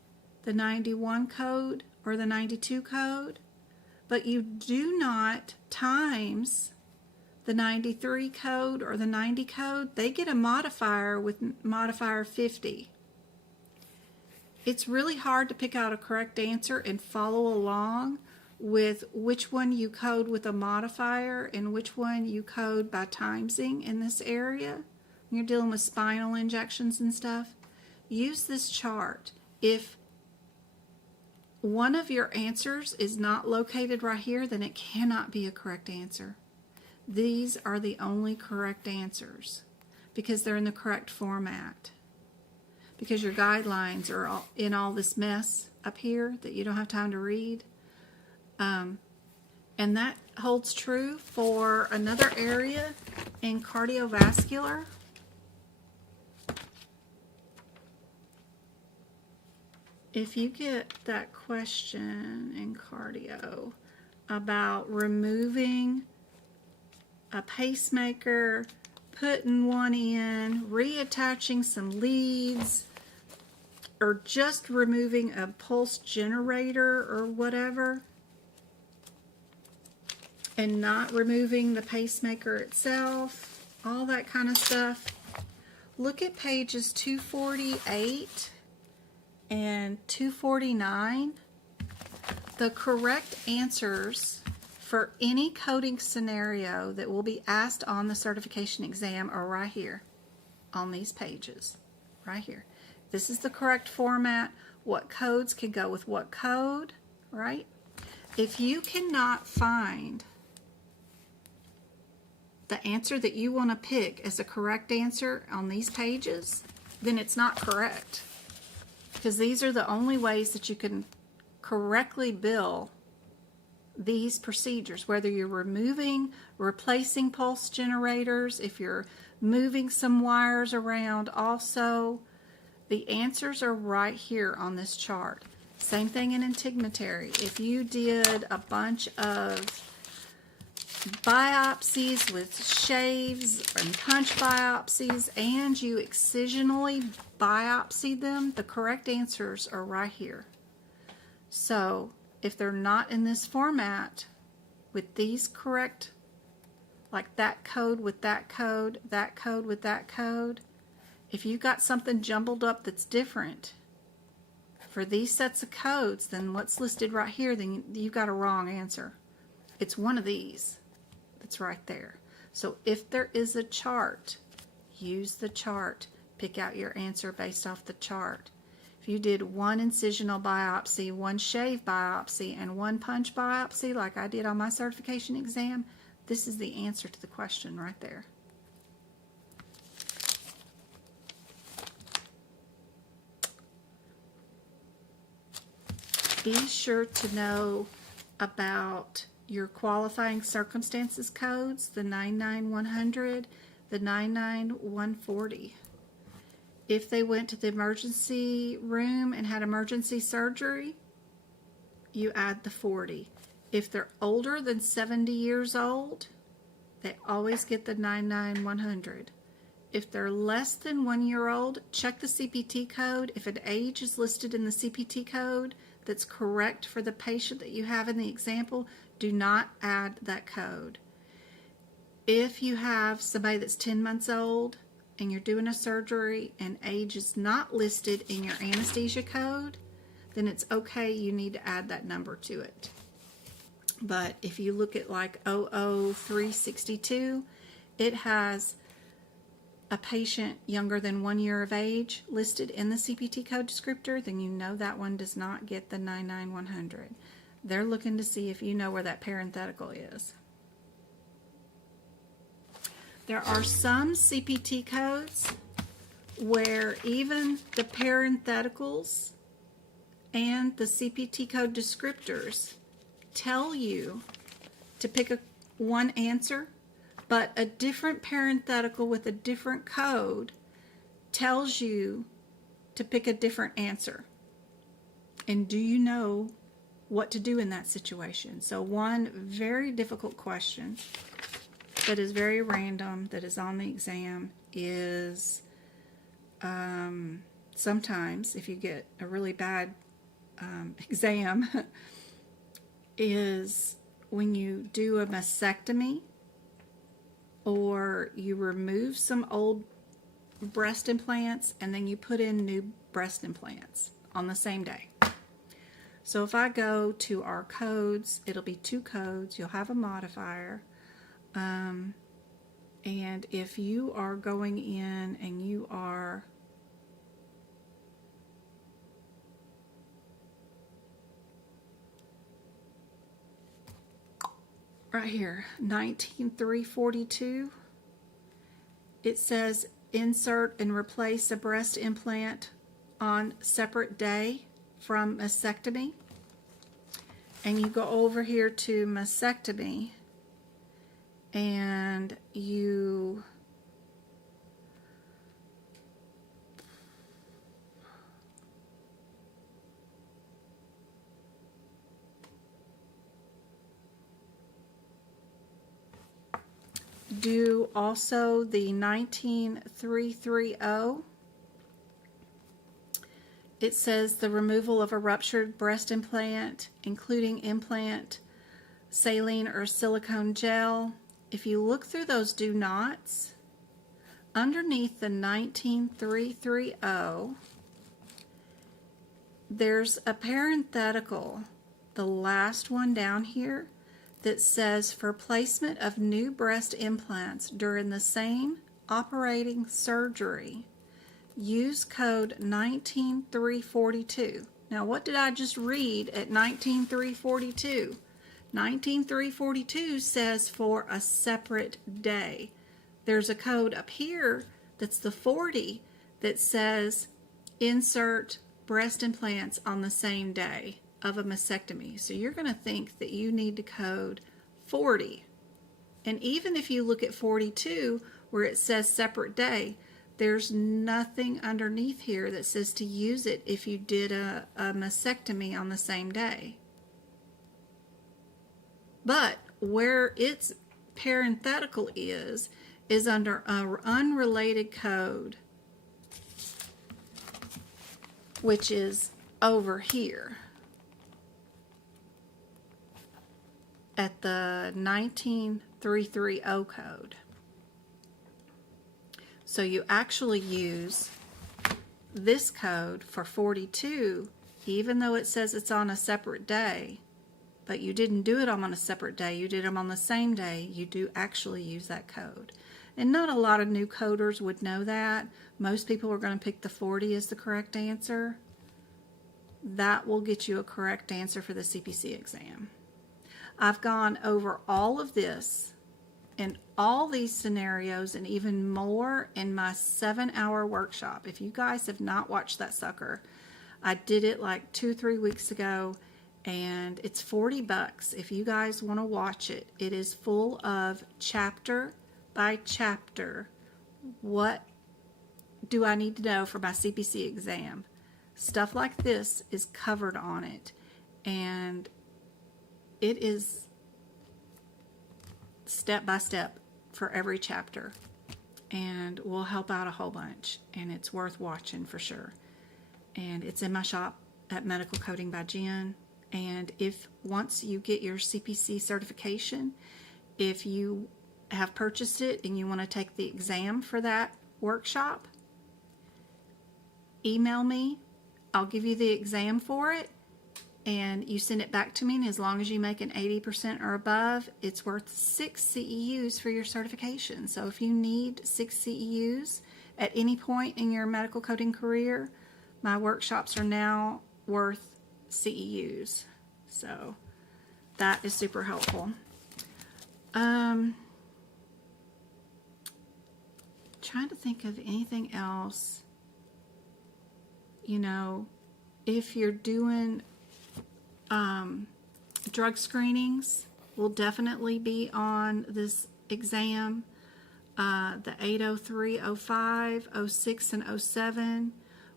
the 91 code, or the 92 code, but you do not times the 93 code or the 90 code. They get a modifier with modifier 50. It's really hard to pick out a correct answer and follow along with which one you code with a modifier and which one you code by timesing in this area. When you're dealing with spinal injections and stuff, use this chart. If one of your answers is not located right here, then it cannot be a correct answer. These are the only correct answers because they're in the correct format. Because your guidelines are all in all this mess up here that you don't have time to read. And that holds true for another area in cardiovascular. If you get that question in cardio about removing a pacemaker, putting one in, reattaching some leads, or just removing a pulse generator or whatever, and not removing the pacemaker itself, all that kind of stuff, look at pages 248 and 249. The correct answers for any coding scenario that will be asked on the certification exam are right here on these pages, right here. This is the correct format. What codes can go with what code, right? If you cannot find the answer that you want to pick as a correct answer on these pages, then it's not correct. Because these are the only ways that you can correctly bill these procedures, whether you're removing, replacing pulse generators, if you're moving some wires around also. The answers are right here on this chart. Same thing in integumentary. If you did a bunch of biopsies with shaves and punch biopsies and you excisionally biopsied them, the correct answers are right here. So if they're not in this format with these correct, like that code with that code, that code with that code, if you got something jumbled up that's different for these sets of codes than what's listed right here, then you got a wrong answer. It's one of these that's right there. So if there is a chart, use the chart. Pick out your answer based off the chart. If you did one incisional biopsy, one shave biopsy, and one punch biopsy like I did on my certification exam, this is the answer to the question right there. Be sure to know about your qualifying circumstances codes, the 99100, the 99140. If they went to the emergency room and had emergency surgery, you add the 40. If they're older than 70 years old, they always get the 99100. If they're less than 1 year old, check the CPT code. If an age is listed in the CPT code that's correct for the patient that you have in the example, do not add that code. If you have somebody that's 10 months old and you're doing a surgery and age is not listed in your anesthesia code, then it's okay, you need to add that number to it. But if you look at like 00362, it has a patient younger than 1 year of age listed in the CPT code descriptor, then you know that one does not get the 99100. They're looking to see if you know where that parenthetical is. There are some CPT codes where even the parentheticals and the CPT code descriptors tell you to pick one answer, but a different parenthetical with a different code tells you to pick a different answer. And do you know what to do in that situation? So one very difficult question that is very random, that is on the exam, is sometimes if you get a really bad exam, is when you do a mastectomy or you remove some old breast implants and then you put in new breast implants on the same day. So if I go to our codes, it'll be 2 codes. You'll have a modifier. And if you are going in and you are right here, 19342, it says insert and replace a breast implant on separate day from mastectomy. And you go over here to mastectomy and you do also the 19330. It says the removal of a ruptured breast implant, including implant, saline or silicone gel. If you look through those do nots, underneath the 19330, there's a parenthetical, the last one down here, that says for placement of new breast implants during the same operating surgery, use code 19342. Now, what did I just read at 19342? 19342 says for a separate day. There's a code up here that's the 40 that says insert breast implants on the same day of a mastectomy. So you're going to think that you need to code 40. And even if you look at 42 where it says separate day, there's nothing underneath here that says to use it if you did a mastectomy on the same day. But where its parenthetical is under an unrelated code, which is over here at the 19330 code. So you actually use this code for 42, even though it says it's on a separate day, but you didn't do it on a separate day, you did them on the same day, you do actually use that code. And not a lot of new coders would know that. Most people are going to pick the 40 as the correct answer. That will get you a correct answer for the CPC exam. I've gone over all of this in all these scenarios and even more in my 7-hour workshop. If you guys have not watched that sucker, I did it like 2-3 weeks ago, and it's $40 if you guys want to watch it. It is full of chapter by chapter. What do I need to know for my CPC exam? Stuff like this is covered on it, and it is step by step for every chapter, and will help out a whole bunch, and it's worth watching for sure. And it's in my shop at Medical Coding by Jen. And if once you get your CPC certification, if you have purchased it and you want to take the exam for that workshop, email me. I'll give you the exam for it, and you send it back to me, and as long as you make an 80% or above, it's worth 6 CEUs for your certification. So if you need 6 CEUs at any point in your medical coding career, my workshops are now worth CEUs. So that is super helpful. Trying to think of anything else. You know, if you're doing drug screenings, will definitely be on this exam. The 803, 05, 06, and 07.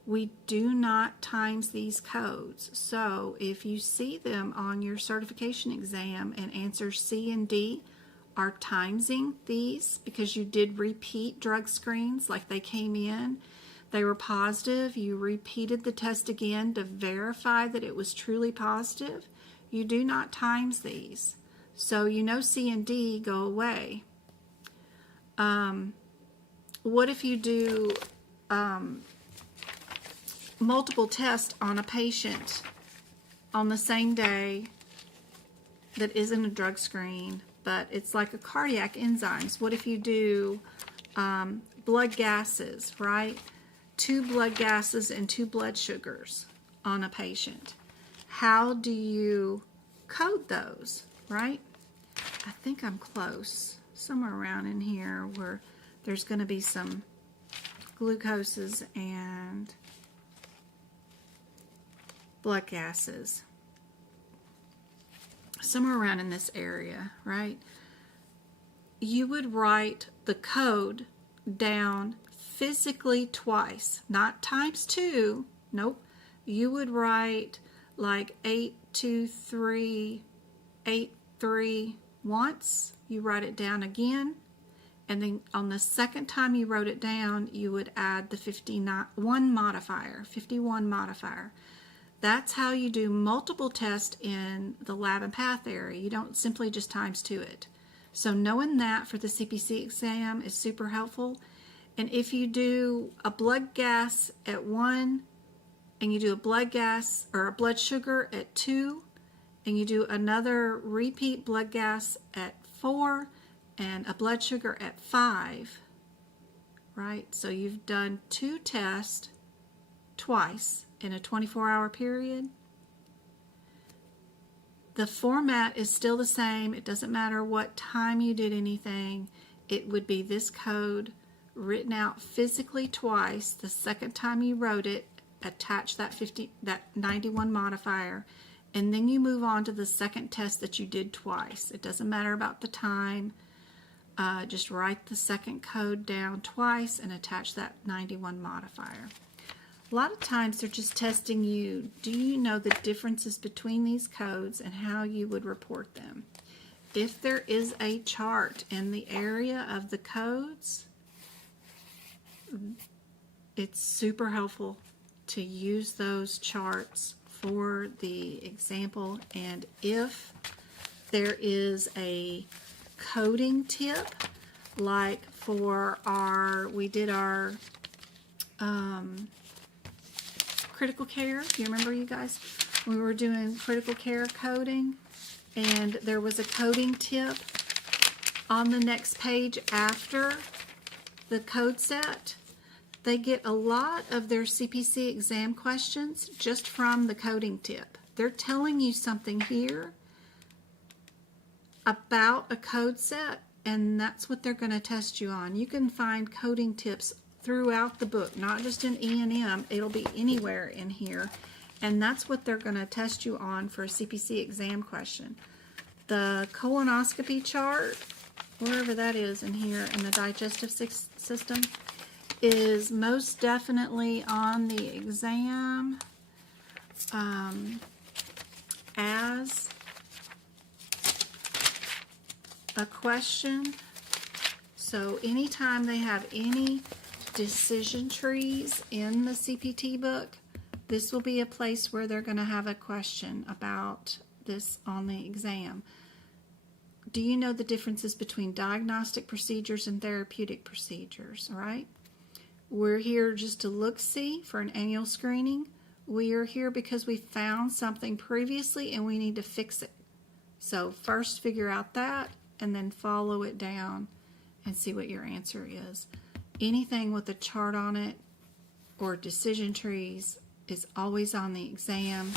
We do not times these codes. So if you see them on your certification exam and answers C and D are timesing these because you did repeat drug screens, like they came in, they were positive, you repeated the test again to verify that it was truly positive, you do not times these. So you know C and D go away. What if you do multiple tests on a patient on the same day that isn't a drug screen, but it's like a cardiac enzymes? What if you do blood gases, right? 2 blood gases and 2 blood sugars on a patient. How do you code those, right? I think I'm close. Somewhere around in here where there's going to be some glucoses and blood gases. Somewhere around in this area, right? You would write the code down physically twice, not times 2. Nope. You would write like 82383 once. You write it down again, and then on the second time you wrote it down, you would add the 51 modifier. That's how you do multiple tests in the lab and path area. You don't simply just times 2 it. So knowing that for the CPC exam is super helpful. And if you do a blood gas at 1, and you do a blood gas or a blood sugar at 2, and you do another repeat blood gas at 4, and a blood sugar at 5, right? So you've done 2 tests twice in a 24-hour period. The format is still the same. It doesn't matter what time you did anything. It would be this code written out physically twice. The second time you wrote it, attach that 91 modifier, and then you move on to the second test that you did twice. It doesn't matter about the time. Just write the second code down twice and attach that 91 modifier. A lot of times they're just testing you. Do you know the differences between these codes and how you would report them? If there is a chart in the area of the codes, it's super helpful to use those charts for the example. And if there is a coding tip, like for we did our critical care. You remember, you guys? We were doing critical care coding, and there was a coding tip on the next page after the code set. They get a lot of their CPC exam questions just from the coding tip. They're telling you something here about a code set, and that's what they're going to test you on. You can find coding tips throughout the book, not just in E&M. It'll be anywhere in here, and that's what they're going to test you on for a CPC exam question. The colonoscopy chart, wherever that is in here in the digestive system, is most definitely on the exam as a question. So anytime they have any decision trees in the CPT book, this will be a place where they're going to have a question about this on the exam. Do you know the differences between diagnostic procedures and therapeutic procedures, right? We're here just to look-see for an annual screening. We are here because we found something previously and we need to fix it. So first figure out that and then follow it down and see what your answer is. Anything with a chart on it or decision trees is always on the exam.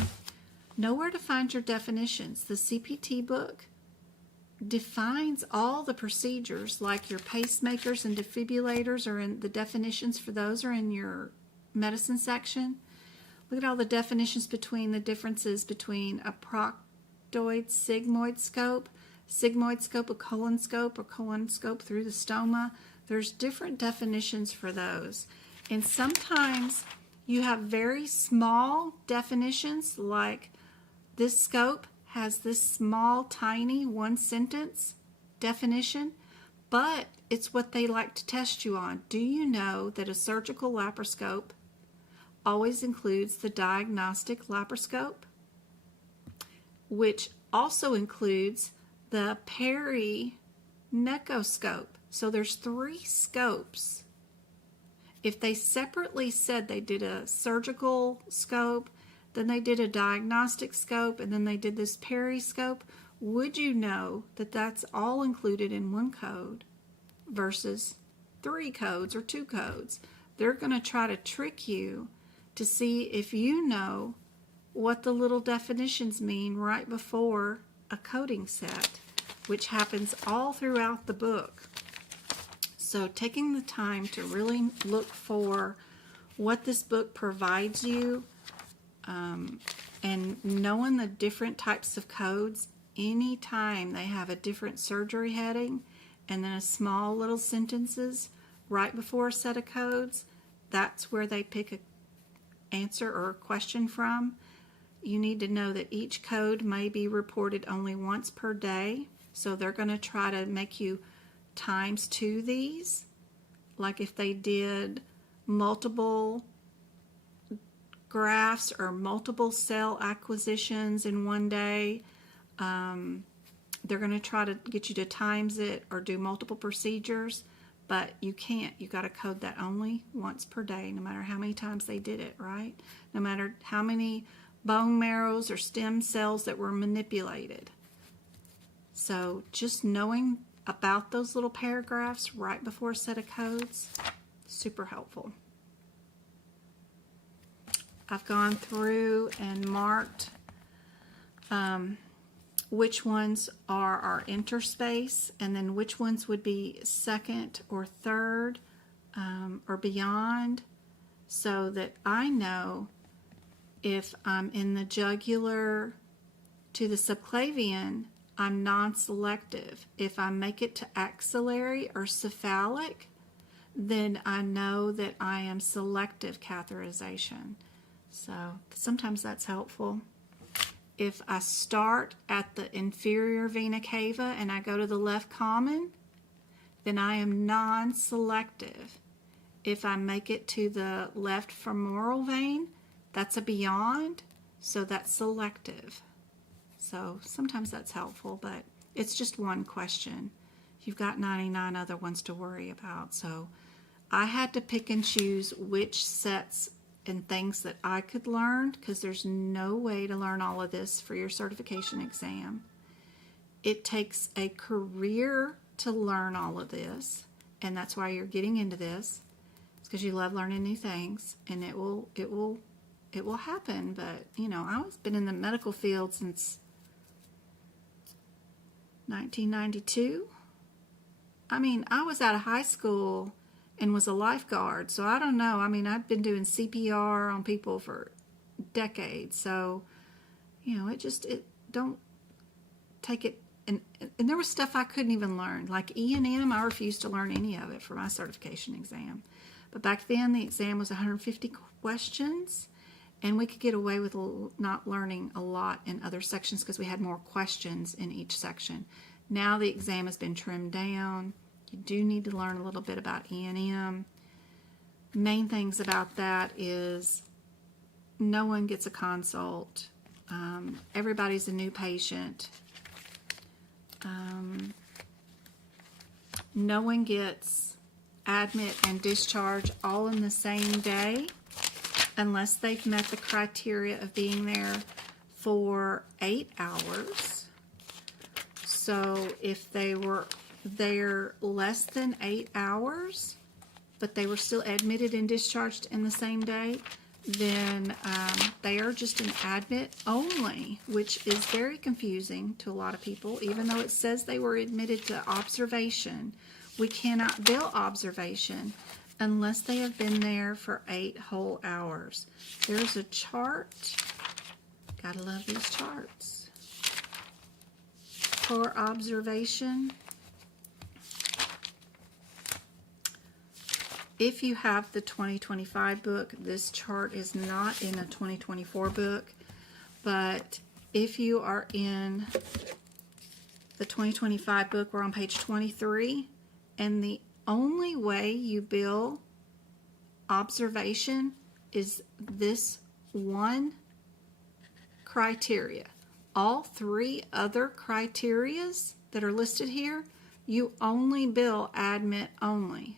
Know where to find your definitions. The CPT book defines all the procedures, like your pacemakers and defibrillators are in the definitions for those are in your medicine section. Look at all the definitions between the differences between a proctoid sigmoid scope, a colonoscope, or colonoscope through the stoma. There's different definitions for those. And sometimes you have very small definitions, like this scope has this small, tiny, one sentence definition, but it's what they like to test you on. Do you know that a surgical laparoscope always includes the diagnostic laparoscope, which also includes the perinecoscope? So there's 3 scopes. If they separately said they did a surgical scope, then they did a diagnostic scope, and then they did this periscope, would you know that that's all included in one code versus 3 codes or 2 codes? They're going to try to trick you to see if you know what the little definitions mean right before a coding set, which happens all throughout the book. So taking the time to really look for what this book provides you, and knowing the different types of codes, anytime they have a different surgery heading and then a small little sentences right before a set of codes, that's where they pick a answer or a question from. You need to know that each code may be reported only once per day, so they're going to try to make you times 2 these. Like if they did multiple graphs or multiple cell acquisitions in one day, they're going to try to get you to times it or do multiple procedures, but you can't. You got to code that only once per day, no matter how many times they did it, right? No matter how many bone marrows or stem cells that were manipulated. So just knowing about those little paragraphs right before a set of codes, super helpful. I've gone through and marked which ones are our interspace, and then which ones would be second or third or beyond, so that I know if I'm in the jugular to the subclavian, I'm non-selective. If I make it to axillary or cephalic, then I know that I am selective catheterization. So sometimes that's helpful. If I start at the inferior vena cava and I go to the left common, then I am non-selective. If I make it to the left femoral vein, that's a beyond, so that's selective. So sometimes that's helpful, but it's just one question. You've got 99 other ones to worry about. So I had to pick and choose which sets and things that I could learn, because there's no way to learn all of this for your certification exam. It takes a career to learn all of this, and that's why you're getting into this. It's because you love learning new things, and it will happen. But you know, I've been in the medical field since 1992. I mean, I was out of high school and was a lifeguard, so I don't know. I mean, I've been doing CPR on people for decades, so you know, it don't take it. And there was stuff I couldn't even learn, like E&M. I refused to learn any of it for my certification exam. But back then, the exam was 150 questions, and we could get away with not learning a lot in other sections because we had more questions in each section. Now the exam has been trimmed down. You do need to learn a little bit about E&M. Main things about that is no one gets a consult. Everybody's a new patient. No one gets admit and discharge all in the same day unless they've met the criteria of being there for 8 hours. So if they were there less than 8 hours, but they were still admitted and discharged in the same day, then they are just an admit only, which is very confusing to a lot of people. Even though it says they were admitted to observation, we cannot bill observation unless they have been there for 8 whole hours. There's a chart. Gotta love these charts. For observation, if you have the 2025 book, this chart is not in a 2024 book, but if you are in the 2025 book, we're on page 23, and the only way you bill observation is this one criteria. All 3 other criterias that are listed here, you only bill admit only.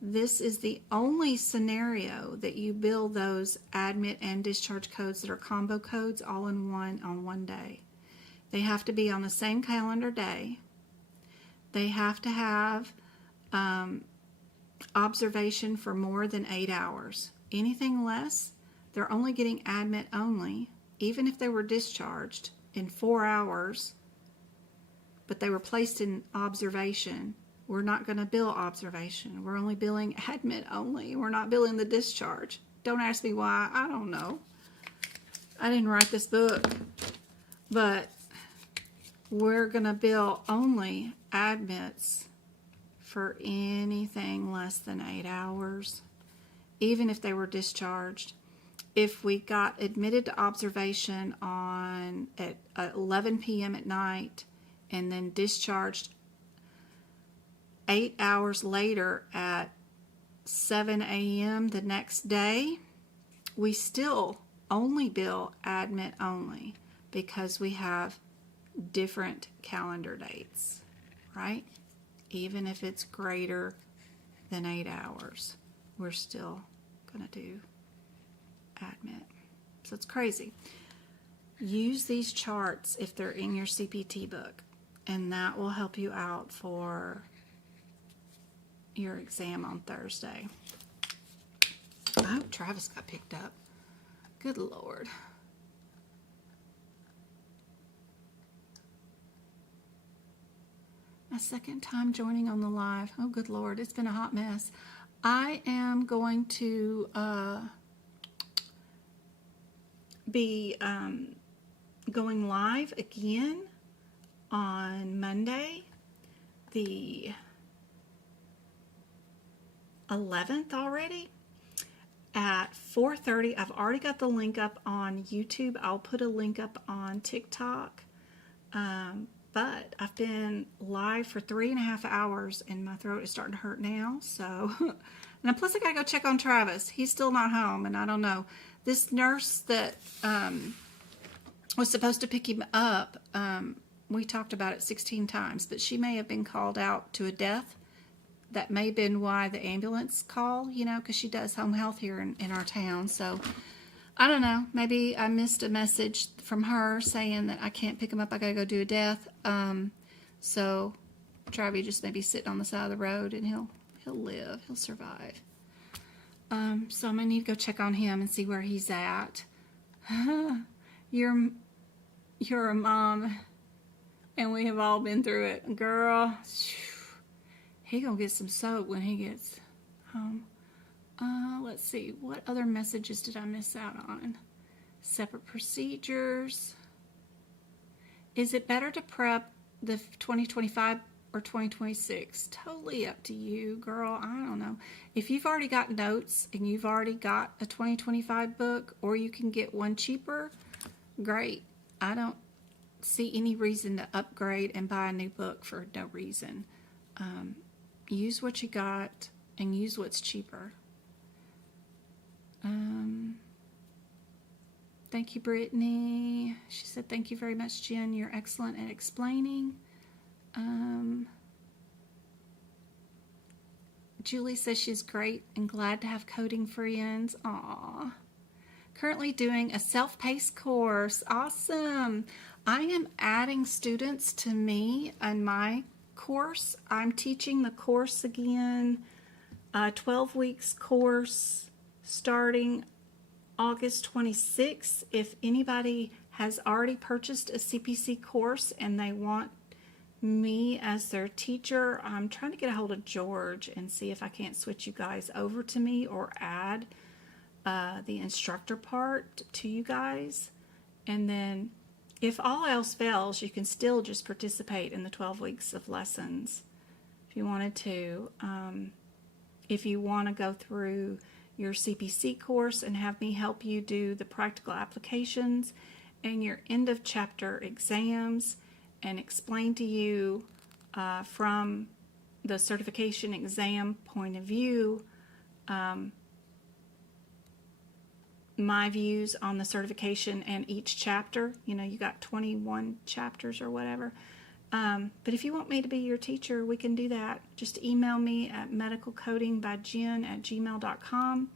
This is the only scenario that you bill those admit and discharge codes that are combo codes all in one on one day. They have to be on the same calendar day. They have to have observation for more than 8 hours. Anything less, they're only getting admit only, even if they were discharged in 4 hours, but they were placed in observation. We're not going to bill observation. We're only billing admit only. We're not billing the discharge. Don't ask me why. I don't know. I didn't write this book. But we're going to bill only admits for anything less than 8 hours, even if they were discharged. If we got admitted to observation at 11 p.m. at night and then discharged 8 hours later at 7 a.m. the next day, we still only bill admit only because we have different calendar dates, right? Even if it's greater than 8 hours, we're still going to do admit. So it's crazy. Use these charts if they're in your CPT book, and that will help you out for your exam on Thursday. I hope Travis got picked up. Good Lord. My second time joining on the live. Oh, good Lord. It's been a hot mess. I am going to be going live again on Monday, the 11th already at 4:30. I've already got the link up on YouTube. I'll put a link up on TikTok. But I've been live for 3.5 hours and my throat is starting to hurt now. So, and plus I gotta go check on Travis. He's still not home, and I don't know. This nurse that was supposed to pick him up, we talked about it 16 times, but she may have been called out to a death. That may have been why the ambulance call, you know, because she does home health here in our town. So I don't know. Maybe I missed a message from her saying that I can't pick him up. I gotta go do a death. So Travis just maybe sitting on the side of the road, and he'll live. He'll survive. So I'm gonna need to go check on him and see where he's at. You're a mom, and we have all been through it, girl. He gonna get some soap when he gets home. Let's see, what other messages did I miss out on? Separate procedures. Is it better to prep the 2025 or 2026? Totally up to you, girl. I don't know. If you've already got notes and you've already got a 2025 book, or you can get one cheaper, great. I don't see any reason to upgrade and buy a new book for no reason. Use what you got and use what's cheaper. Thank you, Brittany. She said, thank you very much, Jen. You're excellent at explaining. Julie says she's great and glad to have coding friends. Aw. Currently doing a self-paced course. Awesome. I am adding students to me and my course. I'm teaching the course again. 12 weeks course starting August 26th. If anybody has already purchased a CPC course and they want me as their teacher, I'm trying to get a hold of George and see if I can't switch you guys over to me or add the instructor part to you guys. And then if all else fails, you can still just participate in the 12 weeks of lessons if you wanted to. If you want to go through your CPC course and have me help you do the practical applications and your end of chapter exams and explain to you from the certification exam point of view my views on the certification and each chapter. You know, you got 21 chapters or whatever. But if you want me to be your teacher, we can do that. Just email me at medicalcodingbyjen@gmail.com,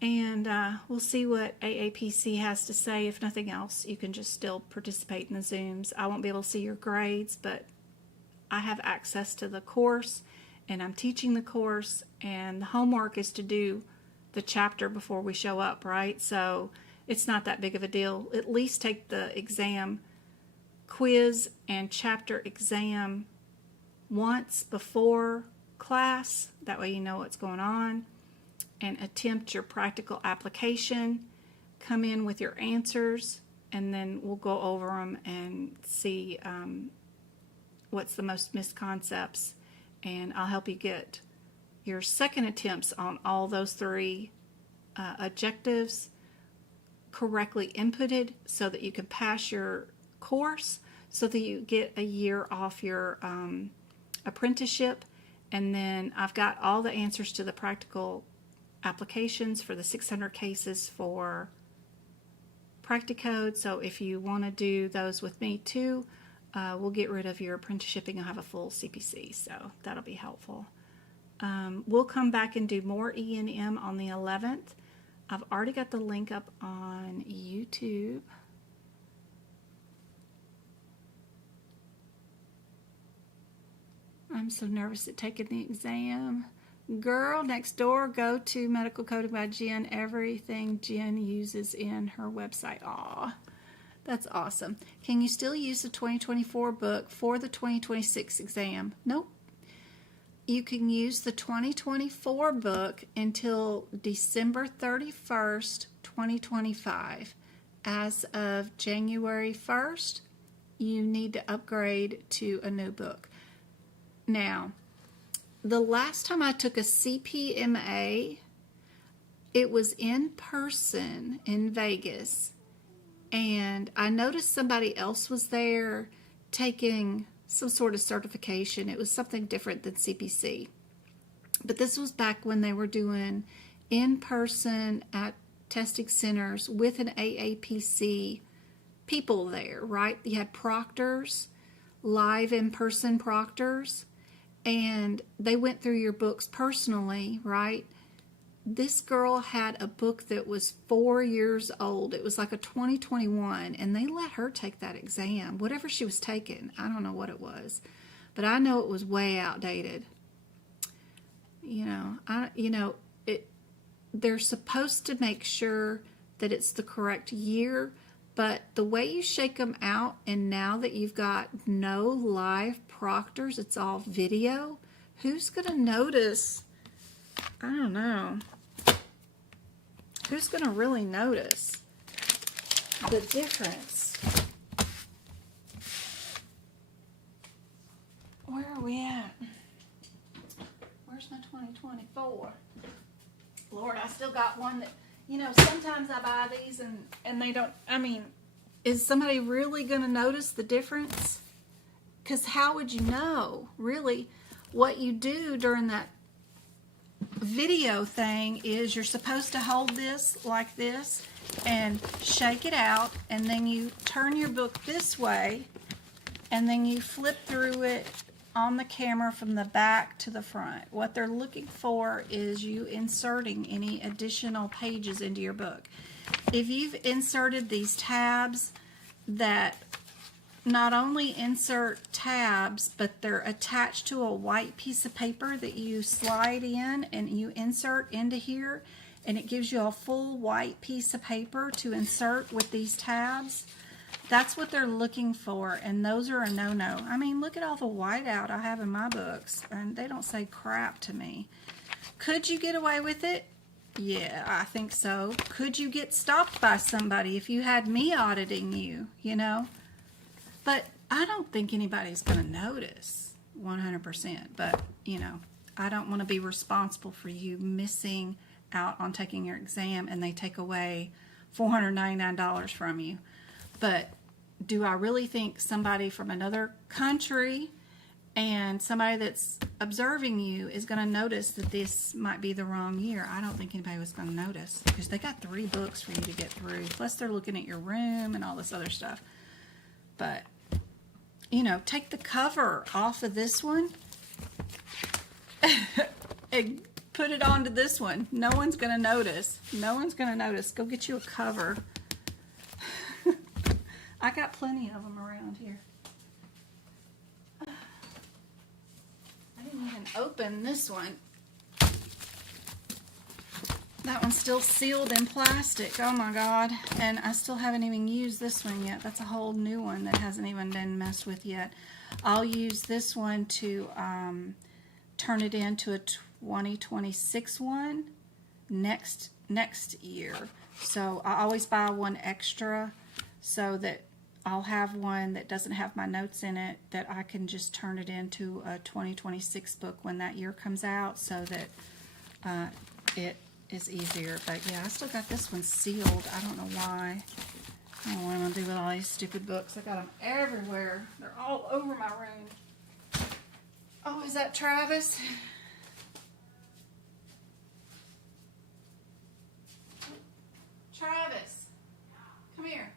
and we'll see what AAPC has to say. If nothing else, you can just still participate in the Zooms. I won't be able to see your grades, but I have access to the course, and I'm teaching the course, and the homework is to do the chapter before we show up, right? So it's not that big of a deal. At least take the exam quiz and chapter exam once before class. That way you know what's going on. And attempt your practical application. Come in with your answers, and then we'll go over them and see what's the most missed concepts. And I'll help you get your second attempts on all those three objectives correctly inputted so that you can pass your course, so that you get a year off your apprenticeship. And then I've got all the answers to the practical applications for the 600 cases for Practicode. So if you want to do those with me too, we'll get rid of your apprenticeship and you'll have a full CPC. So that'll be helpful. We'll come back and do more E&M on the 11th. I've already got the link up on YouTube. I'm so nervous at taking the exam. Girl next door, go to Medical Coding by Jen. Everything Jen uses in her website. Aw, that's awesome. Can you still use the 2024 book for the 2026 exam? Nope. You can use the 2024 book until December 31st, 2025. As of January 1st, you need to upgrade to a new book. Now, the last time I took a CPMA, it was in person in Vegas, and I noticed somebody else was there taking some sort of certification. It was something different than CPC. But this was back when they were doing in person at testing centers with an AAPC people there, right? You had proctors, live in person proctors, and they went through your books personally, right? This girl had a book that was 4 years old. It was like a 2021, and they let her take that exam. Whatever she was taking, I don't know what it was, but I know it was way outdated. They're supposed to make sure that it's the correct year, but the way you shake them out, and now that you've got no live proctors, it's all video, who's going to notice? I don't know. Who's going to really notice the difference? Where are we at? Where's my 2024? Lord, I still got one that, sometimes I buy these and they don't, is somebody really going to notice the difference? Because how would you know, really? What you do during that video thing is you're supposed to hold this like this and shake it out, and then you turn your book this way, and then you flip through it on the camera from the back to the front. What they're looking for is you inserting any additional pages into your book. If you've inserted these tabs that not only insert tabs, but they're attached to a white piece of paper that you slide in and you insert into here, and it gives you a full white piece of paper to insert with these tabs. That's what they're looking for, and those are a no-no. I mean, look at all the whiteout I have in my books, and they don't say crap to me. Could you get away with it? Yeah, I think so. Could you get stopped by somebody if you had me auditing you, you know? But I don't think anybody's going to notice 100%. But, you know, I don't want to be responsible for you missing out on taking your exam and they take away $499 from you. But do I really think somebody from another country and somebody that's observing you is going to notice that this might be the wrong year? I don't think anybody was going to notice because they got 3 books for you to get through. Plus they're looking at your room and all this other stuff. But, you know, take the cover off of this one and put it onto this one. No one's going to notice. No one's going to notice. Go get you a cover. I got plenty of them around here. I didn't even open this one. That one's still sealed in plastic. Oh my God. And I still haven't even used this one yet. That's a whole new one that hasn't even been messed with yet. I'll use this one to turn it into a 2026 one next year. So I always buy one extra so that I'll have one that doesn't have my notes in it that I can just turn it into a 2026 book when that year comes out, so that it is easier. But yeah, I still got this one sealed. I don't know why. I don't know what I'm going to do with all these stupid books. I got them everywhere. They're all over my room. Oh, is that Travis? Travis, come here.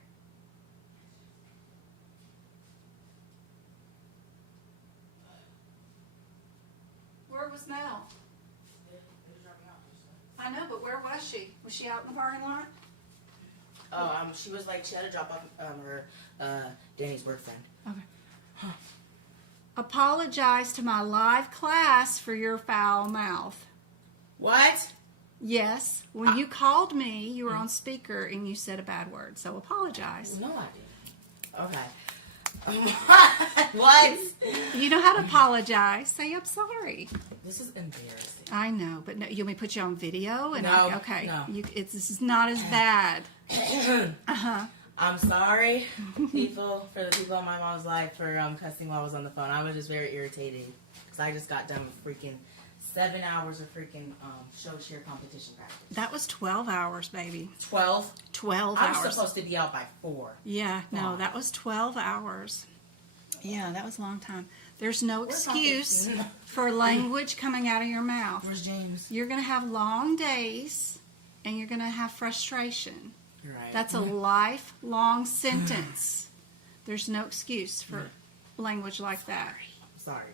Where was Mel? I know, but where was she? Was she out in the parking lot? Oh, she was like, she had to drop off her Danny's work friend. Okay. Huh. Apologize to my live class for your foul mouth. What? Yes. When you called me, you were on speaker and you said a bad word. So apologize. No, I didn't. Okay. What? You know how to apologize. Say I'm sorry. This is embarrassing. I know, but no, you want me to put you on video? And No, okay. no. This is not as bad. I'm sorry, people, for the people in my mom's life for cussing while I was on the phone. I was just very irritated because I just got done with freaking 7 hours of freaking show cheer competition practice. That was 12 hours, baby. 12? 12 I'm hours. supposed to be out by 4. Yeah, no, Wow. that was 12 hours. Yeah, that was a long time. There's no excuse for language coming out of your mouth. Where's James? You're going to have long days and you're going to have frustration. You're right. That's a lifelong sentence. There's no excuse for language like that. Sorry.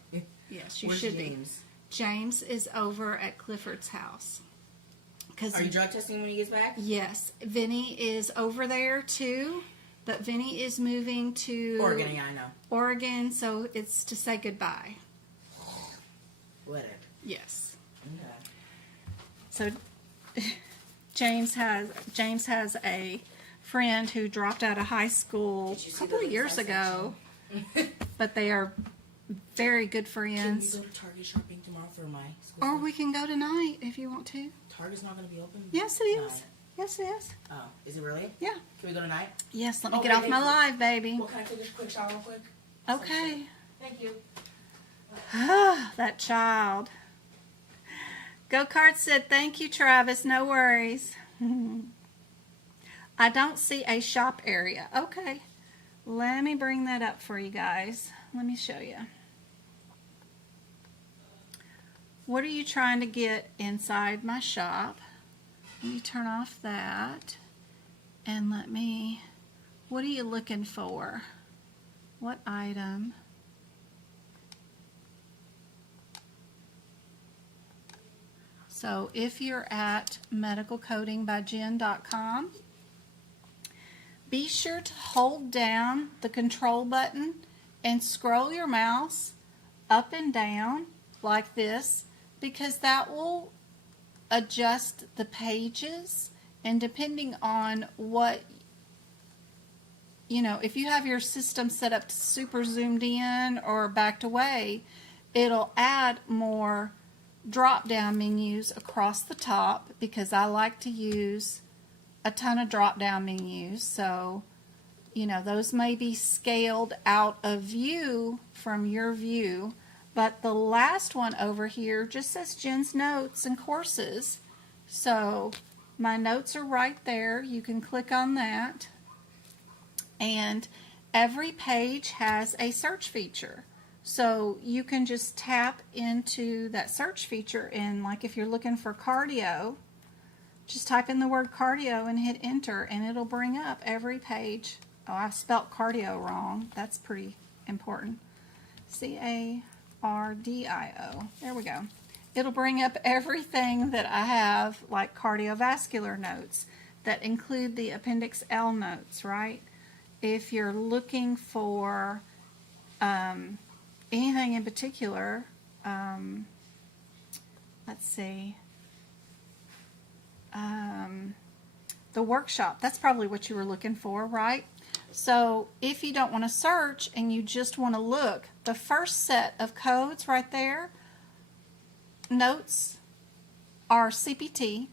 Yes, you Where's should James? be. James is over at Clifford's house. Are you drug testing when he gets back? Yes. Vinny is over there too, but Vinny is moving to Oregon, yeah, I know. Oregon, so it's to say goodbye. Whatever. Yes. Okay. So James has a friend who dropped out of high school a couple of years ago, but they are very good friends. Can we go to Target shopping tomorrow for my school? Or we can go tonight if you want to. Target's not going to be open? Yes, it is. Yes, it is. Oh, is it really? Yeah. Can we go tonight? Yes, let me Oh, get wait, off wait, my wait. live, baby. Well, can I take a quick shower real quick? Okay. Thank you. That child. Go-Kart said, thank you, Travis. No worries. I don't see a shop area. Okay. Let me bring that up for you guys. Let me show you. What are you trying to get inside my shop? Let me turn off that. And what are you looking for? What item? So if you're at medicalcodingbyjen.com, be sure to hold down the control button and scroll your mouse up and down like this, because that will adjust the pages, and depending on what, if you have your system set up to super zoomed in or backed away, it'll add more drop down menus across the top, because I like to use a ton of drop down menus. So those may be scaled out of view from your view. But the last one over here just says Jen's Notes and Courses. So my notes are right there. You can click on that. And every page has a search feature. So you can just tap into that search feature, and like if you're looking for cardio, just type in the word cardio and hit enter, and it'll bring up every page. Oh, I've spelt cardio wrong. That's pretty important. C-A-R-D-I-O. There we go. It'll bring up everything that I have, like cardiovascular notes that include the Appendix L notes, right? If you're looking for anything in particular, let's see, the workshop, that's probably what you were looking for, right? So if you don't want to search and you just want to look, the first set of codes right there, notes, are CPT.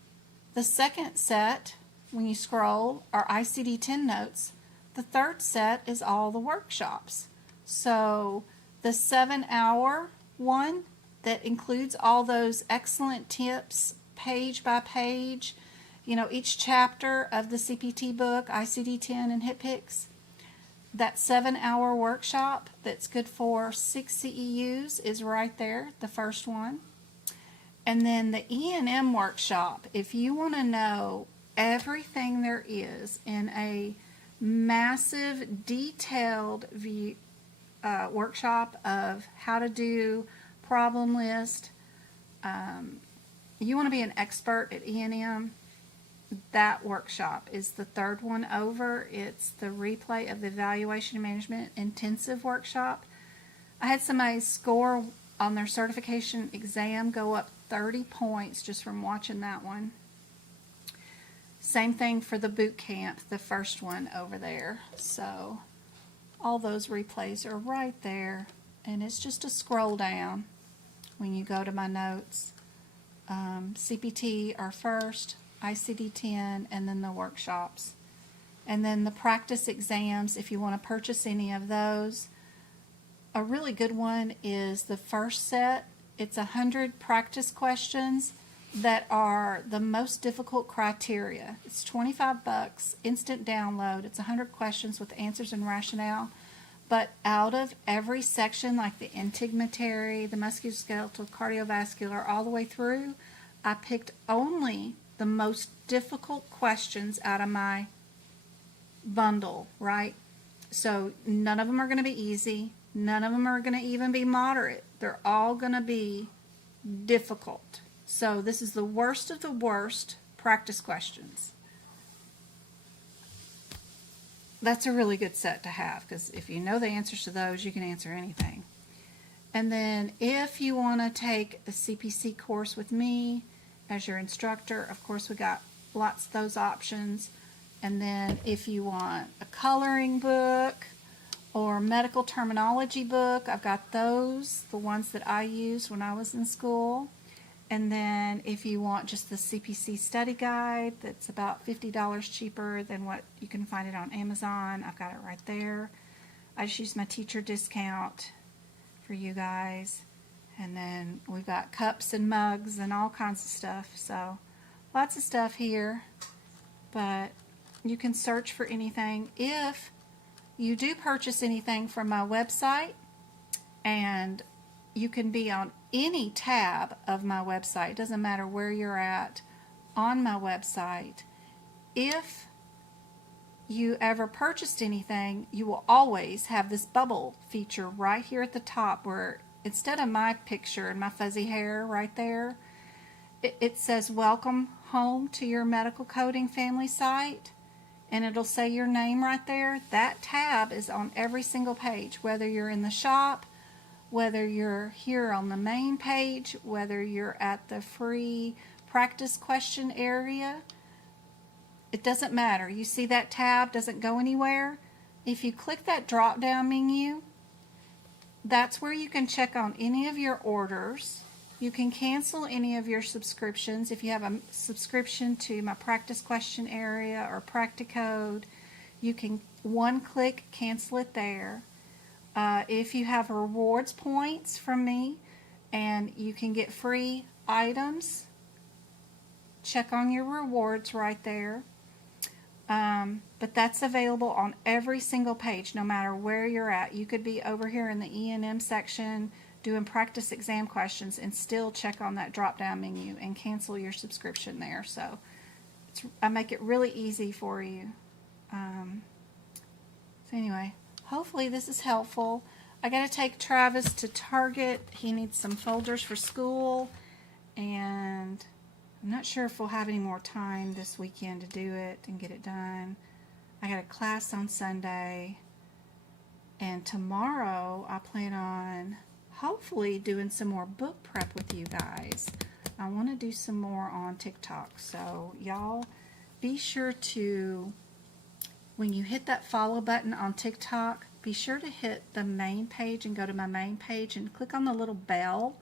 The second set, when you scroll, are ICD-10 notes. The third set is all the workshops. So the 7-hour one that includes all those excellent tips, page by page, each chapter of the CPT book, ICD-10 and HitPix. That 7-hour workshop that's good for 6 CEUs is right there, the first one. And then the E&M workshop, if you want to know everything there is in a massive, detailed workshop of how to do problem list, you want to be an expert at E&M, that workshop is the third one over. It's the replay of the Evaluation and Management Intensive Workshop. I had somebody's score on their certification exam go up 30 points just from watching that one. Same thing for the boot camp, the first one over there. So all those replays are right there, and it's just a scroll down when you go to my notes. CPT are first, ICD-10, and then the workshops. And then the practice exams, if you want to purchase any of those. A really good one is the first set. It's 100 practice questions that are the most difficult criteria. It's $25, instant download. It's 100 questions with answers and rationale. But out of every section, like the integumentary, the musculoskeletal, cardiovascular, all the way through, I picked only the most difficult questions out of my bundle, right? So none of them are going to be easy. None of them are going to even be moderate. They're all going to be difficult. So this is the worst of the worst practice questions. That's a really good set to have, because if you know the answers to those, you can answer anything. And then if you want to take a CPC course with me as your instructor, of course we got lots of those options. And then if you want a coloring book or medical terminology book, I've got those, the ones that I used when I was in school. And then if you want just the CPC study guide, that's about $50 cheaper than what you can find it on Amazon. I've got it right there. I just use my teacher discount for you guys. And then we've got cups and mugs and all kinds of stuff. So lots of stuff here. But you can search for anything. If you do purchase anything from my website, and you can be on any tab of my website, it doesn't matter where you're at on my website. If you ever purchased anything, you will always have this bubble feature right here at the top, where instead of my picture and my fuzzy hair right there, it says welcome home to your medical coding family site. and it'll say your name right there. That tab is on every single page, whether you're in the shop, whether you're here on the main page, whether you're at the free practice question area. It doesn't matter. You see that tab doesn't go anywhere. If you click that drop down menu, that's where you can check on any of your orders. You can cancel any of your subscriptions. If you have a subscription to my practice question area or Practicode, you can one click cancel it there. If you have rewards points from me and you can get free items, check on your rewards right there. But that's available on every single page, no matter where you're at. You could be over here in the E&M section doing practice exam questions and still check on that drop-down menu and cancel your subscription there. So I make it really easy for you. So anyway, hopefully this is helpful. I got to take Travis to Target. He needs some folders for school, and I'm not sure if we'll have any more time this weekend to do it and get it done. I got a class on Sunday, and tomorrow I plan on hopefully doing some more book prep with you guys. I want to do some more on TikTok, so y'all be sure to, when you hit that follow button on TikTok, be sure to hit the main page and go to my main page and click on the little bell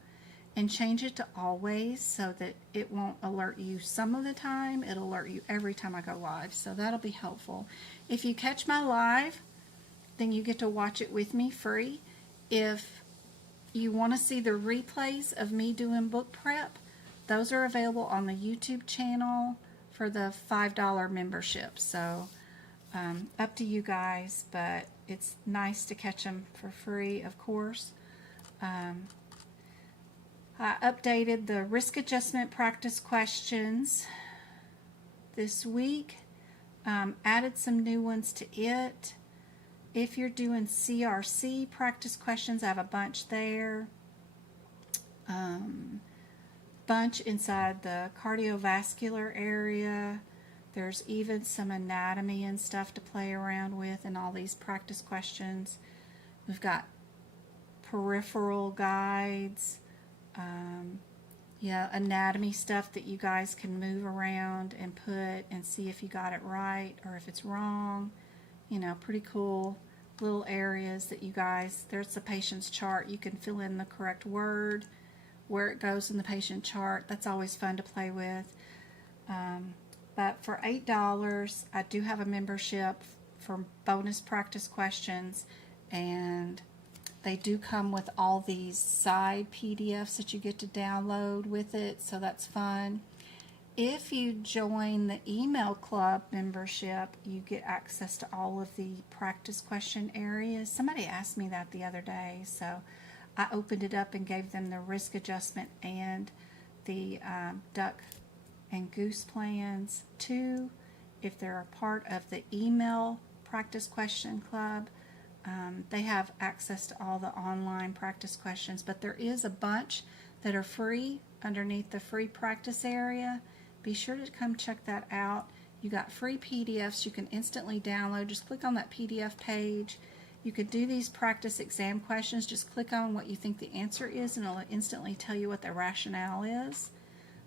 and change it to always so that it won't alert you some of the time. It'll alert you every time I go live, so that'll be helpful. If you catch my live, then you get to watch it with me free. If you want to see the replays of me doing book prep, those are available on the YouTube channel for the $5 membership. So up to you guys, but it's nice to catch them for free, of course. I updated the risk adjustment practice questions this week, added some new ones to it. If you're doing CRC practice questions, I have a bunch there. Bunch inside the cardiovascular area. There's even some anatomy and stuff to play around with in all these practice questions. We've got peripheral guides. Anatomy stuff that you guys can move around and put and see if you got it right or if it's wrong. Pretty cool little areas that you guys, there's the patient's chart. You can fill in the correct word, where it goes in the patient chart. That's always fun to play with. But for $8, I do have a membership for bonus practice questions, and they do come with all these side PDFs that you get to download with it, so that's fun. If you join the email club membership, you get access to all of the practice question areas. Somebody asked me that the other day, so I opened it up and gave them the risk adjustment and the duck and goose plans too. If they're a part of the email practice question club, they have access to all the online practice questions, but there is a bunch that are free underneath the free practice area. Be sure to come check that out. You got free PDFs you can instantly download. Just click on that PDF page. You could do these practice exam questions. Just click on what you think the answer is, and it'll instantly tell you what the rationale is.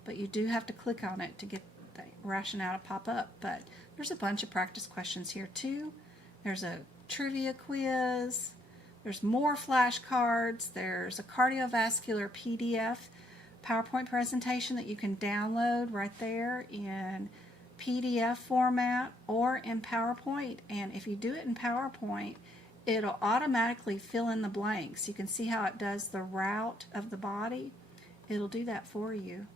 But you do have to click on it to get the rationale to pop up. But there's a bunch of practice questions here too. There's a trivia quiz. There's more flashcards. There's a cardiovascular PDF PowerPoint presentation that you can download right there in PDF format or in PowerPoint. And if you do it in PowerPoint, it'll automatically fill in the blanks. You can see how it does the route of the body. It'll do that for you,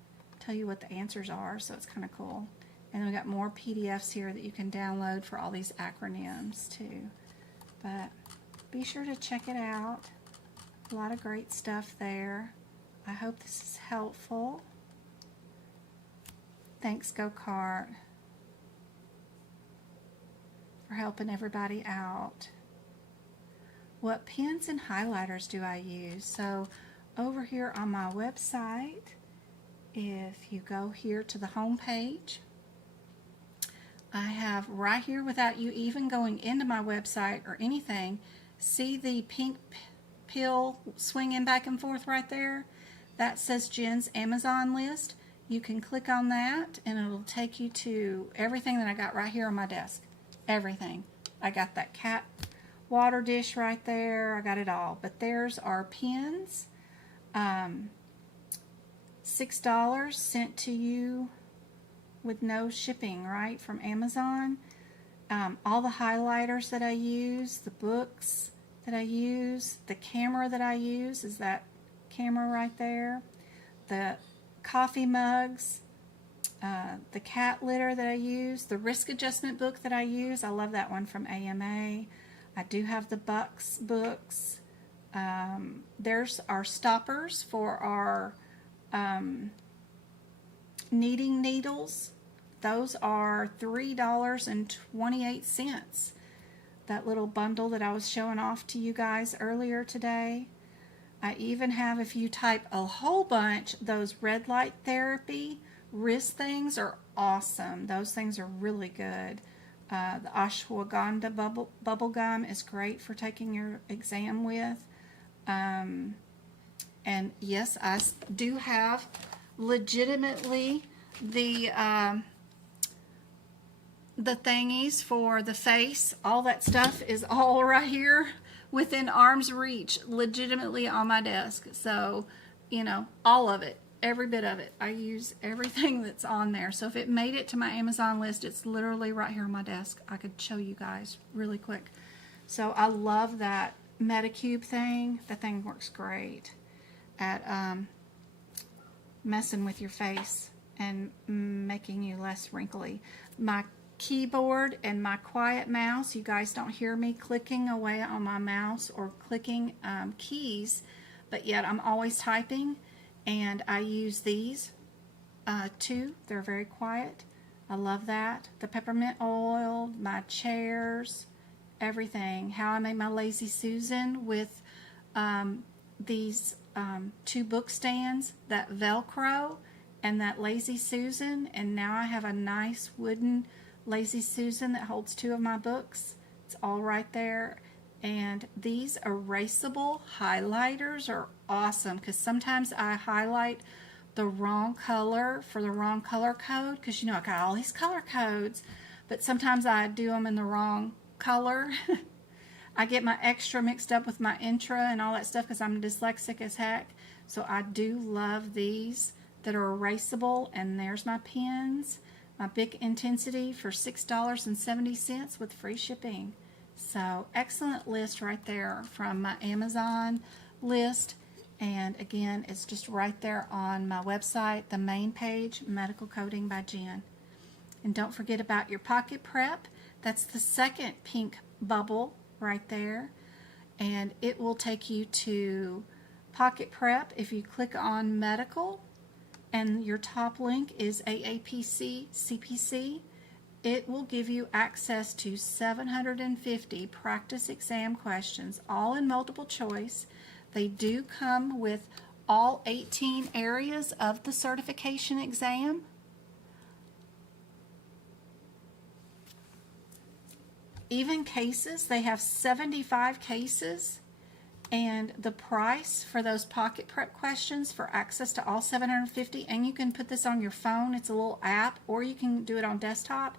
tell you what the answers are, so it's kind of cool. And we got more PDFs here that you can download for all these acronyms too. But be sure to check it out. A lot of great stuff there. I hope this is helpful. Thanks, Go-Kart, for helping everybody out. What pens and highlighters do I use? So over here on my website, if you go here to the home page, I have right here, without you even going into my website or anything, see the pink pill swinging back and forth right there? That says Jen's Amazon list. You can click on that and it'll take you to everything that I got right here on my desk. Everything. I got that cat water dish right there. I got it all. But there's our pens. $6 sent to you with no shipping, right, from Amazon. All the highlighters that I use, the books that I use, the camera that I use is that camera right there, the coffee mugs, the cat litter that I use, the risk adjustment book that I use. I love that one from AMA. I do have the Bucks books. There's our stoppers for our knitting needles. Those are $3.28. That little bundle that I was showing off to you guys earlier today. I even have, if you type a whole bunch, those red light therapy wrist things are awesome. Those things are really good. The ashwagandha bubble gum is great for taking your exam with. And yes, I do have legitimately the thingies for the face. All that stuff is all right here within arm's reach, legitimately on my desk. So, you know, all of it, every bit of it. I use everything that's on there. So if it made it to my Amazon list, it's literally right here on my desk. I could show you guys really quick. So I love that Metacube thing. That thing works great at messing with your face and making you less wrinkly. My keyboard and my quiet mouse, you guys don't hear me clicking away on my mouse or clicking keys, but yet I'm always typing, and I use these too. They're very quiet. I love that. The peppermint oil, my chairs, everything. How I made my Lazy Susan with these two book stands, that Velcro and that Lazy Susan, and now I have a nice wooden Lazy Susan that holds two of my books. It's all right there. And these erasable highlighters are awesome, because sometimes I highlight the wrong color for the wrong color code, because you know I got all these color codes, but sometimes I do them in the wrong color. I get my extra mixed up with my intra and all that stuff because I'm dyslexic as heck. So I do love these that are erasable. And there's my pens. My Bic Intensity for $6.70 with free shipping. So excellent list right there from my Amazon list. And again, it's just right there on my website, the main page, Medical Coding by Jen. And don't forget about your pocket prep. That's the second pink bubble right there. And it will take you to pocket prep if you click on medical. And your top link is aapc CPC. It will give you access to 750 practice exam questions, all in multiple choice. They do come with all 18 areas of the certification exam. Even cases, they have 75 cases. And the price for those pocket prep questions for access to all 750, and you can put this on your phone, it's a little app, or you can do it on desktop,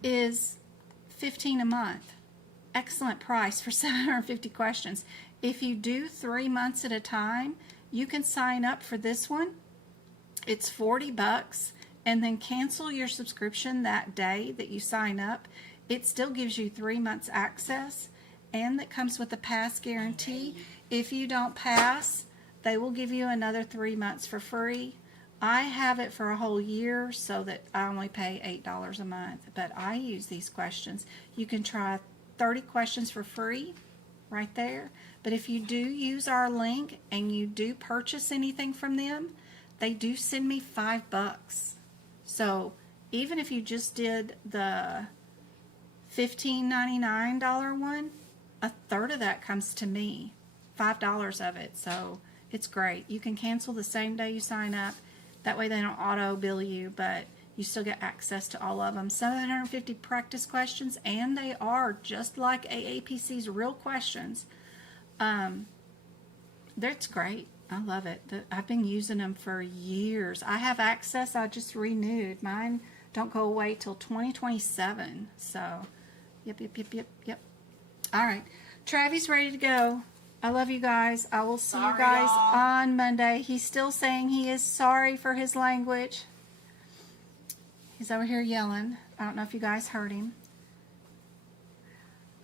is $15 a month. Excellent price for 750 questions. If you do 3 months at a time, you can sign up for this one. It's $40, and then cancel your subscription that day that you sign up. It still gives you 3 months access. And that comes with a pass guarantee. If you don't pass, they will give you another 3 months for free. I have it for a whole year, so that I only pay $8 a month. But I use these questions. You can try 30 questions for free right there. But if you do use our link and you do purchase anything from them, they do send me $5. So even if you just did the $15.99 one, a third of that comes to me, $5 of it. So it's great. You can cancel the same day you sign up. That way they don't auto bill you, but You still get access to all of them. 750 practice questions, and they are just like AAPC's real questions. That's great. I love it. I've been using them for years. I have access. I just renewed. Mine don't go away till 2027. So, yep. All right. Travis ready to go. I love you guys. I will see you guys on Monday. He's still saying he is sorry for his language. He's over here yelling. I don't know if you guys heard him.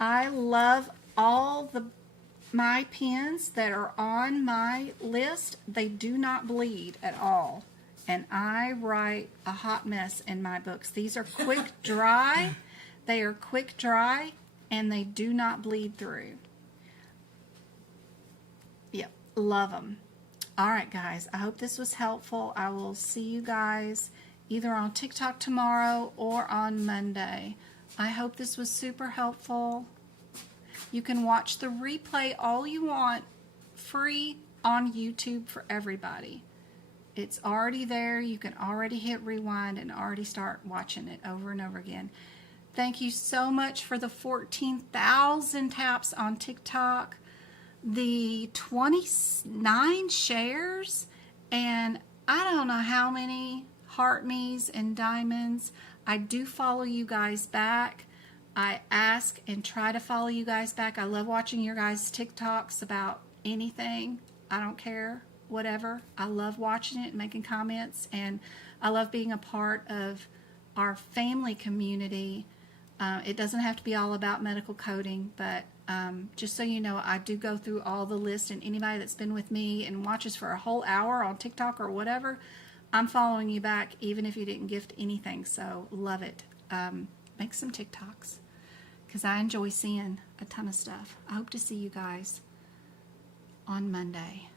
I love all my pens that are on my list. They do not bleed at all. And I write a hot mess in my books. These are quick dry. They are quick dry, and they do not bleed through. Yep, love them. All right, guys. I hope this was helpful. I will see you guys either on TikTok tomorrow or on Monday. I hope this was super helpful. You can watch the replay all you want, free on YouTube for everybody. It's already there. You can already hit rewind and already start watching it over and over again. Thank you so much for the 14,000 taps on TikTok, the 29 shares, and I don't know how many heart me's and diamonds. I do follow you guys back. I ask and try to follow you guys back. I love watching your guys' TikToks about anything. I don't care, whatever. I love watching it and making comments, and I love being a part of our family community. It doesn't have to be all about medical coding, but just so you know, I do go through all the lists, and anybody that's been with me and watches for a whole hour on TikTok or whatever, I'm following you back even if you didn't gift anything. So love it. Make some TikToks because I enjoy seeing a ton of stuff. I hope to see you guys on Monday.